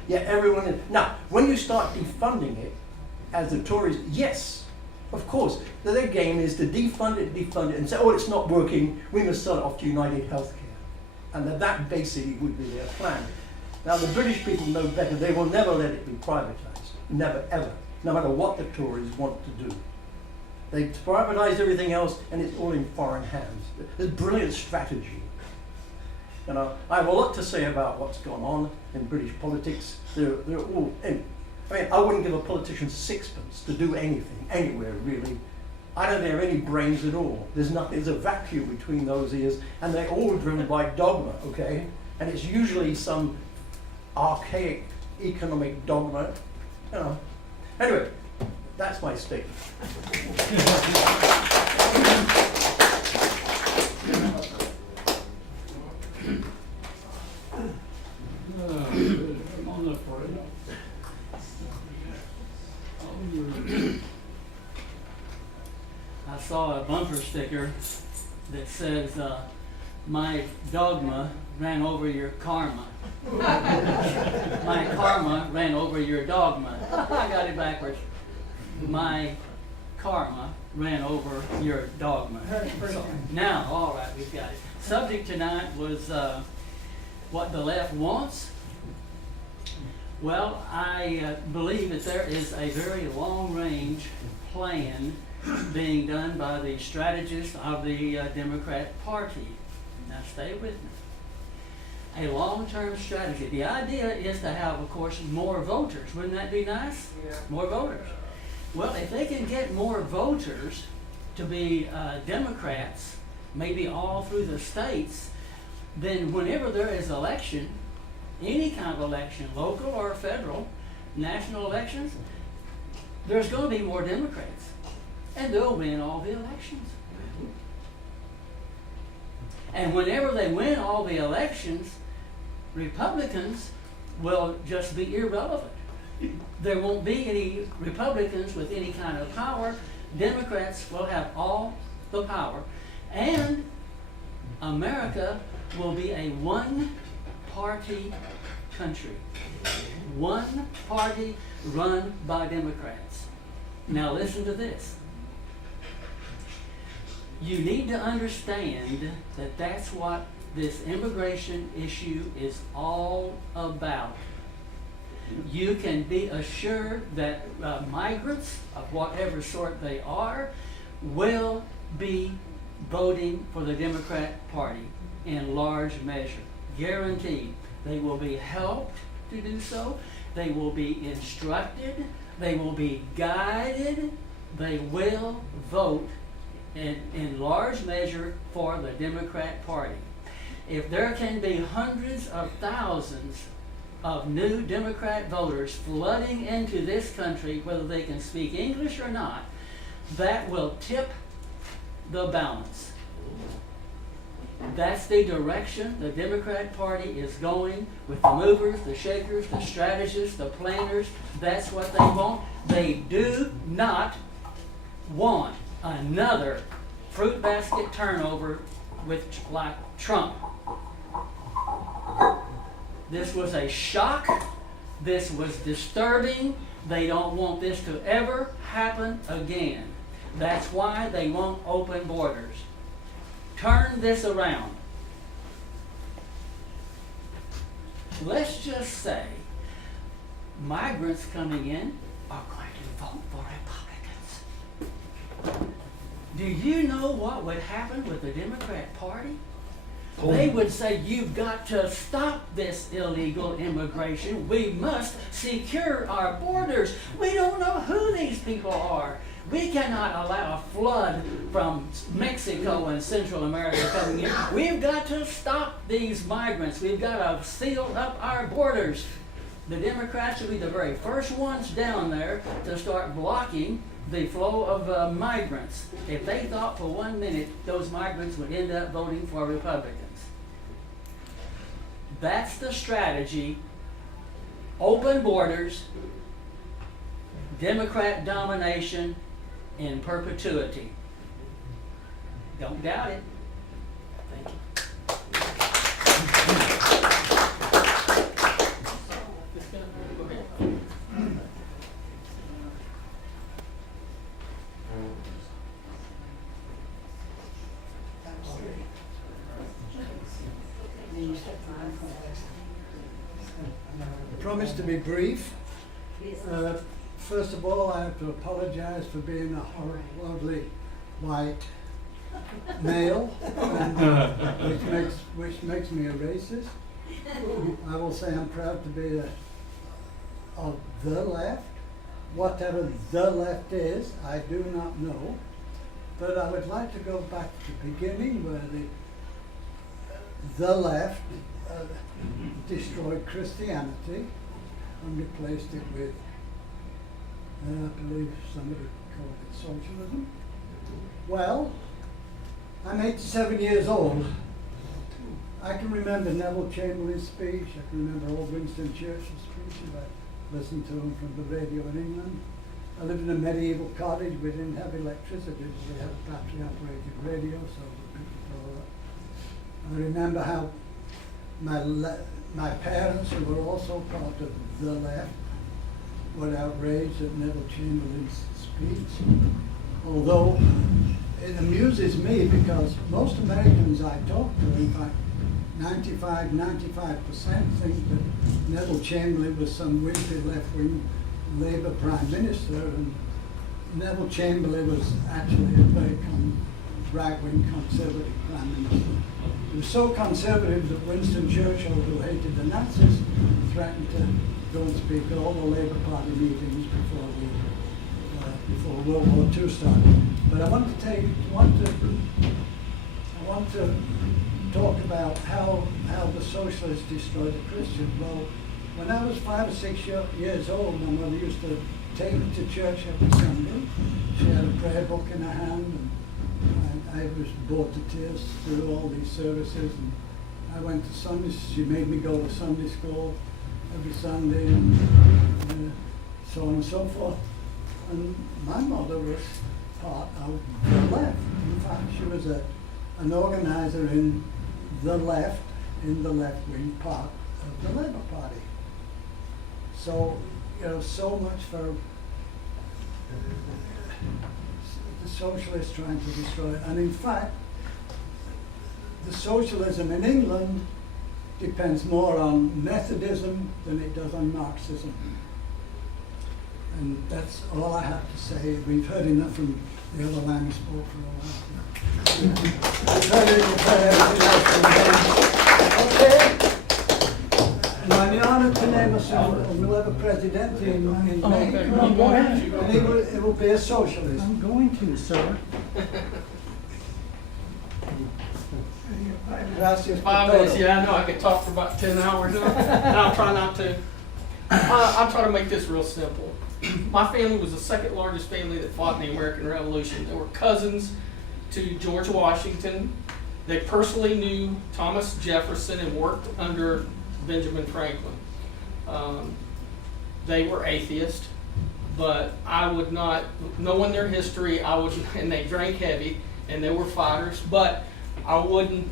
Yet everyone is, now, when you start defunding it, as the Tories, yes, of course, their game is to defund it, and say, oh, it's not working, we must sell it off to United Healthcare. And that basically would be their plan. Now, the British people know better. They will never let it be privatised. Never, ever. No matter what the Tories want to do. They privatise everything else, and it's all in foreign hands. It's a brilliant strategy. You know, I have a lot to say about what's gone on in British politics. They're all in. I mean, I wouldn't give a politician 6pence to do anything, anywhere, really. I don't have any brains at all. There's nothing. There's a vacuum between those ears, and they're all driven by dogma, okay? And it's usually some archaic economic dogma, you know. Anyway, that's my statement. I saw a bumper sticker that says, my dogma ran over your karma. My karma ran over your dogma. I got it backwards. My karma ran over your dogma. So, now, all right, we've got it. Subject tonight was what the left wants. Well, I believe that there is a very long-range plan being done by the strategists of the Democrat Party. Now, stay with me. A long-term strategy. The idea is to have, of course, more voters. Wouldn't that be nice? Yeah. More voters. Well, if they can get more voters to be Democrats, maybe all through the states, then whenever there is election, any kind of election, local or federal, national elections, there's going to be more Democrats. And they'll win all the elections. And whenever they win all the elections, Republicans will just be irrelevant. There won't be any Republicans with any kind of power. Democrats will have all the power. And America will be a one-party country. One party run by Democrats. Now listen to this. You need to understand that that's what this immigration issue is all about. You can be assured that migrants, of whatever sort they are, will be voting for the Democrat Party in large measure. Guaranteed. They will be helped to do so. They will be instructed. They will be guided. They will vote in large measure for the Democrat Party. If there can be hundreds of thousands of new Democrat voters flooding into this country, whether they can speak English or not, that will tip the balance. That's the direction the Democrat Party is going with the movers, the shakers, the strategists, the planners. That's what they want. They do not want another fruit basket turnover like Trump. This was a shock. This was disturbing. They don't want this to ever happen again. That's why they want open borders. Turn this around. Let's just say migrants coming in are going to vote for Republicans. Do you know what would happen with the Democrat Party? They would say, you've got to stop this illegal immigration. We must secure our borders. We don't know who these people are. We cannot allow a flood from Mexico and Central America coming in. We've got to stop these migrants. We've got to seal up our borders. The Democrats will be the very first ones down there to start blocking the flow of migrants. If they thought for 1 minute those migrants would end up voting for Republicans. That's the strategy. Open borders, Democrat domination in perpetuity. Don't doubt it. Thank I promise to be brief. First of all, I have to apologize for being a horribly white male, which makes me a racist. I will say I'm proud to be of the left. Whatever the left is, I do not know. But I would like to go back to the beginning where the left destroyed Christianity and replaced it with, I believe somebody called it socialism. Well, I'm 87 years old. I can remember Neville Chamberlain's speech. I can remember old Winston Churchill's speeches. I listened to them from the radio in England. I lived in a medieval cottage. We didn't have electricity. We had a battery-operated radio, so I remember how my parents, who were also part of the left, were outraged at Neville Chamberlain's speech. Although it amuses me because most Americans I talk to, in fact, 95% think that Neville Chamberlain was some wimpy left-wing Labour Prime Minister, and Neville Chamberlain was actually a very right-wing conservative Prime Minister. He was so conservative that Winston Churchill, who hated the Nazis, threatened to go and speak at all the Labour Party meetings before World War II started. But I want to talk about how the socialists destroyed the Christians. Well, when I was 5 or 6 years old, my mother used to take me to church every Sunday. She had a prayer book in her hand, and I was bored to tears through all these services. And I went to Sunday. She made me go to Sunday school every Sunday, and so on and so forth. And my mother was part of the left. In fact, she was an organizer in the left, in the left-wing part of the Labour Party. So, you know, so much for the socialists trying to destroy it. And in fact, the socialism in England depends more on Methodism than it does on Marxism. And that's all I have to say. We've heard enough from the other man who spoke for a while. We've heard everything else from them. Okay. And I'm honored to name us a new president in May. Come on, go ahead. And it will be a socialist. I'm going to, sir. Gracias por 5 minutes, todo. yeah, I know, I could talk for about 10 hours. No, I'll try not to. I'll try to make this real simple. My family was the second largest family that fought in the American Revolution. They were cousins to George Washington. They personally knew Thomas Jefferson and worked under Benjamin Franklin. They were atheists, but I would not, knowing their history, and they drank heavy, and they were fighters, but I wouldn't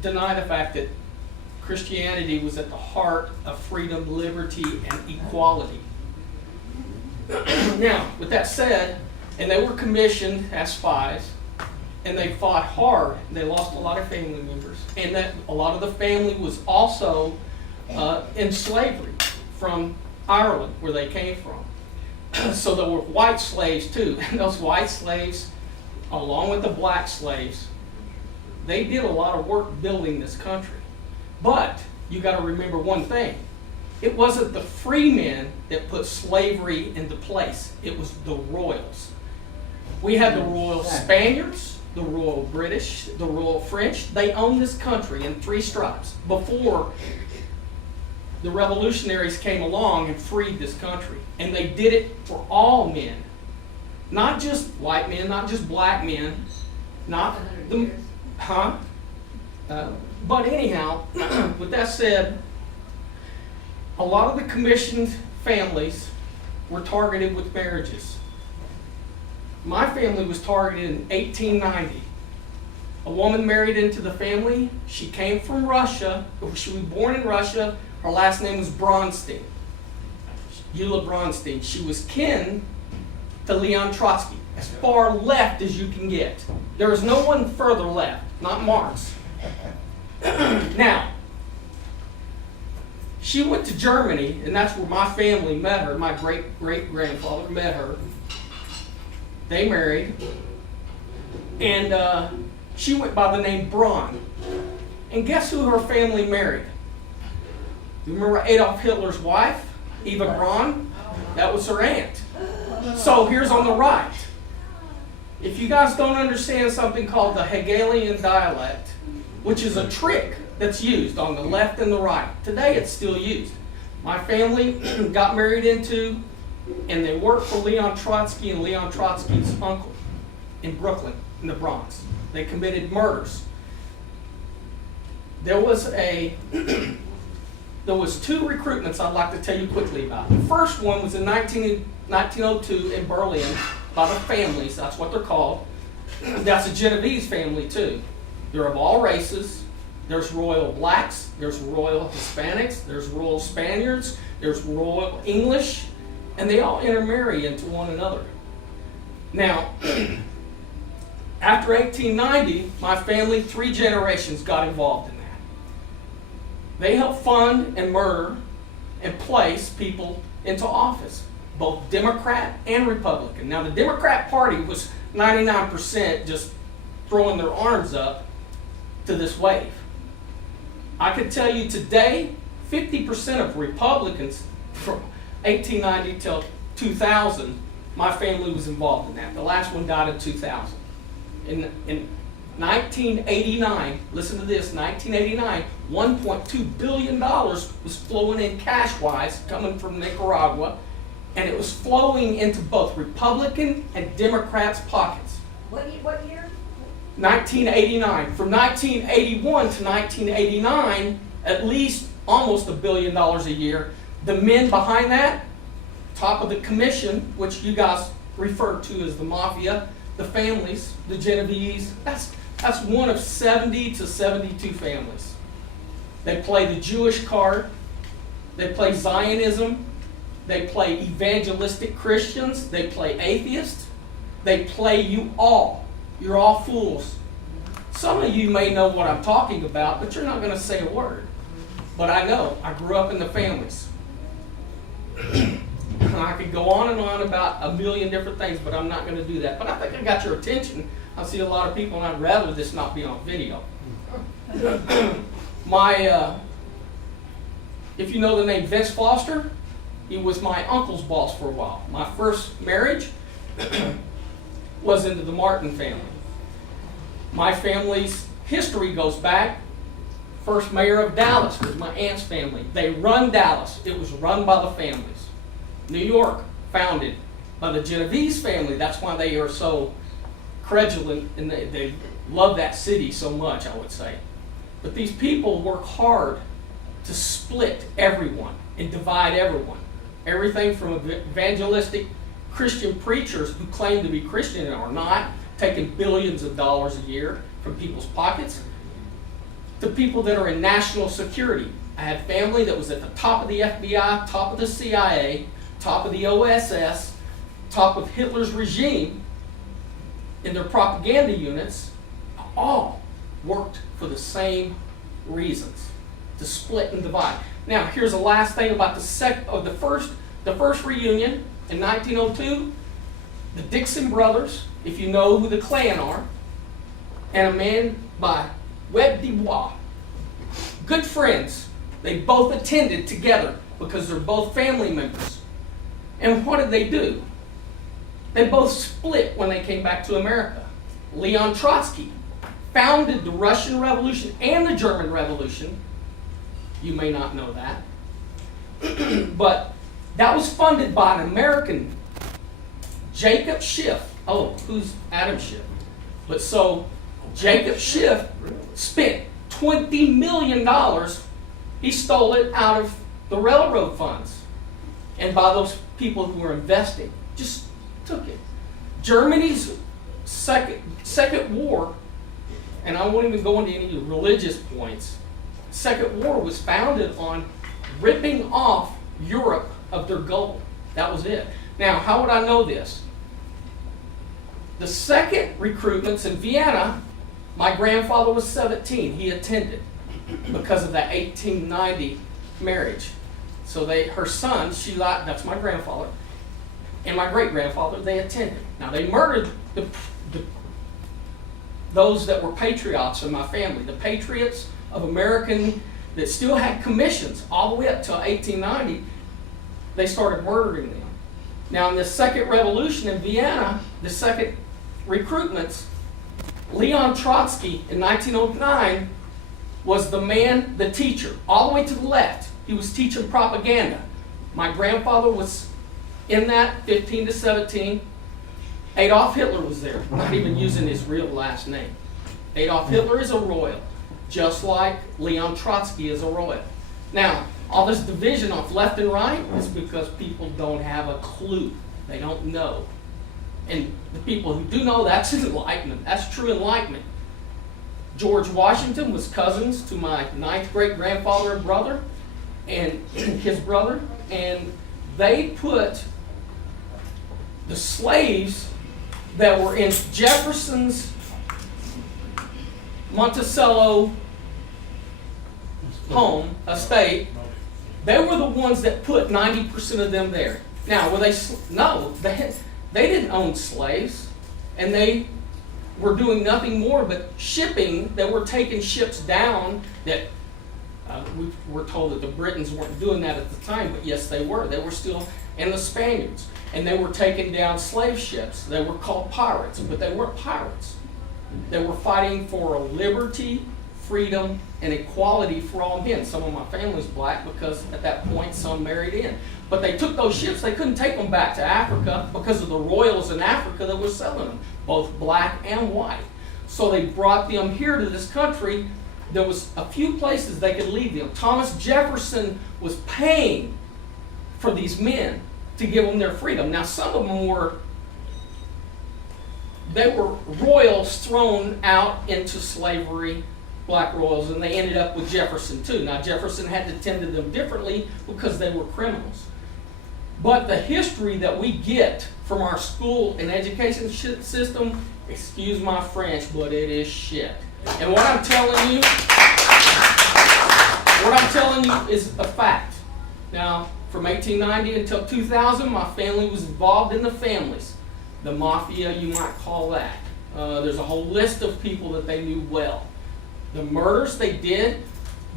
deny the fact that Christianity was at the heart of freedom, liberty, and equality. Now, with that said, and they were commissioned as spies, and they fought hard. They lost a lot of family members, and that a lot of the family was also in slavery from Ireland, where they came from. So there were white slaves too, and those white slaves, along with the black slaves, they did a lot of work building this country. But you got to remember one thing. It wasn't the free men that put slavery into place. It was the royals. We had the royal Spaniards, the royal British, the royal French. They owned this country in 3 stripes before the revolutionaries came along and freed this country. And they did it for all men. Not just white men, not just black men, not the, but anyhow, with that said, a lot of the commissioned families were targeted with marriages. My family was targeted in 1890. A woman married into the family. She came from Russia. She was born in Russia. Her last name was Bronstein. Eula Bronstein. She was kin to Leon Trotsky, as far left as you can get. There is no one further left, not Marx. Now, she went to Germany, and that's where my family met her. My great-great-grandfather met her. They married, and she went by the name Braun. And guess who her family married? You remember Adolf Hitler's wife, Eva Braun? That was her aunt. So here's on the right. If you guys don't understand something called the Hegelian dialect, which is a trick that's used on the left and the right. Today it's still used. My family got married into, and they worked for Leon Trotsky and Leon Trotsky's uncle in Brooklyn, in the Bronx. They committed murders. There was 2 recruitments I'd like to tell you quickly about. The first one was in 1902 in Berlin by the families, that's what they're called. That's a Genovese family too. They're of all races. There's royal blacks, there's royal Hispanics, there's royal Spaniards, there's royal English, and they all intermarry into one another. Now, after 1890, my family, 3 generations got involved in that. They helped fund and murder and place people into office, both Democrat and Republican. Now, the Democrat Party was 99% just throwing their arms up to this wave. I could tell you today, 50% of Republicans from 1890 till 2000, my family was involved in that. The last one died in 2000. In 1989, listen to this, 1989, $1.2 billion was flowing in cash-wise, coming from Nicaragua, and it was flowing into both Republican and Democrats' pockets. What year? 1989. From 1981 to 1989, at least almost $1 billion a year. The men behind that, top of the commission, which you guys refer to as the mafia, the families, the Genovese, that's one of 70 to 72 families. They play the Jewish card. They play Zionism. They play evangelistic Christians. They play atheists. They play you all. You're all fools. Some of you may know what I'm talking about, but you're not going to say a word. But I know. I grew up in the families. I could go on and on about a million different things, but I'm not going to do that. But I think I got your attention. I see a lot of people, and I'd rather this not be on video. If you know the name Vince Foster, he was my uncle's boss for a while. My first marriage was into the Martin family. My family's history goes back. First mayor of Dallas was my aunt's family. They run Dallas. It was run by the families. New York, founded by the Genovese family. That's why they are so credulous and they love that city so much, I would say. But these people work hard to split everyone and divide everyone. Everything from evangelistic Christian preachers who claim to be Christian and are not, taking billions of dollars a year from people's pockets, to people that are in national security. I had family that was at the top of the FBI, top of the CIA, top of the OSS, top of Hitler's regime, in their propaganda units, all worked for the same reasons, to split and divide. Now, here's the last thing about the first reunion in 1902. The Dixon brothers, if you know who the Klan are, and a man by Webb Dubois, good friends. They both attended together because they're both family members. And what did they do? They both split when they came back to America. Leon Trotsky founded the Russian Revolution and the German Revolution. You may not know that. But that was funded by an American, Jacob Schiff. Oh, who's Adam Schiff? But so Jacob Schiff spent $20 million. He stole it out of the railroad funds. And by those people who were investing, just took it. Germany's second war, and I won't even go into any religious points, Second War was founded on ripping off Europe of their gold. That was it. Now, how would I know this? The second recruitments in Vienna, my grandfather was 17. He attended because of that 1890 marriage. So her son, that's my grandfather, and my great-grandfather, they attended. Now, they murdered those that were patriots in my family, the patriots of American that still had commissions all the way up till 1890. They started murdering them. Now, in the second revolution in Vienna, the second recruitments, Leon Trotsky in 1909 was the man, the teacher, all the way to the left. He was teaching propaganda. My grandfather was in that, 15 to 17. Adolf Hitler was there, not even using his real last name. Adolf Hitler is a royal, just like Leon Trotsky is a royal. Now, all this division of left and right is because people don't have a clue. They don't know. And the people who do know, that's enlightenment. That's true enlightenment. George Washington was cousins to my ninth great-grandfather and brother, and his brother, and they put the slaves that were in Jefferson's Monticello home, estate, they were the ones that put 90% of them there. Now, were they? No, they didn't own slaves, and they were doing nothing more but shipping. They were taking ships down that we were told that the Britons weren't doing that at the time, but yes, they were. They were still, and the Spaniards, and they were taking down slave ships. They were called pirates, but they weren't pirates. They were fighting for liberty, freedom, and equality for all men. Some of my family's black because at that point some married in. But they took those ships, they couldn't take them back to Africa because of the royals in Africa that were selling them, both black and white. So they brought them here to this country. There was a few places they could leave them. Thomas Jefferson was paying for these men to give them their freedom. Now, some of them were royals thrown out into slavery black royals, and they ended up with Jefferson too. Now Jefferson had to tend to them differently because they were criminals. But the history that we get from our school and education system, excuse my French, but it is shit. And what I'm telling you is a fact. Now, from 1890 until 2000, my family was involved in the families. The mafia, you might call that. There's a whole list of people that they knew well. The murders they did,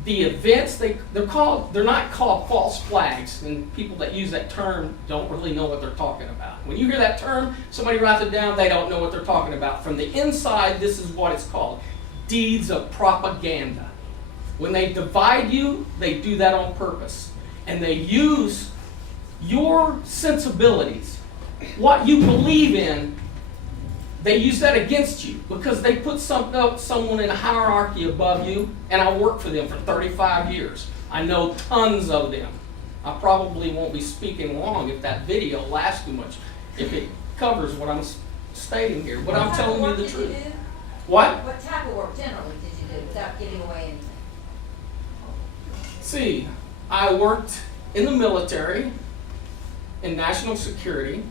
the events, they're not called false flags, and people that use that term don't really know what they're talking about. When you hear that term, somebody writes it down, they don't know what they're talking about. From the inside, this is what it's called: deeds of propaganda. When they divide you, they do that on purpose. And they use your sensibilities, what you believe in, they use that against you because they put someone in a hierarchy above you, and I worked for them for 35 years. I know tons of them. I probably won't be speaking long if that video lasts too much, if it covers what I'm stating here, but I'm telling you the truth. What? What type of work generally did you do without giving away anything? See, I worked in the military, in national security.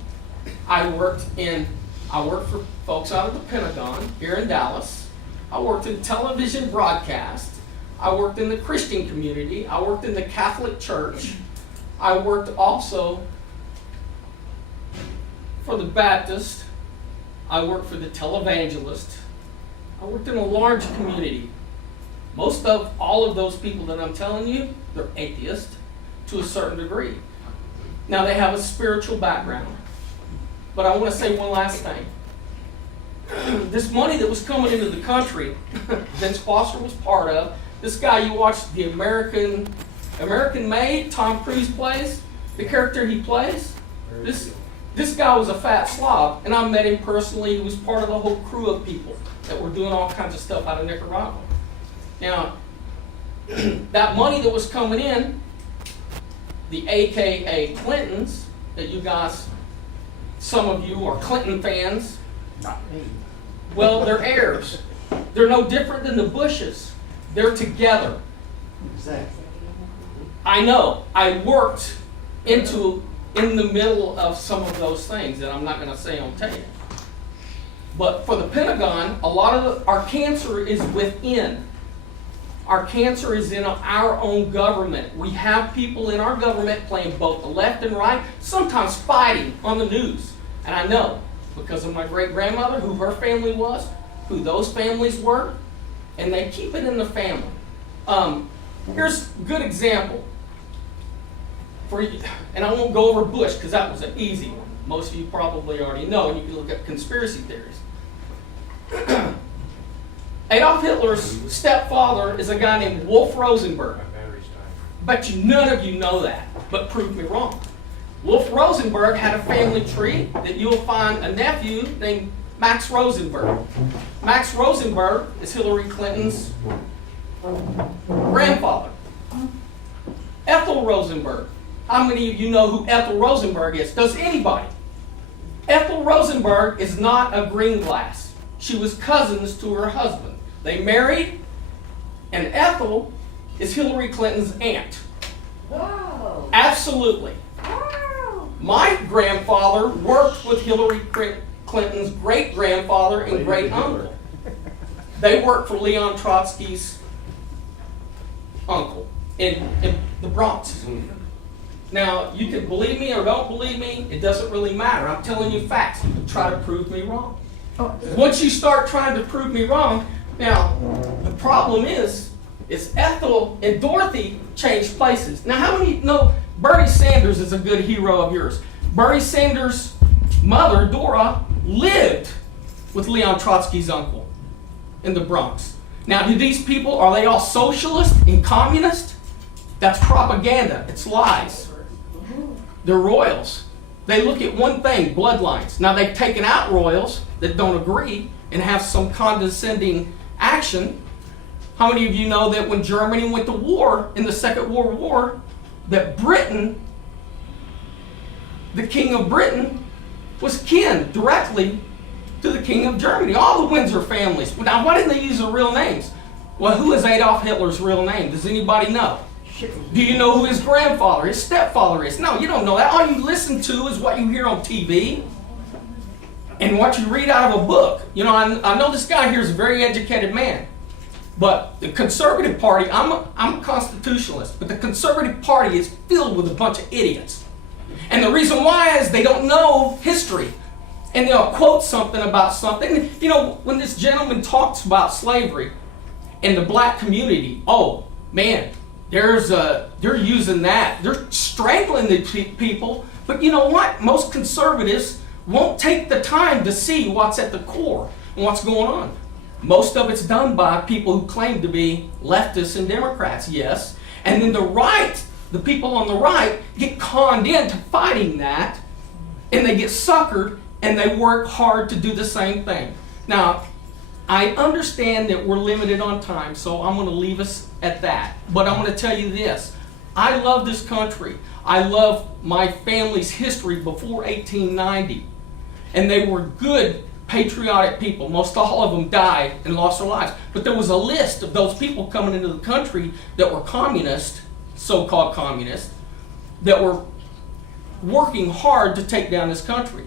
I worked for folks out of the Pentagon here in Dallas. I worked in television broadcast. I worked in the Christian community. I worked in the Catholic Church. I worked also for the Baptist. I worked for the televangelist. I worked in a large community. Most of all of those people that I'm telling you, they're atheists to a certain degree. Now they have a spiritual background. But I want to say one last thing. This money that was coming into the country, Vince Foster was part of. This guy you watched, the American Made, Tom Cruise plays, the character he plays. This guy was a fat slob, and I met him personally. He was part of the whole crew of people that were doing all kinds of stuff out of Nicaragua. Now, that money that was coming in, the AKA Clintons, that you guys, some of you are Clinton fans. Not me. Well, they're heirs. They're no different than the Bushes. They're together. Exactly. I know. I worked in the middle of some of those things that I'm not going to say on tape. But for the Pentagon, a lot of our cancer is within. Our cancer is in our own government. We have people in our government playing both the left and right, sometimes fighting on the news. And I know, because of my great-grandmother, who her family was, who those families were, and they keep it in the family. Here's a good example. For you, and I won't go over Bush, because that was an easy one. Most of you probably already know, and you can look at conspiracy theories. Adolf Hitler's stepfather is a guy named Wolf Rosenberg. Bet you none of you know that, but prove me wrong. Wolf Rosenberg had a family tree that you'll find a nephew named Max Rosenberg. Max Rosenberg is Hillary Clinton's grandfather. Ethel Rosenberg. How many of you know who Ethel Rosenberg is? Does anybody? Ethel Rosenberg is not a green glass. She was cousins to her husband. They married, and Ethel is Hillary Clinton's aunt. Whoa. Absolutely. Wow. My grandfather worked with Hillary Clinton's great-grandfather and great-uncle. They worked for Leon Trotsky's uncle in the Bronx. Now, you can believe me or don't believe me, it doesn't really matter. I'm telling you facts. Try to prove me wrong. Once you start trying to prove me wrong, now, the problem is Ethel and Dorothy changed places. Now, how many know Bernie Sanders is a good hero of yours? Bernie Sanders' mother, Dora, lived with Leon Trotsky's uncle in the Bronx. Now, do these people, are they all socialist and communist? That's propaganda. It's lies. They're royals. They look at one thing, bloodlines. Now, they've taken out royals that don't agree and have some condescending action. How many of you know that when Germany went to war in the Second World War, that Britain, the King of Britain, was kin directly to the King of Germany? All the Windsor families. Now, why didn't they use their real names? Well, who is Adolf Hitler's real name? Does anybody know? Do you know who his grandfather, his stepfather is? No, you don't know that. All you listen to is what you hear on TV and what you read out of a book. You know, I know this guy here is a very educated man, but the Conservative Party, I'm a constitutionalist, but the Conservative Party is filled with a bunch of idiots. And the reason why is they don't know history. And they'll quote something about something. You know, when this gentleman talks about slavery in the black community, oh, man, they're using that. They're strangling the people. But you know what? Most conservatives won't take the time to see what's at the core and what's going on. Most of it's done by people who claim to be leftists and Democrats, yes. And then the right, the people on the right, get conned into fighting that, and they get suckered, and they work hard to do the same thing. Now, I understand that we're limited on time, so I'm going to leave us at that. But I'm going to tell you this. I love this country. I love my family's history before 1890. And they were good, patriotic people. Most all of them died and lost their lives. But there was a list of those people coming into the country that were communist, so-called communist, that were working hard to take down this country.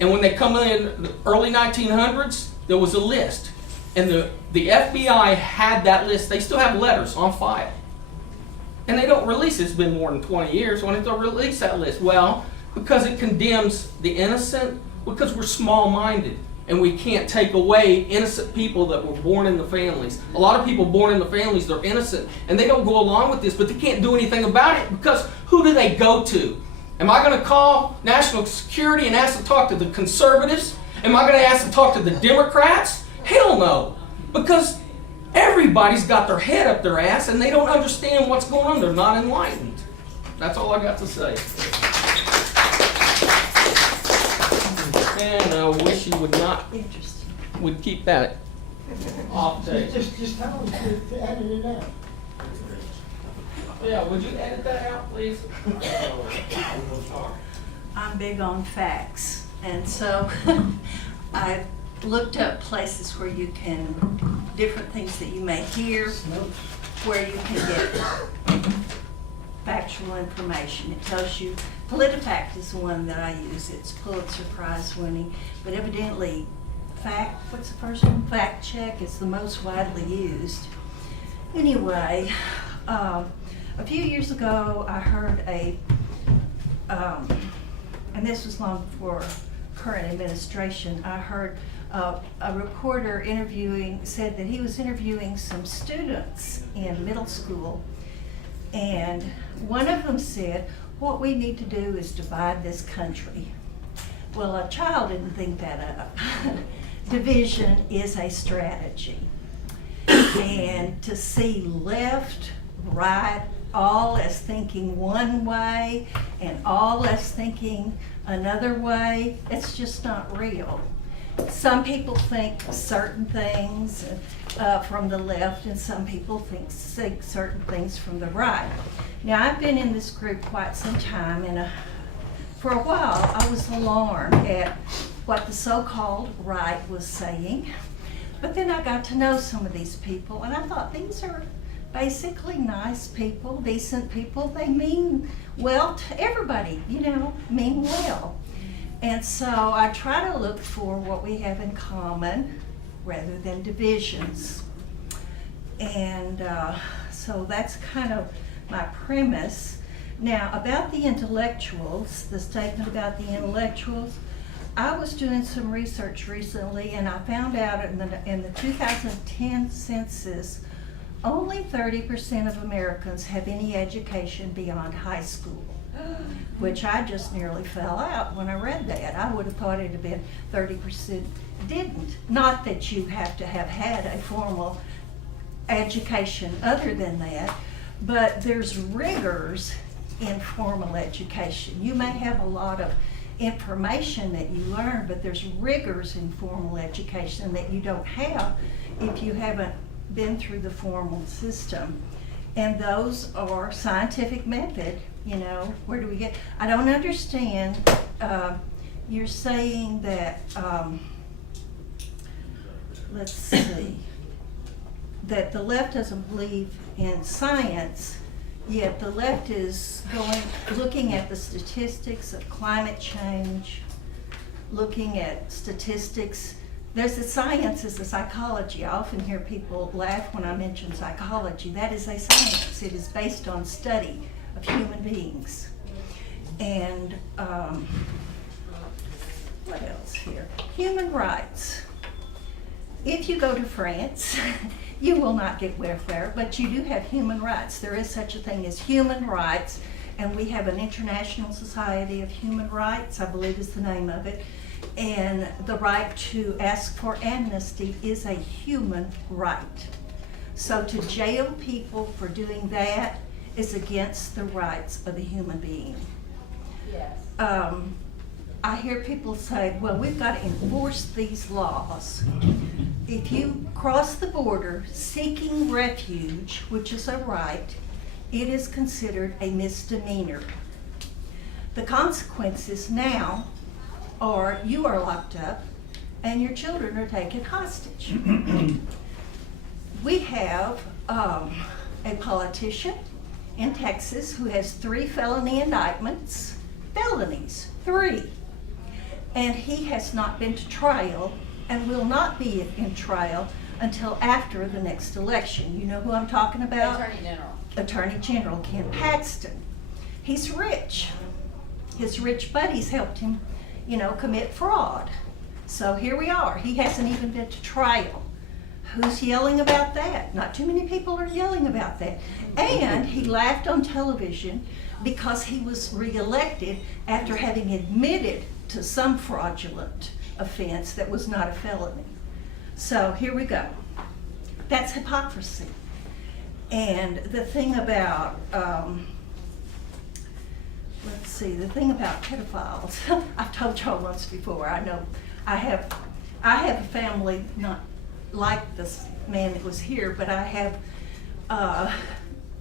And when they come in the early 1900s, there was a list. And the FBI had that list. They still have letters on file. And they don't release it. It's been more than 20 years. Why don't they release that list? Well, because it condemns the innocent, because we're small-minded. And we can't take away innocent people that were born in the families. A lot of people born in the families, they're innocent. And they don't go along with this, but they can't do anything about it because who do they go to? Am I going to call national security and ask to talk to the conservatives? Am I going to ask to talk to the Democrats? Hell no. Because everybody's got their head up their ass and they don't understand what's going on. They're not enlightened. That's all I got to say. And I wish you would keep that off tape. Just tell them to edit it out. Yeah, would you edit that out, please? I'm big on facts, and so I looked up places where you can, different things that you may hear, where you can get factual information. It tells you, PolitiFact is the one that I use. It's Pulitzer Prize winning, but evidently what's the first one? Fact Check is the most widely used. Anyway, a few years ago, I heard and this was long before current administration, I heard a reporter said that he was interviewing some students in middle school, and one of them said, what we need to do is divide this country. Well, a child didn't think that up. Division is a strategy. And to see left, right, all as thinking one way and all as thinking another way, it's just not real. Some people think certain things from the left, and some people think certain things from the right. Now, I've been in this group quite some time, and for a while I was alarmed at what the so-called right was saying. But then I got to know some of these people, and I thought, these are basically nice people, decent people. They mean well to everybody, mean well. And so I try to look for what we have in common rather than divisions. And so that's kind of my premise. Now, about the intellectuals, the statement about the intellectuals, I was doing some research recently, and I found out in the 2010 census, only 30% of Americans have any education beyond high school, which I just nearly fell out when I read that. I would have thought it had been 30% didn't. Not that you have to have had a formal education other than that, but there's rigors in formal education. You may have a lot of information that you learn, but there's rigors in formal education that you don't have if you haven't been through the formal system. And those are scientific method, where do we get? I don't understand, you're saying that, let's see, that the left doesn't believe in science, yet the left is looking at the statistics of climate change, looking at statistics. There's a science is a psychology. I often hear people laugh when I mention psychology. That is a science. It is based on study of human beings. And what else here? Human rights. If you go to France, you will not get welfare, but you do have human rights. There is such a thing as human rights, and we have an International Society of Human Rights, I believe is the name of it, and the right to ask for amnesty is a human right. So to jail people for doing that is against the rights of a human being. Yes. I hear people say, well, we've got to enforce these laws. If you cross the border seeking refuge, which is a right, it is considered a misdemeanor. The consequences now are you are locked up and your children are taken hostage. We have a politician in Texas who has 3 felony indictments, felonies, 3. And he has not been to trial and will not be in trial until after the next election. You know who I'm talking about? Attorney General. Attorney General Ken Paxton. He's rich. His rich buddies helped him, commit fraud. So here we are. He hasn't even been to trial. Who's yelling about that? Not too many people are yelling about that. And he laughed on television because he was reelected after having admitted to some fraudulent offense that was not a felony. So here we go. That's hypocrisy. And the thing about, the thing about pedophiles, I've told y'all once before, I know I have a family not like this man that was here, but I have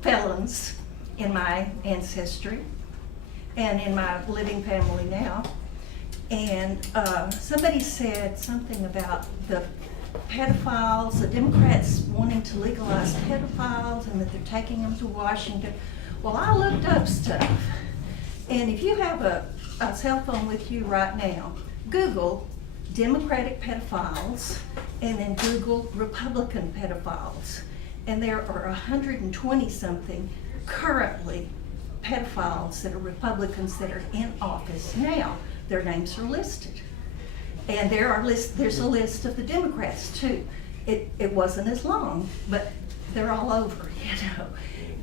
felons in my ancestry and in my living family now. And somebody said something about the pedophiles, the Democrats wanting to legalize pedophiles and that they're taking them to Washington. Well, I looked up stuff. And if you have a cell phone with you right now, Google Democratic pedophiles and then Google Republican pedophiles. And there are 120 something currently pedophiles that are Republicans that are in office now. Their names are listed. And there's a list of the Democrats too. It wasn't as long, but they're all over,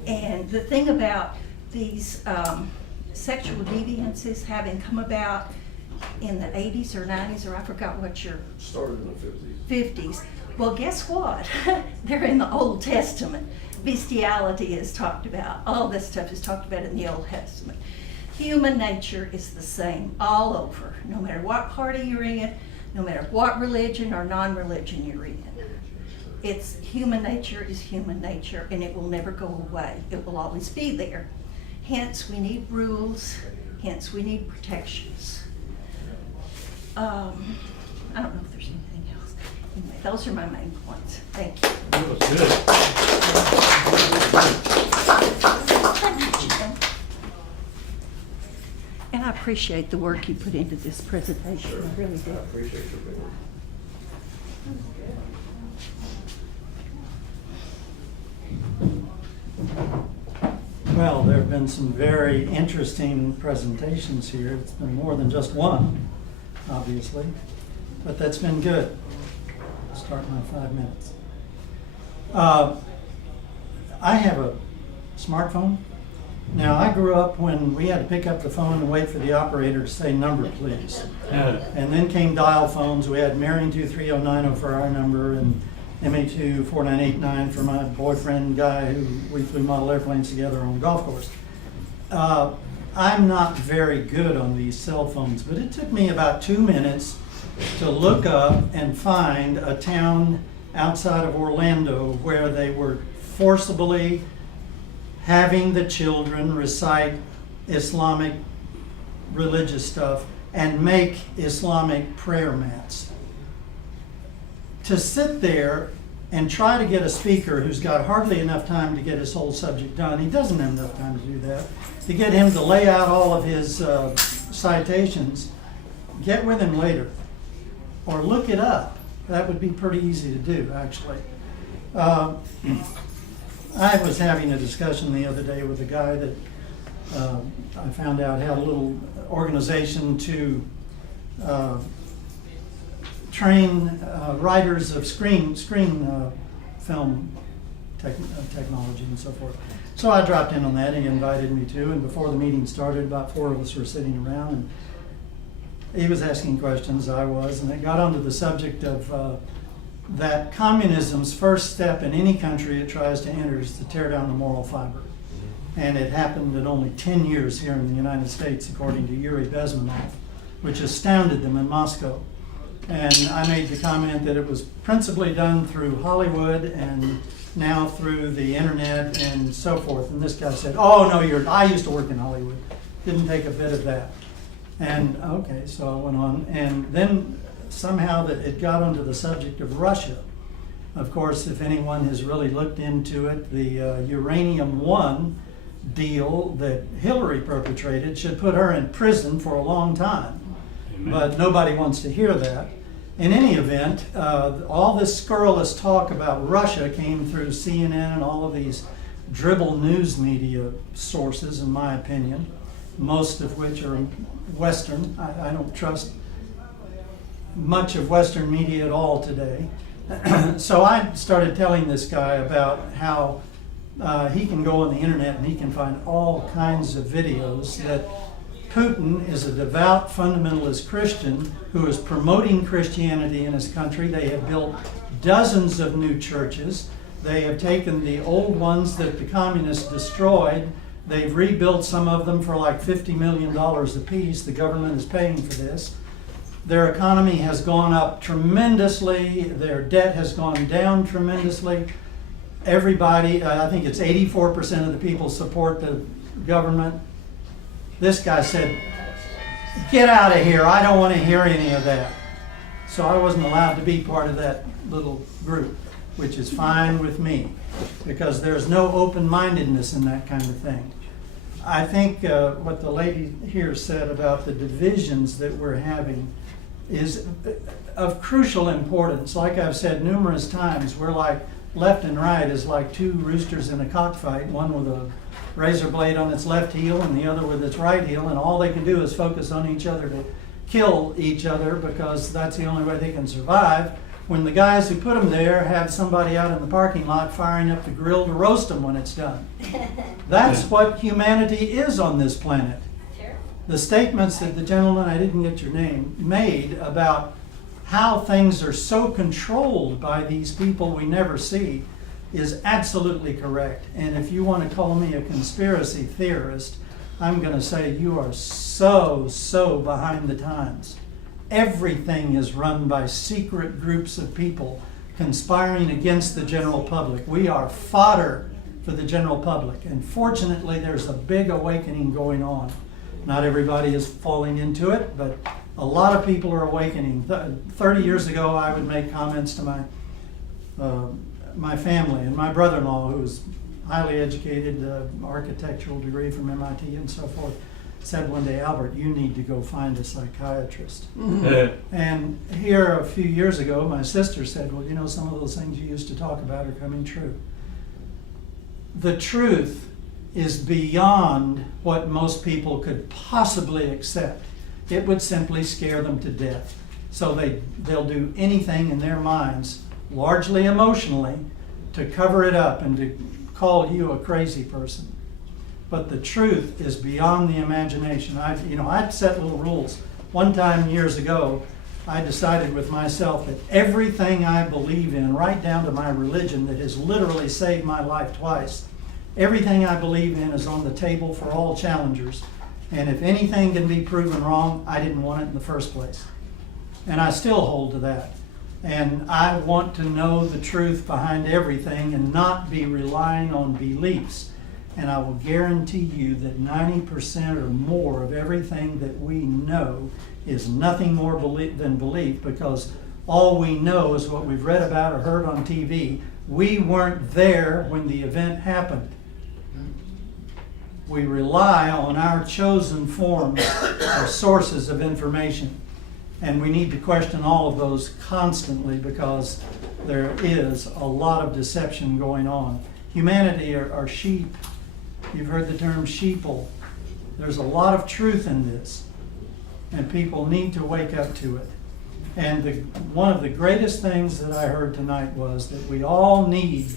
And the thing about these sexual deviances having come about in the 80s or 90s, or I forgot what your... Started in the 50s. 50s. Well, guess what? They're in the Old Testament. Bestiality is talked about. All this stuff is talked about in the Old Testament. Human nature is the same all over, no matter what party you're in, no matter what religion or non-religion you're in. Human nature is human nature, and it will never go away. It will always be there. Hence, we need rules. Hence, we need protections. I don't know if there's anything else. Anyway, those are my main points. Thank you. That was good. Thank you, Jim. And I appreciate the work you put into this presentation. Sure. I really do. I appreciate your opinion. Well, there have been some very interesting presentations here. It's been more than just one, obviously, but that's been good. I'll start my 5 minutes. I have a smartphone. Now, I grew up when we had to pick up the phone and wait for the operator to say number, please. And then came dial phones. We had Marion 23090 for our number and MA2 4989 for my boyfriend guy who we flew model airplanes together on a golf course. I'm not very good on these cell phones, but it took me about 2 minutes to look up and find a town outside of Orlando where they were forcibly having the children recite Islamic religious stuff and make Islamic prayer mats. To sit there and try to get a speaker who's got hardly enough time to get his whole subject done. He doesn't have enough time to do that. To get him to lay out all of his citations, get with him later or look it up. That would be pretty easy to do, actually. I was having a discussion the other day with a guy that I found out had a little organization to train writers of screen film technology and so forth. So I dropped in on that. He invited me to, and before the meeting started, about 4 of us were sitting around, and he was asking questions, I was, and it got onto the subject of that communism's first step in any country it tries to enter is to tear down the moral fiber. And it happened in only 10 years here in the United States, according to Yuri Bezmenov, which astounded them in Moscow. And I made the comment that it was principally done through Hollywood and now through the internet and so forth. And this guy said, oh, no, I used to work in Hollywood. Didn't take a bit of that. And okay, so I went on. And then somehow that it got onto the subject of Russia. Of course, if anyone has really looked into it, the Uranium One deal that Hillary perpetrated should put her in prison for a long time. Amen. But nobody wants to hear that. In any event, all this scurrilous talk about Russia came through CNN and all of these dribble news media sources, in my opinion, most of which are Western. I don't trust much of Western media at all today. So I started telling this guy about how he can go on the internet and he can find all kinds of videos that Putin is a devout fundamentalist Christian who is promoting Christianity in his country. They have built dozens of new churches. They have taken the old ones that the communists destroyed. They've rebuilt some of them for like $50 million apiece. The government is paying for this. Their economy has gone up tremendously. Their debt has gone down tremendously. Everybody, I think it's 84% of the people support the government. This guy said, get out of here. I don't want to hear any of that. So I wasn't allowed to be part of that little group, which is fine with me because there's no open-mindedness in that kind of thing. I think what the lady here said about the divisions that we're having is of crucial importance. Like I've said numerous times, we're like left and right is like two roosters in a cockfight, one with a razor blade on its left heel and the other with its right heel, and all they can do is focus on each other to kill each other because that's the only way they can survive. When the guys who put them there have somebody out in the parking lot firing up the grill to roast them when it's done. That's what humanity is on this planet. The statements that the gentleman, I didn't get your name, made about how things are so controlled by these people we never see is absolutely correct. And if you want to call me a conspiracy theorist, I'm going to say you are so behind the times. Everything is run by secret groups of people conspiring against the general public. We are fodder for the general public. And fortunately, there's a big awakening going on. Not everybody is falling into it, but a lot of people are awakening. 30 years ago, I would make comments to my family, and my brother-in-law, who was highly educated, architectural degree from MIT and so forth, said one day, Albert, you need to go find a psychiatrist. And here a few years ago, my sister said, well, you know, some of those things you used to talk about are coming true. The truth is beyond what most people could possibly accept. It would simply scare them to death. So they'll do anything in their minds, largely emotionally, to cover it up and to call you a crazy person. But the truth is beyond the imagination. I'd set little rules. One time years ago, I decided with myself that everything I believe in, right down to my religion that has literally saved my life twice, everything I believe in is on the table for all challengers. And if anything can be proven wrong, I didn't want it in the first place. And I still hold to that. And I want to know the truth behind everything and not be relying on beliefs. And I will guarantee you that 90% or more of everything that we know is nothing more than belief, because All we know is what we've read about or heard on TV. We weren't there when the event happened. We rely on our chosen forms or sources of information. And we need to question all of those constantly because there is a lot of deception going on. Humanity are sheep. You've heard the term sheeple. There's a lot of truth in this, and people need to wake up to it. And one of the greatest things that I heard tonight was that we all need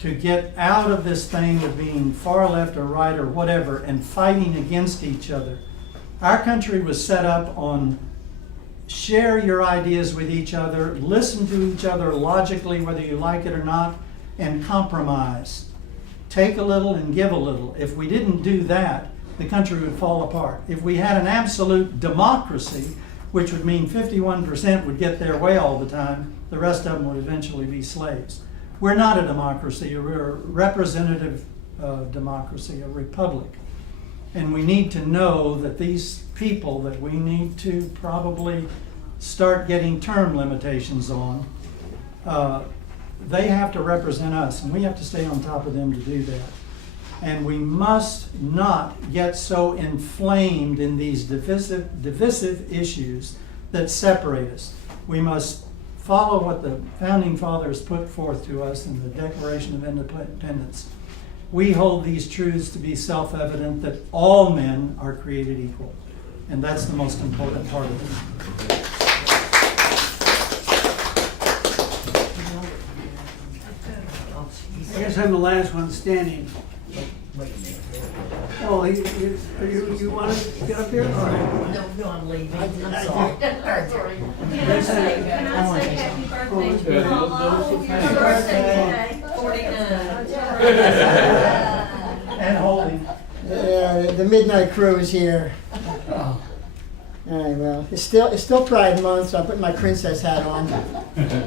to get out of this thing of being far left or right or whatever and fighting against each other. Our country was set up on share your ideas with each other, listen to each other logically whether you like it or not, and compromise. Take a little and give a little. If we didn't do that, the country would fall apart. If we had an absolute democracy, which would mean 51% would get their way all the time, the rest of them would eventually be slaves. We're not a democracy, we're a representative democracy, a republic. And we need to know that these people that we need to probably start getting term limitations on, they have to represent us, and we have to stay on top of them to do that. And we must not get so inflamed in these divisive issues that separate us. We must follow what the Founding Fathers put forth to us in the Declaration of Independence. We hold these truths to be self-evident that all men are created equal. And that's the most important part of it. I guess I'm the last one standing. Oh, you want to get up here? All right. No, I'm leaving. I'm sorry. Can I say happy birthday to Paula? Your birthday today, 49. And holding. The midnight crew is here. Oh. All right, well, it's still Pride Month, so I'm putting my princess hat on.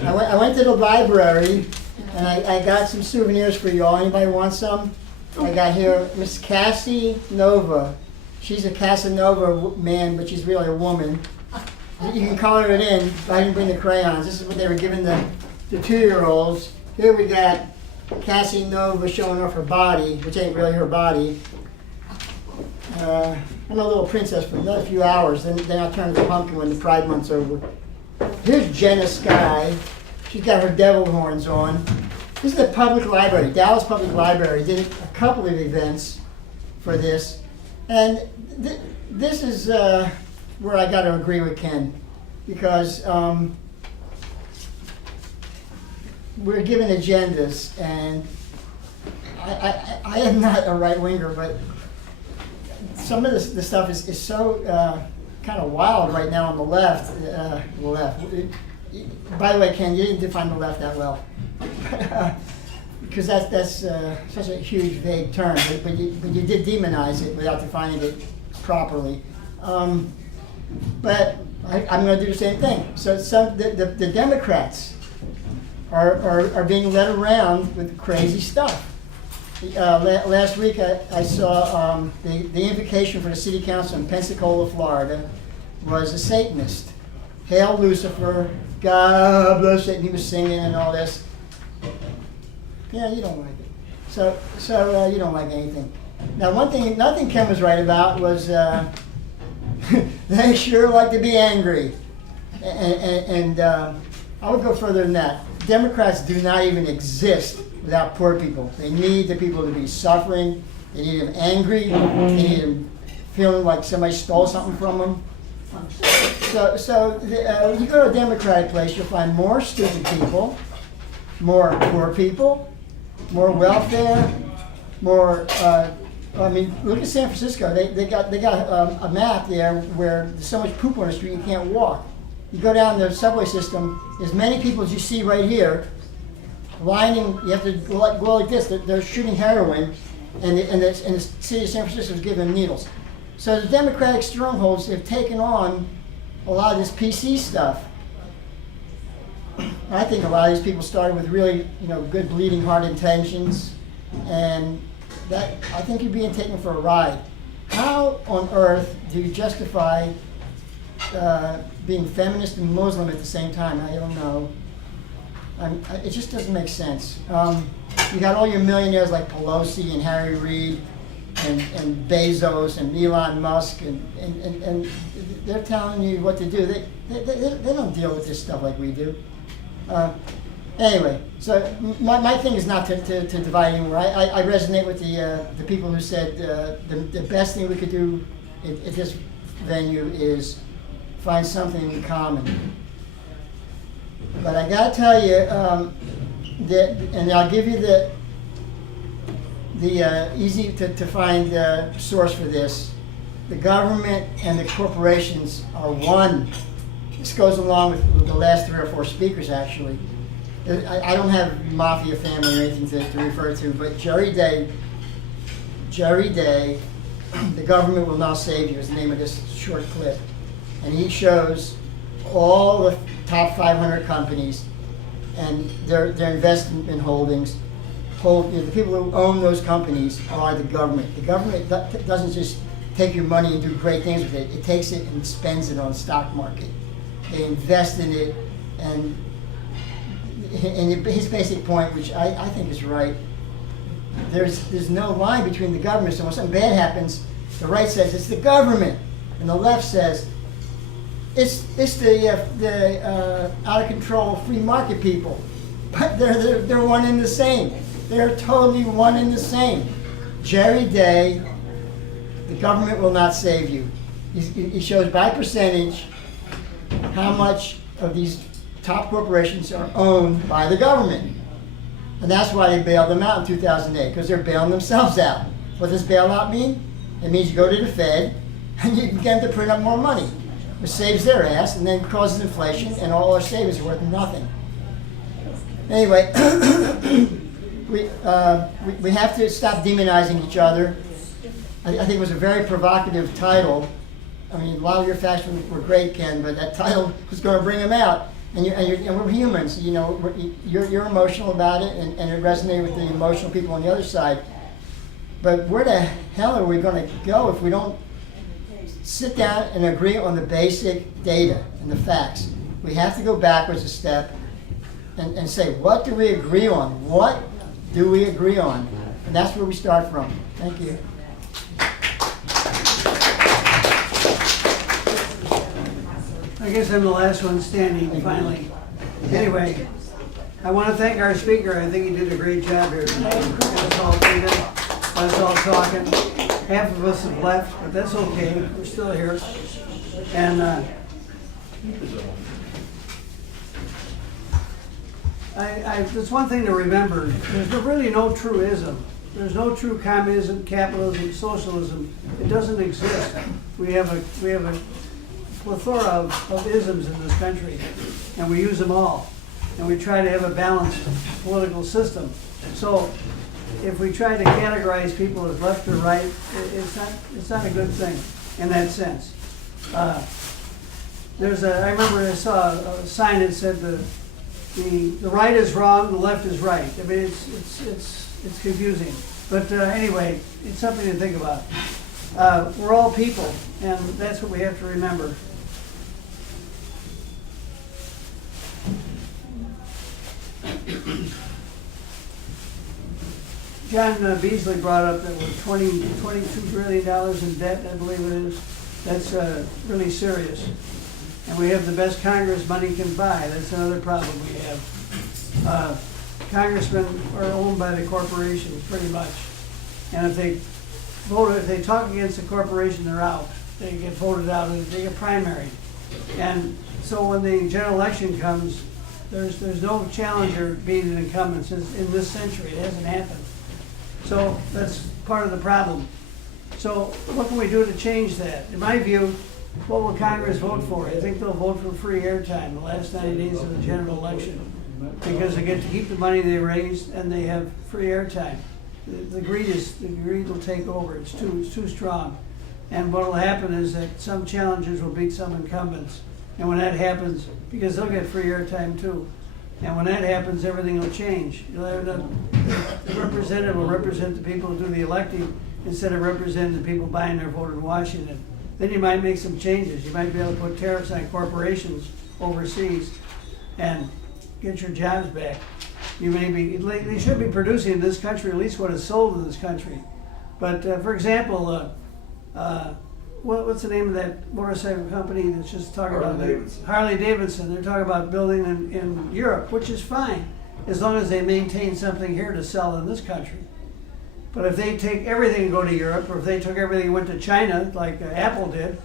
I went to the library, and I got some souvenirs for you all. Anybody want some? I got here Miss Cassie Nova. She's a Casanova man, but she's really a woman. You can color it in. I didn't bring the crayons. This is what they were giving the 2-year-olds. Here we got Cassie Nova showing off her body, which ain't really her body. I'm a little princess for another few hours, then I'll turn to the pumpkin when the Pride Month's over. Here's Jenna Sky. She's got her devil horns on. This is the public library, Dallas Public Library. Did a couple of events for this. And this is where I got to agree with Ken, because we're given agendas, and I am not a right-winger, but some of the stuff is so kind of wild right now on the left. By the way, Ken, you didn't define the left that well, because that's such a huge, vague term. But you did demonize it without defining it properly. But I'm going to do the same thing. So the Democrats are being led around with crazy stuff. Last week I saw the invocation for the city council in Pensacola, Florida, was a Satanist. Hail Lucifer, God bless Satan. He was singing and all this. Yeah, you don't like it. So you don't like anything. Now, nothing Ken was right about was they sure like to be angry. And I would go further than that. Democrats do not even exist without poor people. They need the people to be suffering. They need them angry. They need them feeling like somebody stole something from them. So you go to a Democratic place, you'll find more stupid people, more poor people, more welfare, more. Look at San Francisco. They got a map there where there's so much poop on the street you can't walk. You go down the subway system, as many people as you see right here, lining. You have to go like this. They're shooting heroin, and the city of San Francisco is giving them needles. So the Democratic strongholds have taken on a lot of this PC stuff. I think a lot of these people started with really, good bleeding heart intentions, and that I think you're being taken for a ride. How on earth do you justify being feminist and Muslim at the same time. I don't know. It just doesn't make sense. You got all your millionaires like Pelosi and Harry Reid and Bezos and Elon Musk, and they're telling you what to do. They don't deal with this stuff like we do. Anyway, so my thing is not to divide anymore. I resonate with the people who said the best thing we could do at this venue is find something in common. But I gotta tell you that, and I'll give you the easy to find source for this. The government and the corporations are one. This goes along with the last 3 or 4 speakers, actually. I don't have mafia family or anything to refer to, but Jerry Day, the government will not save you is the name of this short clip. And he shows all the top 500 companies and their investment holdings. The people who own those companies are the government. The government doesn't just take your money and do great things with it. It takes it and spends it on the stock market. They invest in it, and his basic point, which I think is right, there's no line between the government. So when something bad happens, the right says it's the government, and the left says it's the out of control free market people. But they're one and the same. They're totally one and the same. Jerry Day, the government will not save you. He shows by percentage how much of these top corporations are owned by the government. And that's why they bailed them out in 2008, because they're bailing themselves out. What does bailout mean? It means you go to the Fed and you can get them to print up more money, which saves their ass and then causes inflation, and all our savings are worth nothing. Anyway, we have to stop demonizing each other. I think it was a very provocative title. I mean, a lot of your facts were great, Ken, but that title was going to bring them out. And we're humans, you know. You're emotional about it, and it resonated with the emotional people on the other side. But where the hell are we going to go if we don't sit down and agree on the basic data and the facts? We have to go backwards a step and say, what do we agree on? What do we agree on? And that's where we start from. Thank you. I guess I'm the last one standing, finally. Anyway, I want to thank our speaker. I think he did a great job here tonight. Us all thinking, us all talking. Half of us have left, but that's okay. We're still here. And there's one thing to remember. There's really no true ism. There's no true communism, capitalism, socialism. It doesn't exist. We have a plethora of isms in this country, and we use them all. And we try to have a balanced political system. So if we try to categorize people as left or right, it's not a good thing in that sense. I remember I saw a sign that said the right is wrong, the left is right. I mean, it's confusing. But anyway, it's something to think about. We're all people, and that's what we have to remember. John Beasley brought up that we're $22 trillion in debt, I believe it is. That's really serious. And we have the best Congress money can buy. That's another problem we have. Congressmen are owned by the corporations, pretty much. And if they talk against the corporation, they're out. They get voted out, and they get primaried. And so when the general election comes, there's no challenger being an incumbent in this century. It hasn't happened. So that's part of the problem. So what can we do to change that? In my view, what will Congress vote for? I think they'll vote for free airtime the last 90 days of the general election, because they get to keep the money they raised and they have free airtime. The greed will take over. It's too strong. And what will happen is that some challengers will beat some incumbents. And when that happens, because they'll get free airtime too. And when that happens, everything will change. The representative will represent the people who do the electing instead of representing the people buying their vote in Washington. then you might make some changes. You might be able to put tariffs on corporations overseas and get your jobs back. You may be, they should be producing in this country at least what is sold in this country. But for example, what's the name of that motorcycle company that's just talking about Harley Davidson? They're talking about building in Europe, which is fine, as long as they maintain something here to sell in this country. But if they take everything and go to Europe, or if they took everything and went to China, like Apple did,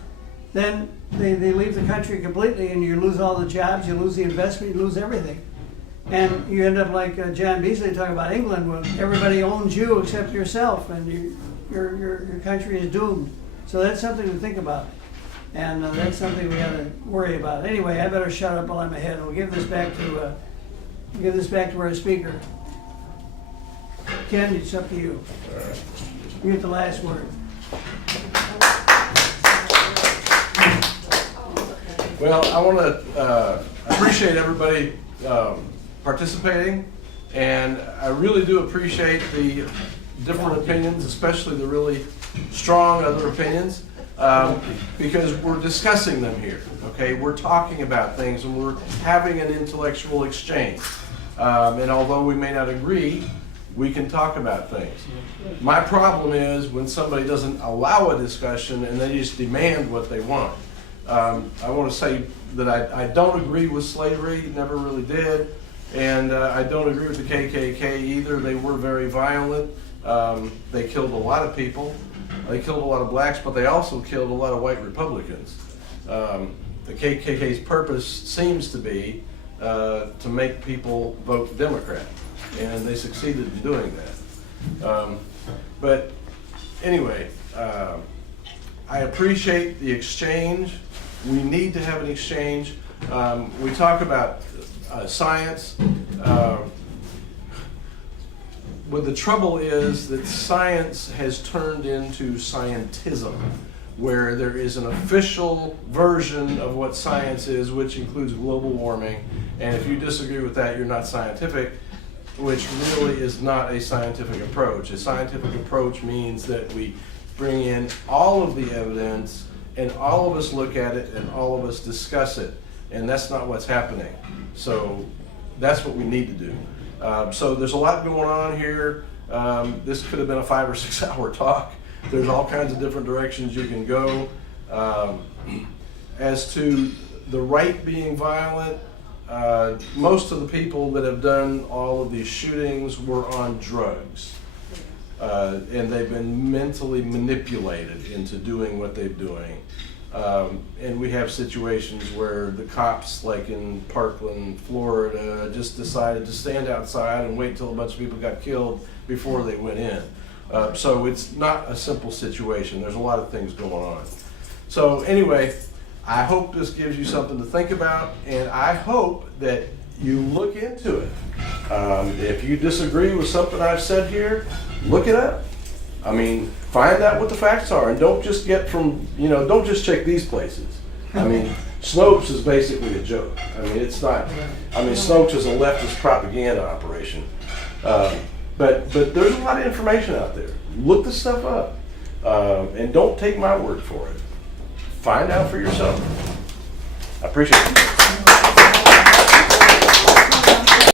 then they leave the country completely, and you lose all the jobs, you lose the investment, you lose everything. And you end up like John Beasley talking about England, where everybody owns you except yourself, and your country is doomed. So that's something to think about, and that's something we got to worry about. Anyway, I better shut up while I'm ahead. We'll give this back to our speaker. Ken, it's up to you. You get the last word. Well, I want to appreciate everybody participating, and I really do appreciate the different opinions, especially the really strong other opinions, because we're discussing them here, okay? We're talking about things and we're having an intellectual exchange. And although we may not agree, we can talk about things. My problem is when somebody doesn't allow a discussion and they just demand what they want. I want to say that I don't agree with slavery, never really did, and I don't agree with the KKK either. They were very violent. They killed a lot of people. They killed a lot of blacks, but they also killed a lot of white Republicans. The KKK's purpose seems to be to make people vote Democrat, and they succeeded in doing that. But anyway, I appreciate the exchange. We need to have an exchange. We talk about science. But the trouble is that science has turned into scientism, where there is an official version of what science is, which includes global warming. And if you disagree with that, you're not scientific, which really is not a scientific approach. A scientific approach means that we bring in all of the evidence and all of us look at it and all of us discuss it. And that's not what's happening. So that's what we need to do. So there's a lot going on here. This could have been a 5 or 6 hour talk. There's all kinds of different directions you can go. As to the right being violent, most of the people that have done all of these shootings were on drugs. And they've been mentally manipulated into doing what they're doing. And we have situations where the cops, like in Parkland, Florida, just decided to stand outside and wait till a bunch of people got killed before they went in. So it's not a simple situation. There's a lot of things going on. So anyway, I hope this gives you something to think about, and I hope that you look into it. If you disagree with something I've said here, look it up. I mean, find out what the facts are, and don't just get from, don't just check these places. I mean, Snopes is basically a joke. I mean, it's not, Snopes is a leftist propaganda operation. But there's a lot of information out there. Look the stuff up, and don't take my word for it. Find out for yourself. I appreciate it.